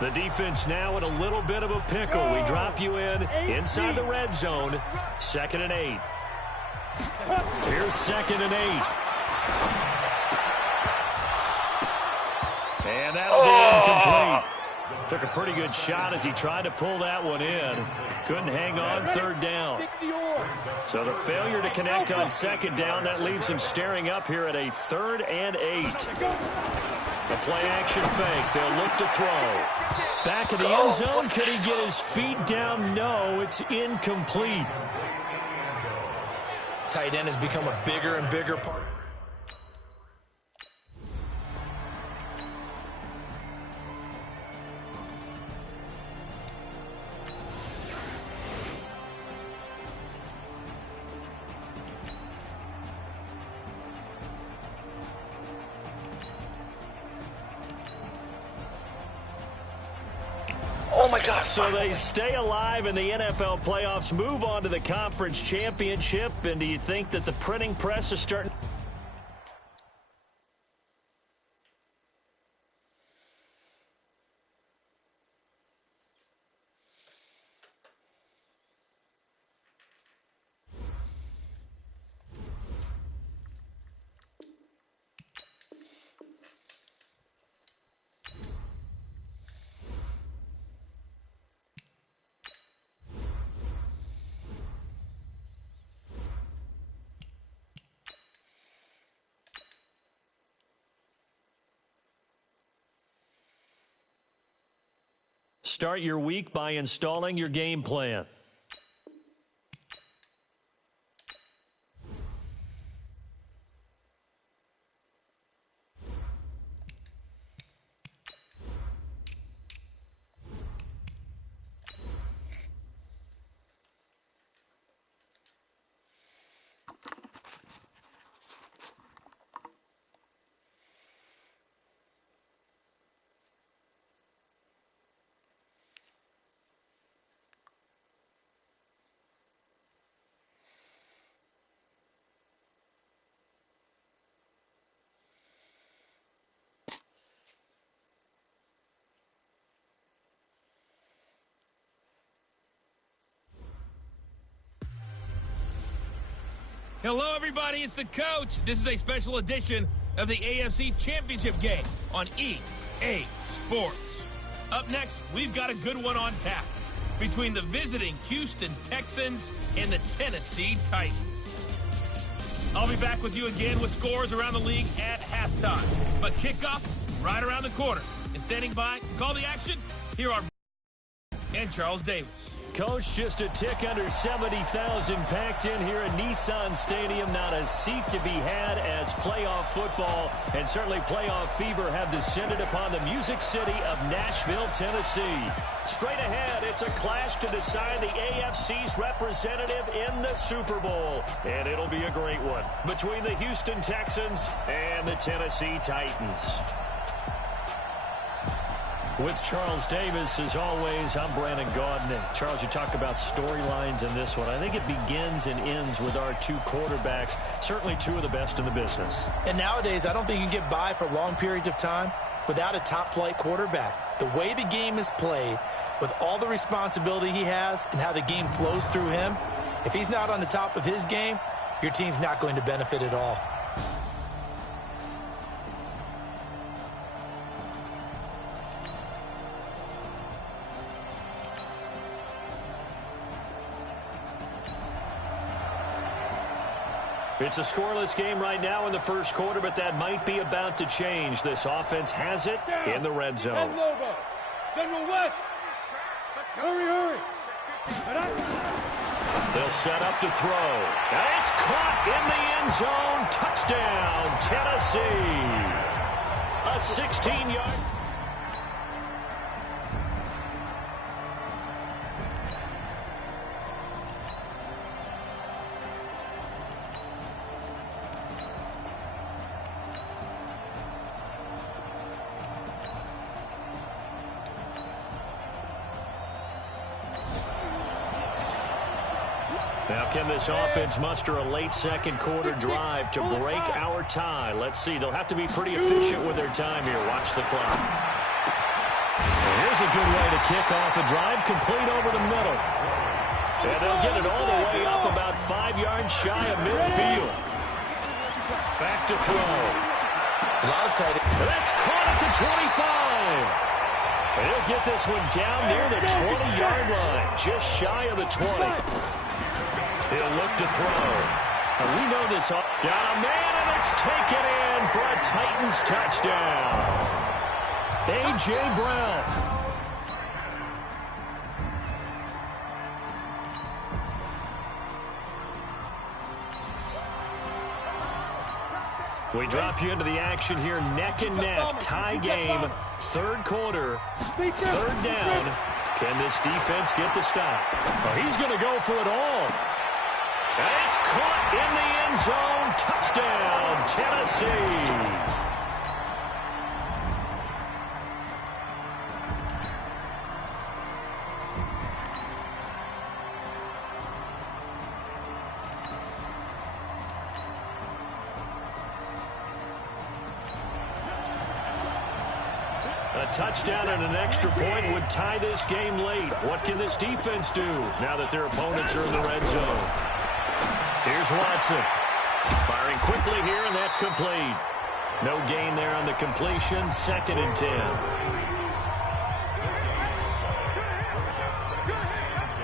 The defense now in a little bit of a pickle. We drop you inside the red zone. 2nd and 8. Here's 2nd and 8. And that'll be incomplete. Took a pretty good shot as he tried to pull that one in. Couldn't hang on 3rd down. So the failure to connect on 2nd down, that leaves him staring up here at a 3rd and 8. The play-action fake. They'll look to throw. Back in the end zone. Could he get his feet down? No, it's incomplete. Tight end has become a bigger and bigger part. Oh, my God. So they stay alive in the NFL playoffs, move on to the conference championship, and do you think that the printing press is starting? Start your week by installing your game plan. Hello, everybody. It's the coach. This is a special edition of the AFC Championship game on EA Sports. Up next, we've got a good one on tap between the visiting Houston Texans and the Tennessee Titans. I'll be back with you again with scores around the league at halftime. But kickoff right around the corner. And standing by to call the action, here are and Charles Davis. Coach, just a tick under 70,000 packed in here at Nissan Stadium. Not a seat to be had as playoff football and certainly playoff fever have descended upon the Music City of Nashville, Tennessee. Straight ahead, it's a clash to decide the AFC's representative in the Super Bowl. And it'll be a great one between the Houston Texans and the Tennessee Titans. With Charles Davis, as always, I'm Brandon Gaudin. Charles, you talk about storylines in this one. I think it begins and ends with our 2 quarterbacks, certainly 2 of the best in the business. And nowadays, I don't think you can get by for long periods of time without a top-flight quarterback. The way the game is played, with all the responsibility he has and how the game flows through him, if he's not on the top of his game, your team's not going to benefit at all. It's a scoreless game right now in the first quarter, but that might be about to change. This offense has it in the red zone. Logo. General West. Hurry, hurry. They'll set up to throw. And it's caught in the end zone. Touchdown, Tennessee. A 16-yard. Now, can this offense muster a late second quarter drive to break our tie? Let's see. They'll have to be pretty efficient with their time here. Watch the clock. And here's a good way to kick off a drive, complete over the middle. And they'll get it all the way up about 5 yards shy of midfield. Back to throw. A lot of tight end. That's caught at the 25. And he'll get this one down near the 20-yard line, just shy of the 20. He'll look to throw. And we know this. Got a man, and it's taken in for a Titans touchdown. A.J. Brown. We drop you into the action here, neck and neck, tie game, third quarter, third down. Can this defense get the stop? Oh, he's going to go for it all. And it's caught in the end zone. Touchdown, Tennessee. A touchdown and an extra point would tie this game late. What can this defense do now that their opponents are in the red zone? Here's Watson. Firing quickly here, and that's complete. No gain there on the completion. 2nd and 10.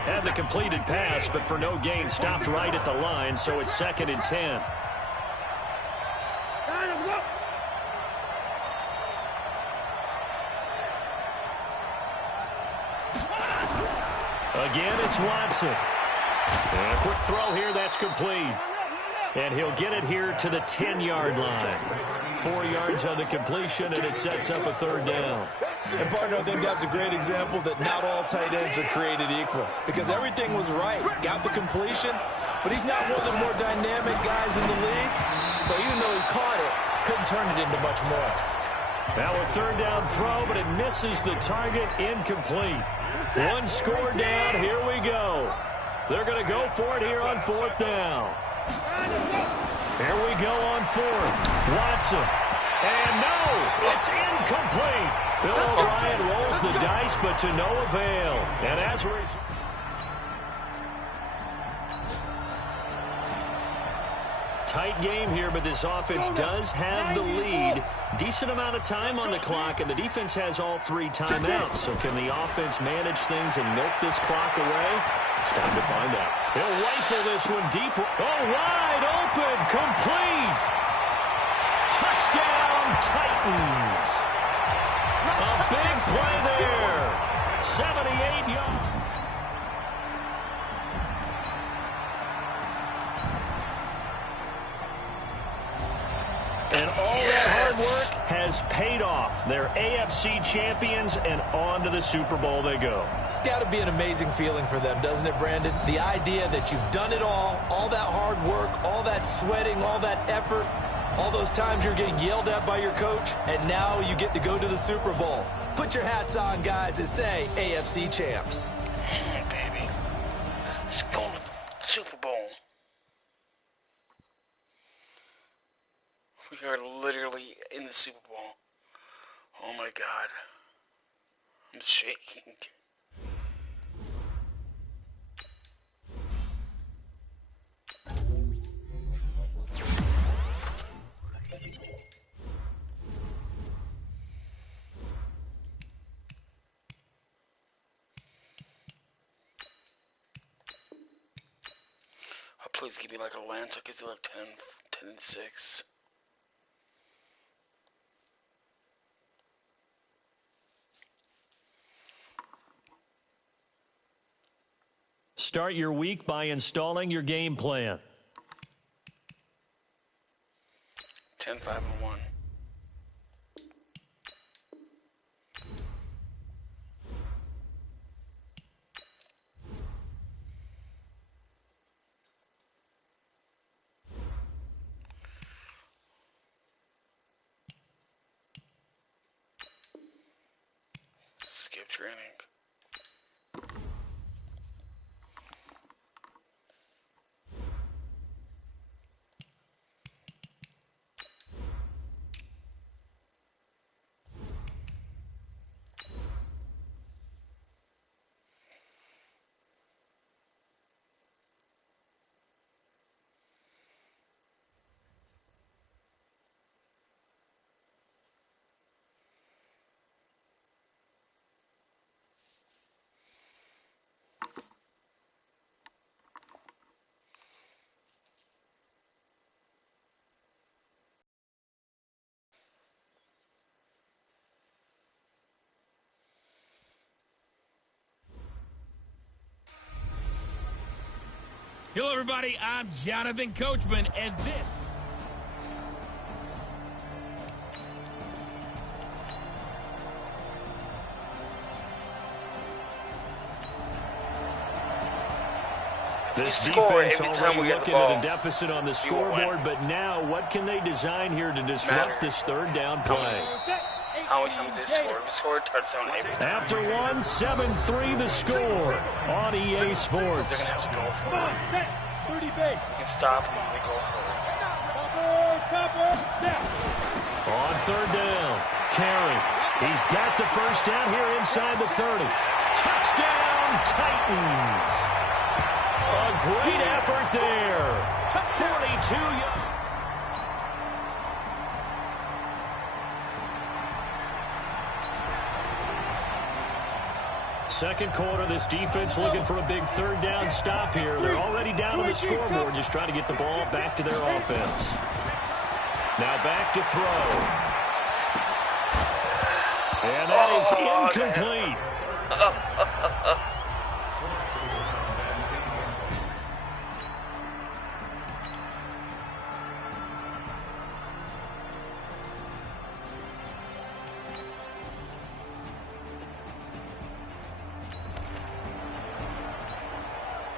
Had the completed pass, but for no gain, stopped right at the line, so it's 2nd and 10. Again, it's Watson. And a quick throw here, that's complete. And he'll get it here to the 10-yard line. 4 yards on the completion, and it sets up a third down. And, partner, I think that's a great example that not all tight ends are created equal. Because everything was right. Got the completion, but he's not one of the more dynamic guys in the league. So even though he caught it, couldn't turn it into much more. Now a third down throw, but it misses the target, incomplete. One score down, here we go. They're going to go for it here on 4th down. Here we go on 4th. Watson. And no, it's incomplete. Bill O'Brien rolls the dice, but to no avail. And as a result, tight game here, but this offense does have the lead. Decent amount of time on the clock, and the defense has all 3 timeouts. So can the offense manage things and milk this clock away? It's time to find out. He'll rifle this one deep. Oh, wide open, complete. Touchdown, Titans. A big play there. 78 yards. And all that hard work has paid off. They're AFC champions, and on to the Super Bowl they go. It's got to be an amazing feeling for them, doesn't it, Brandon? The idea that you've done it all that hard work, all that sweating, all that effort, all those times you're getting yelled at by your coach, and now you get to go to the Super Bowl. Put your hats on, guys, and say AFC champs. Hey, baby. Let's go to the Super Bowl. We are literally in the Super Bowl. Oh my God. I'm shaking. Please give me like Atlanta because they left 10 and 6. Start your week by installing your game plan. 10, 5, and 1. Skip training. Hello, everybody. I'm Jonathan Coachman, and this... This score defense every time already we get the looking ball, at a deficit on the you will scoreboard, win. but now what can they design here to disrupt this third down play? How many times they scored? We scored a touchdown every time. After 1, 7-3 the score on EA Sports. They're going to have to go for it. Set. 30 base. We can stop them when they go for it. Topper. Snap. On third down, Carey. He's got the first down here inside the 30. Touchdown, Titans. A great effort there. 42 yards. Second quarter, this defense looking for a big third down stop here. They're already down on the scoreboard, just trying to get the ball back to their offense. Now back to throw. And that is incomplete.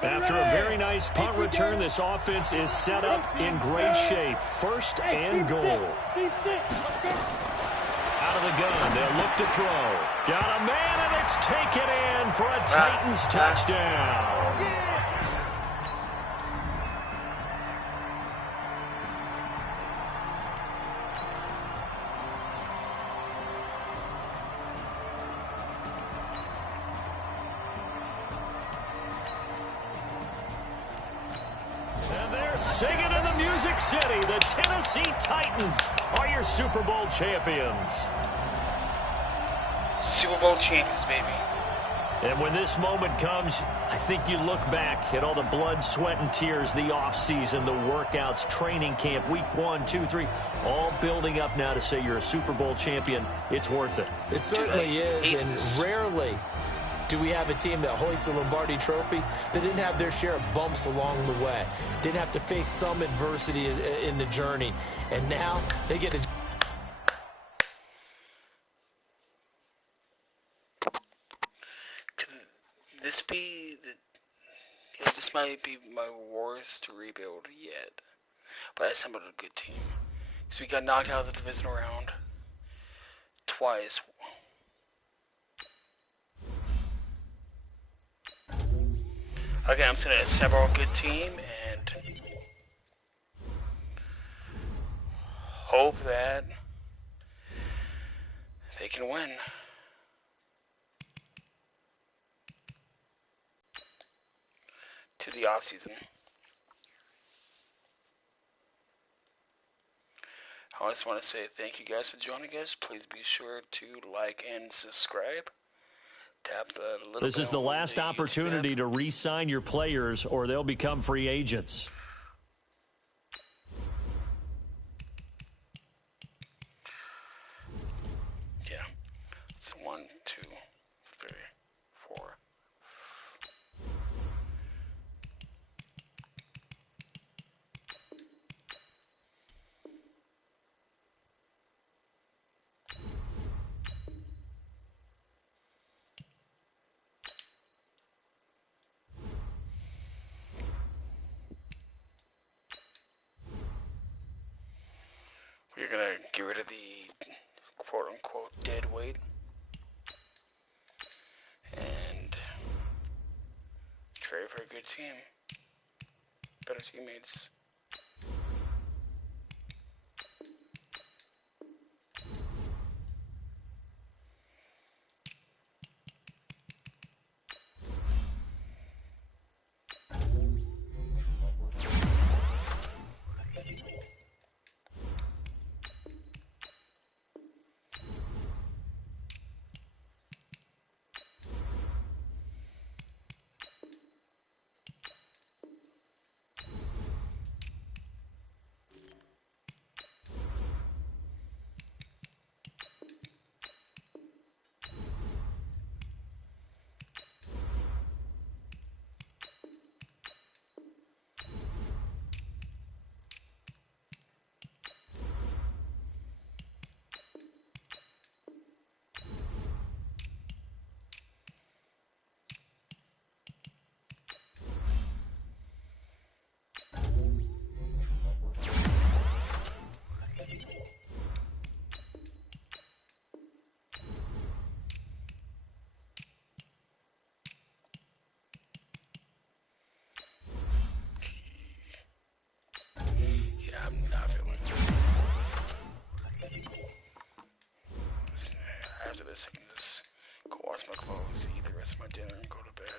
After a very nice punt return, this offense is set up in great shape. First and goal. Out of the gun, they'll look to throw. Got a man, and it's taken in for a Titans touchdown. Singing in the Music City, the Tennessee Titans are your Super Bowl champions. Super Bowl champions, baby. And when this moment comes, I think you look back at all the blood, sweat, and tears, the offseason, the workouts, training camp, week 1, 2, 3, all building up now to say you're a Super Bowl champion. It's worth it. It certainly is, and rarely do we have a team that hoists the Lombardi Trophy that didn't have their share of bumps along the way, didn't have to face some adversity in the journey, and now they get a... Could this be the... this might be my worst rebuild yet. But I assembled a good team. So we got knocked out of the divisional round twice. Okay, I'm just gonna assemble a good team and hope that they can win. To the off season. I just want to say thank you guys for joining us. Please be sure to like and subscribe. Tap the little This is the bell on last the opportunity YouTube to re-sign your players or they'll become free agents. You're gonna get rid of the quote-unquote dead weight and trade for a good team, better teammates. Yeah, I'm not feeling it. After this, I can just go wash my clothes, eat the rest of my dinner, and go to bed.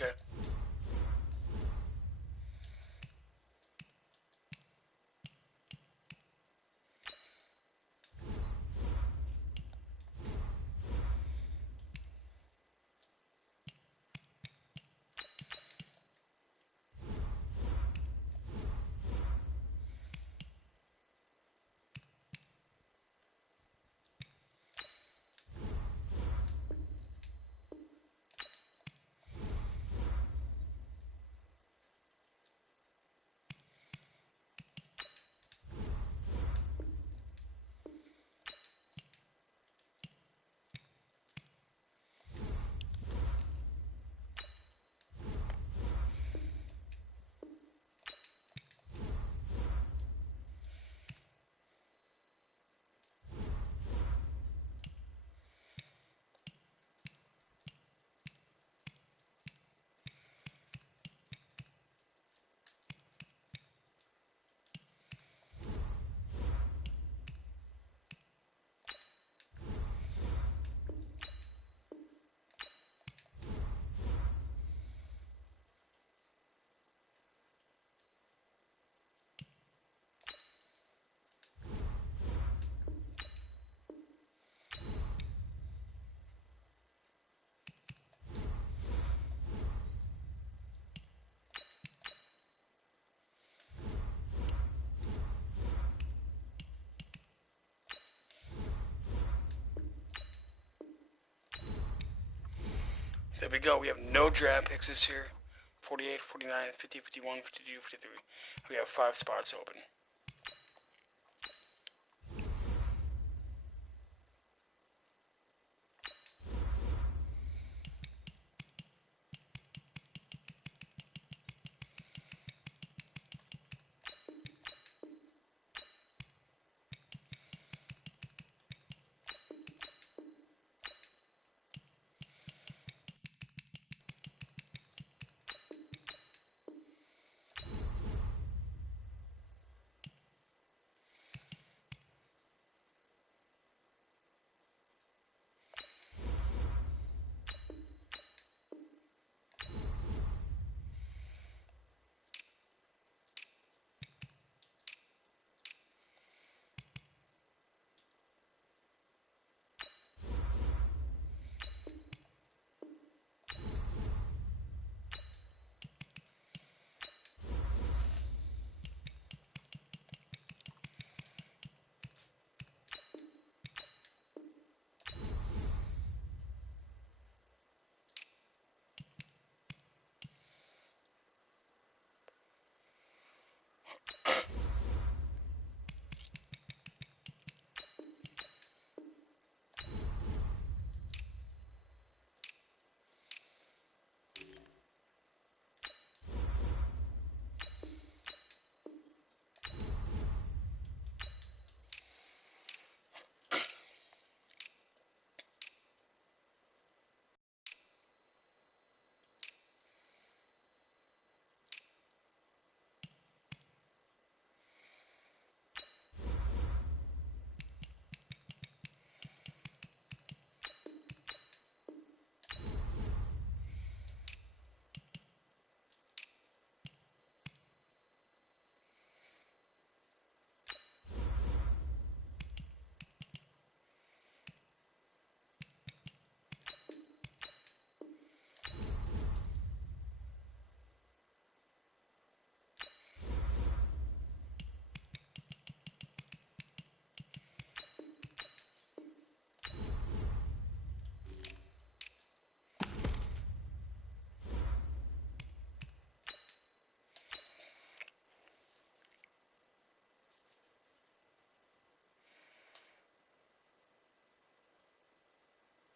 Okay. There we go. We have no draft picks this year. 48, 49, 50, 51, 52, 53. We have 5 spots open.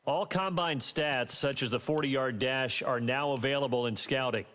All combine stats, such as the 40-yard dash, are now available in scouting.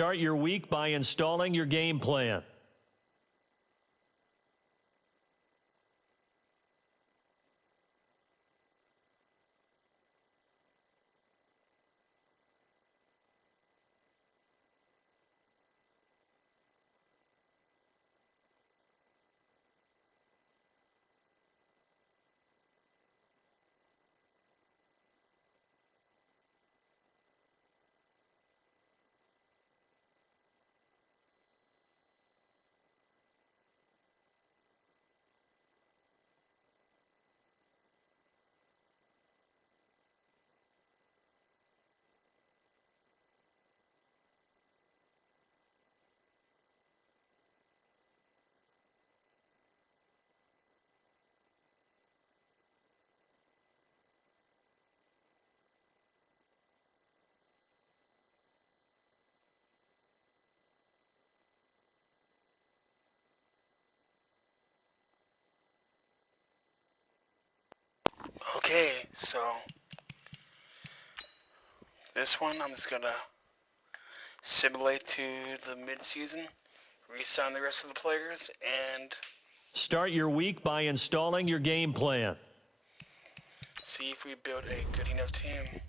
Start your week by installing your game plan. Okay, so this one I'm just gonna simulate to the mid-season, re-sign the rest of the players, and Start your week by installing your game plan. see if we build a good enough team.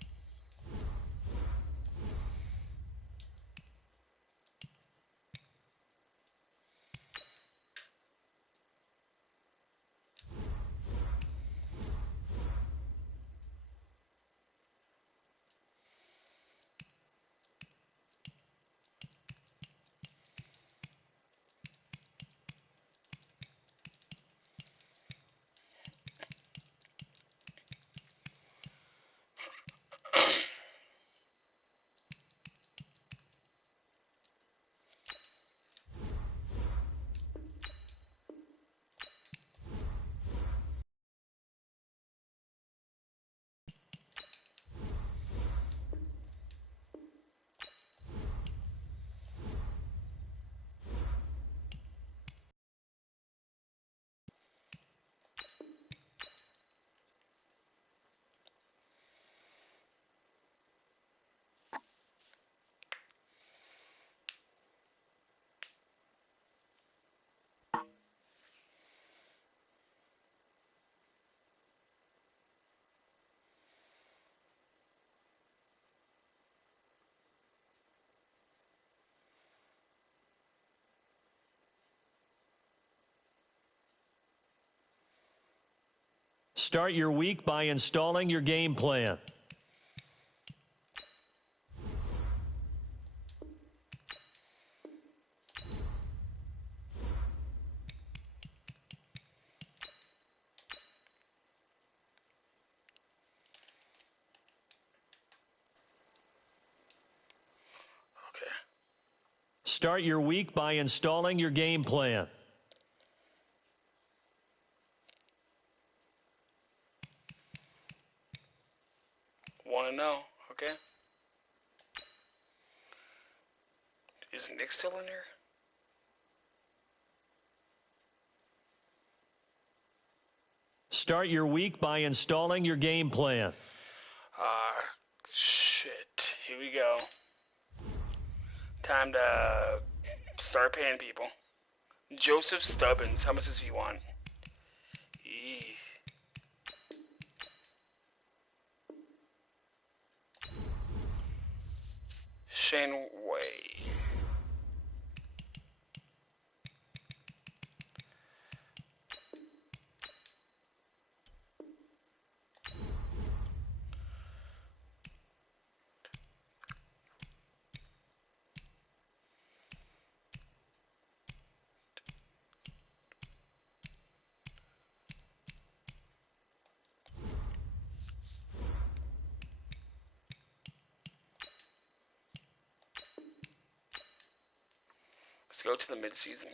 Start your week by installing your game plan. Okay. Start your week by installing your game plan. Want to know? Okay. Is Nick still in here? Start your week by installing your game plan. Shit. Here we go. Time to start paying people. Joseph Stubbins. How much does he want? Eee. Shane Way. Let's go to the mid-season.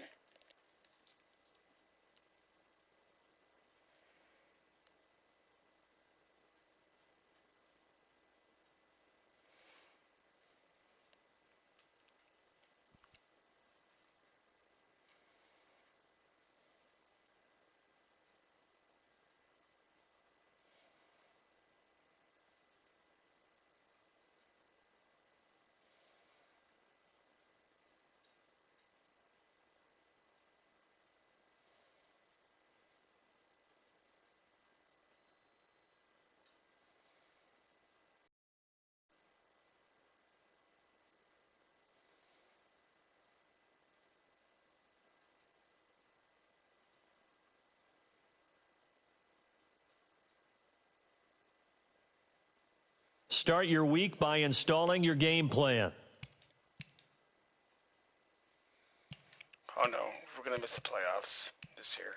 Start your week by installing your game plan. Oh no, we're gonna miss the playoffs this year.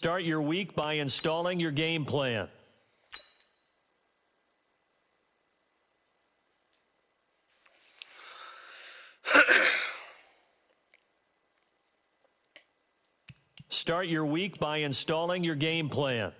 Start your week by installing your game plan. Start your week by installing your game plan.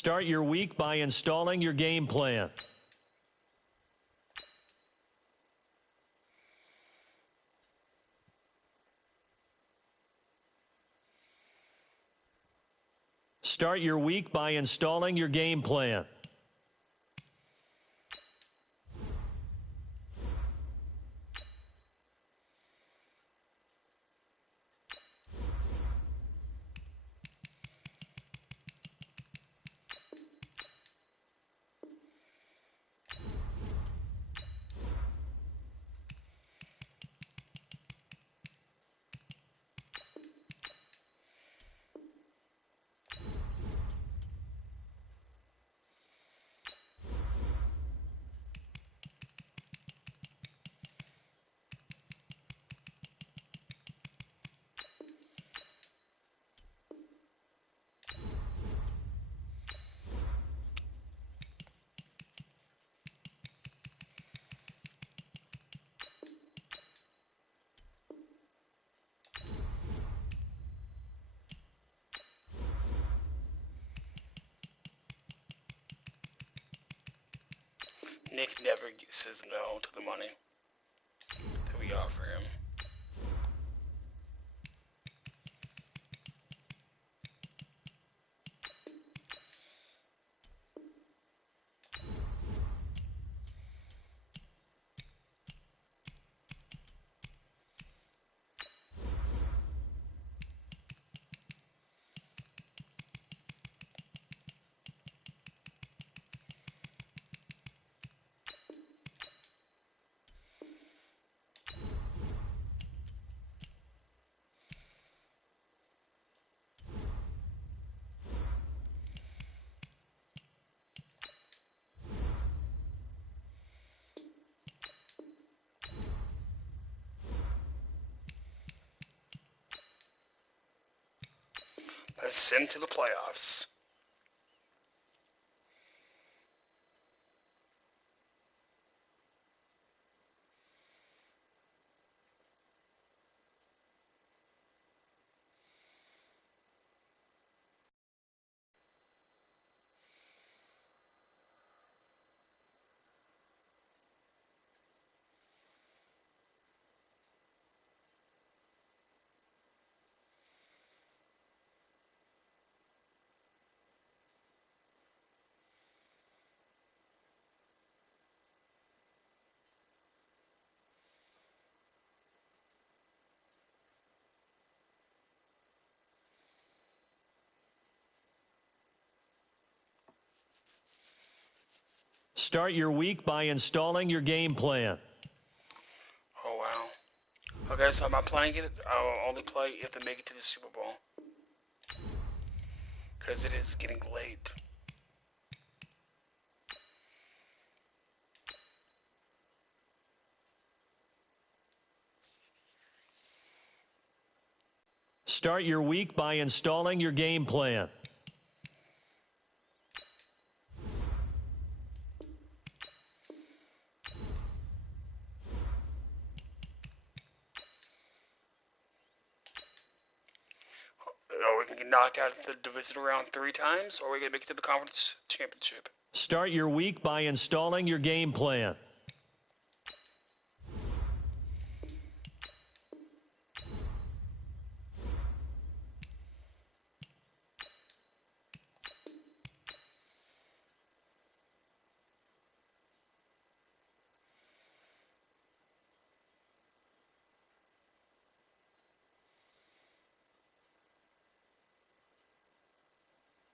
Start your week by installing your game plan. Start your week by installing your game plan. Nick never says no to the money that we offer him. ascend to the playoffs. Start your week by installing your game plan. Oh, wow. Okay, so I'm not playing it. I'll only play if they make it to the Super Bowl. Because it is getting late. Start your week by installing your game plan. Are we going to get knocked out of the division round 3 times, or are we going to make it to the conference championship? Start your week by installing your game plan.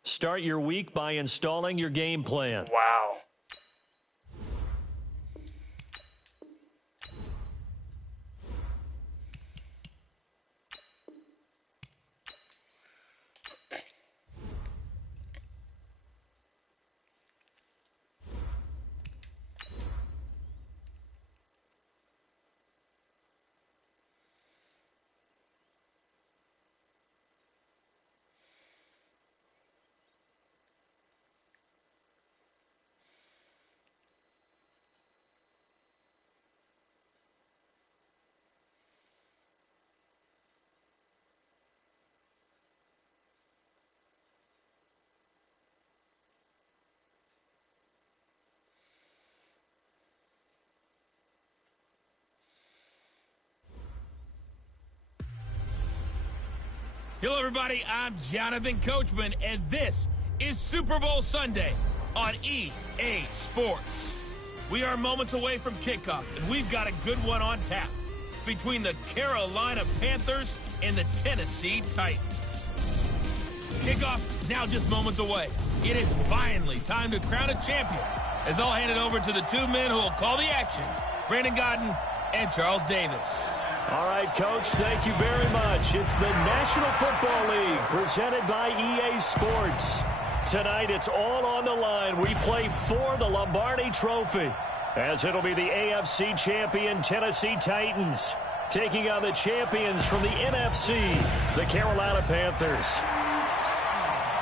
Start your week by installing your game plan. Wow. Hello, everybody. I'm Jonathan Coachman, and this is Super Bowl Sunday on EA Sports. We are moments away from kickoff, and we've got a good one on tap between the Carolina Panthers and the Tennessee Titans. Kickoff now just moments away. It is finally time to crown a champion, as I'll hand it over to the two men who will call the action, Brandon Godden and Charles Davis. All right, Coach, thank you very much. It's the National Football League presented by EA Sports. Tonight, it's all on the line. We play for the Lombardi Trophy, as it'll be the AFC champion Tennessee Titans taking on the champions from the NFC, the Carolina Panthers.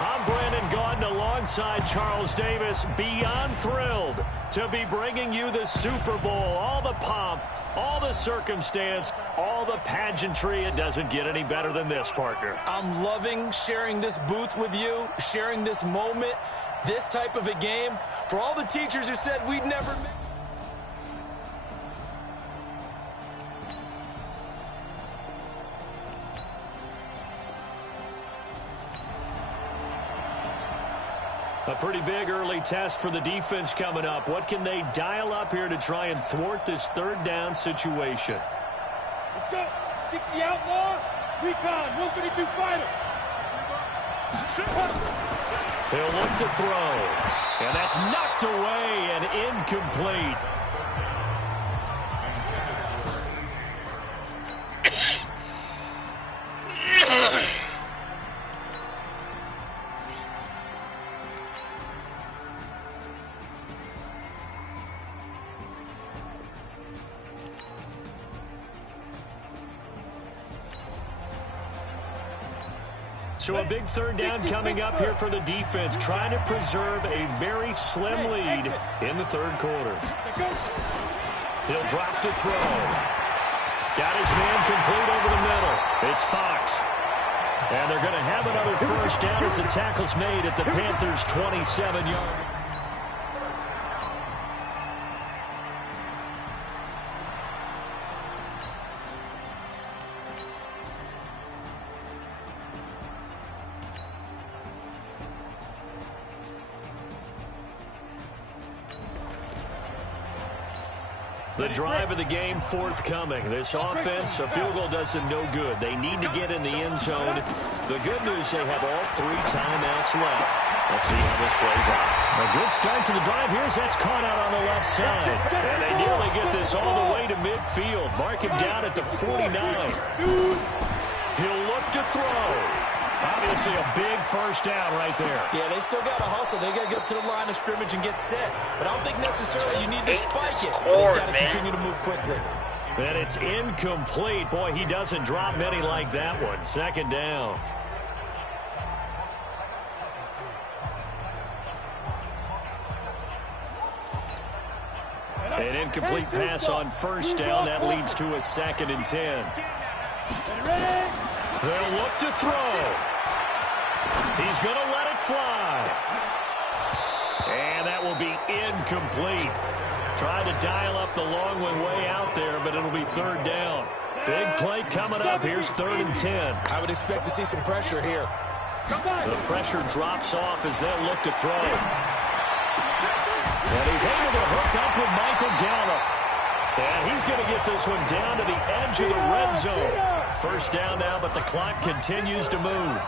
I'm Brandon Gaudin alongside Charles Davis, beyond thrilled to be bringing you the Super Bowl, all the pomp, all the circumstance, all the pageantry. It doesn't get any better than this, partner. I'm loving sharing this booth with you, sharing this moment, this type of a game. For all the teachers who said we'd never make a pretty big early test for the defense coming up. What can they dial up here to try and thwart this third down situation? Let's go. 60 outlaw. Recon. 152 fighter. He'll look to throw. And that's knocked away and incomplete. So a big third down coming up here for the defense, trying to preserve a very slim lead in the third quarter. He'll drop to throw. Got his man complete over the middle. It's Fox. And they're going to have another first down as the tackle's made at the Panthers' 27-yard. The drive of the game forthcoming. This offense, a field goal does them no good. They need to get in the end zone. The good news, they have all 3 timeouts left. Let's see how this plays out. A good start to the drive. Here's that's caught out on the left side. And they nearly get this all the way to midfield. Mark him down at the 49. He'll look to throw. Obviously a big first down right there. Yeah, they still got to hustle. They got to get up to the line of scrimmage and get set. But I don't think necessarily you need to spike it. But they've got to continue to move quickly. And it's incomplete. Boy, he doesn't drop many like that one. Second down. An incomplete pass on first down. That leads to a 2nd and 10. They'll look to throw. He's going to let it fly. And that will be incomplete. Tried to dial up the long one way out there, but it'll be third down. Big play coming up. Here's 3rd and 10. I would expect to see some pressure here. The pressure drops off as they'll look to throw. And he's able to hook up with Michael Gallup. And he's going to get this one down to the edge of the red zone. First down now, but the clock continues to move.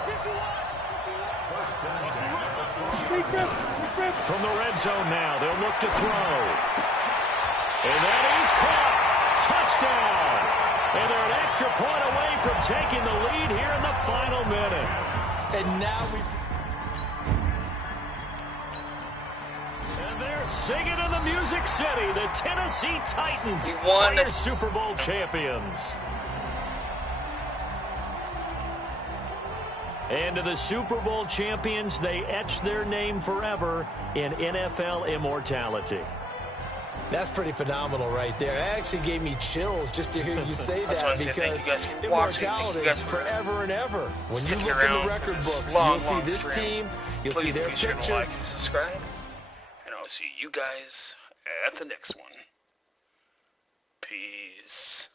From the red zone now, they'll look to throw. And that is caught. Touchdown. And they're an extra point away from taking the lead here in the final minute. And now And they're singing in the Music City. The Tennessee Titans won are your Super Bowl champions. And to the Super Bowl champions, they etch their name forever in NFL immortality. that's pretty phenomenal right there. It actually gave me chills just to hear you say that because immortality forever and ever. When you look in the record books, you'll see this team, you'll see their picture. Like and subscribe, and I'll see you guys at the next one. Peace.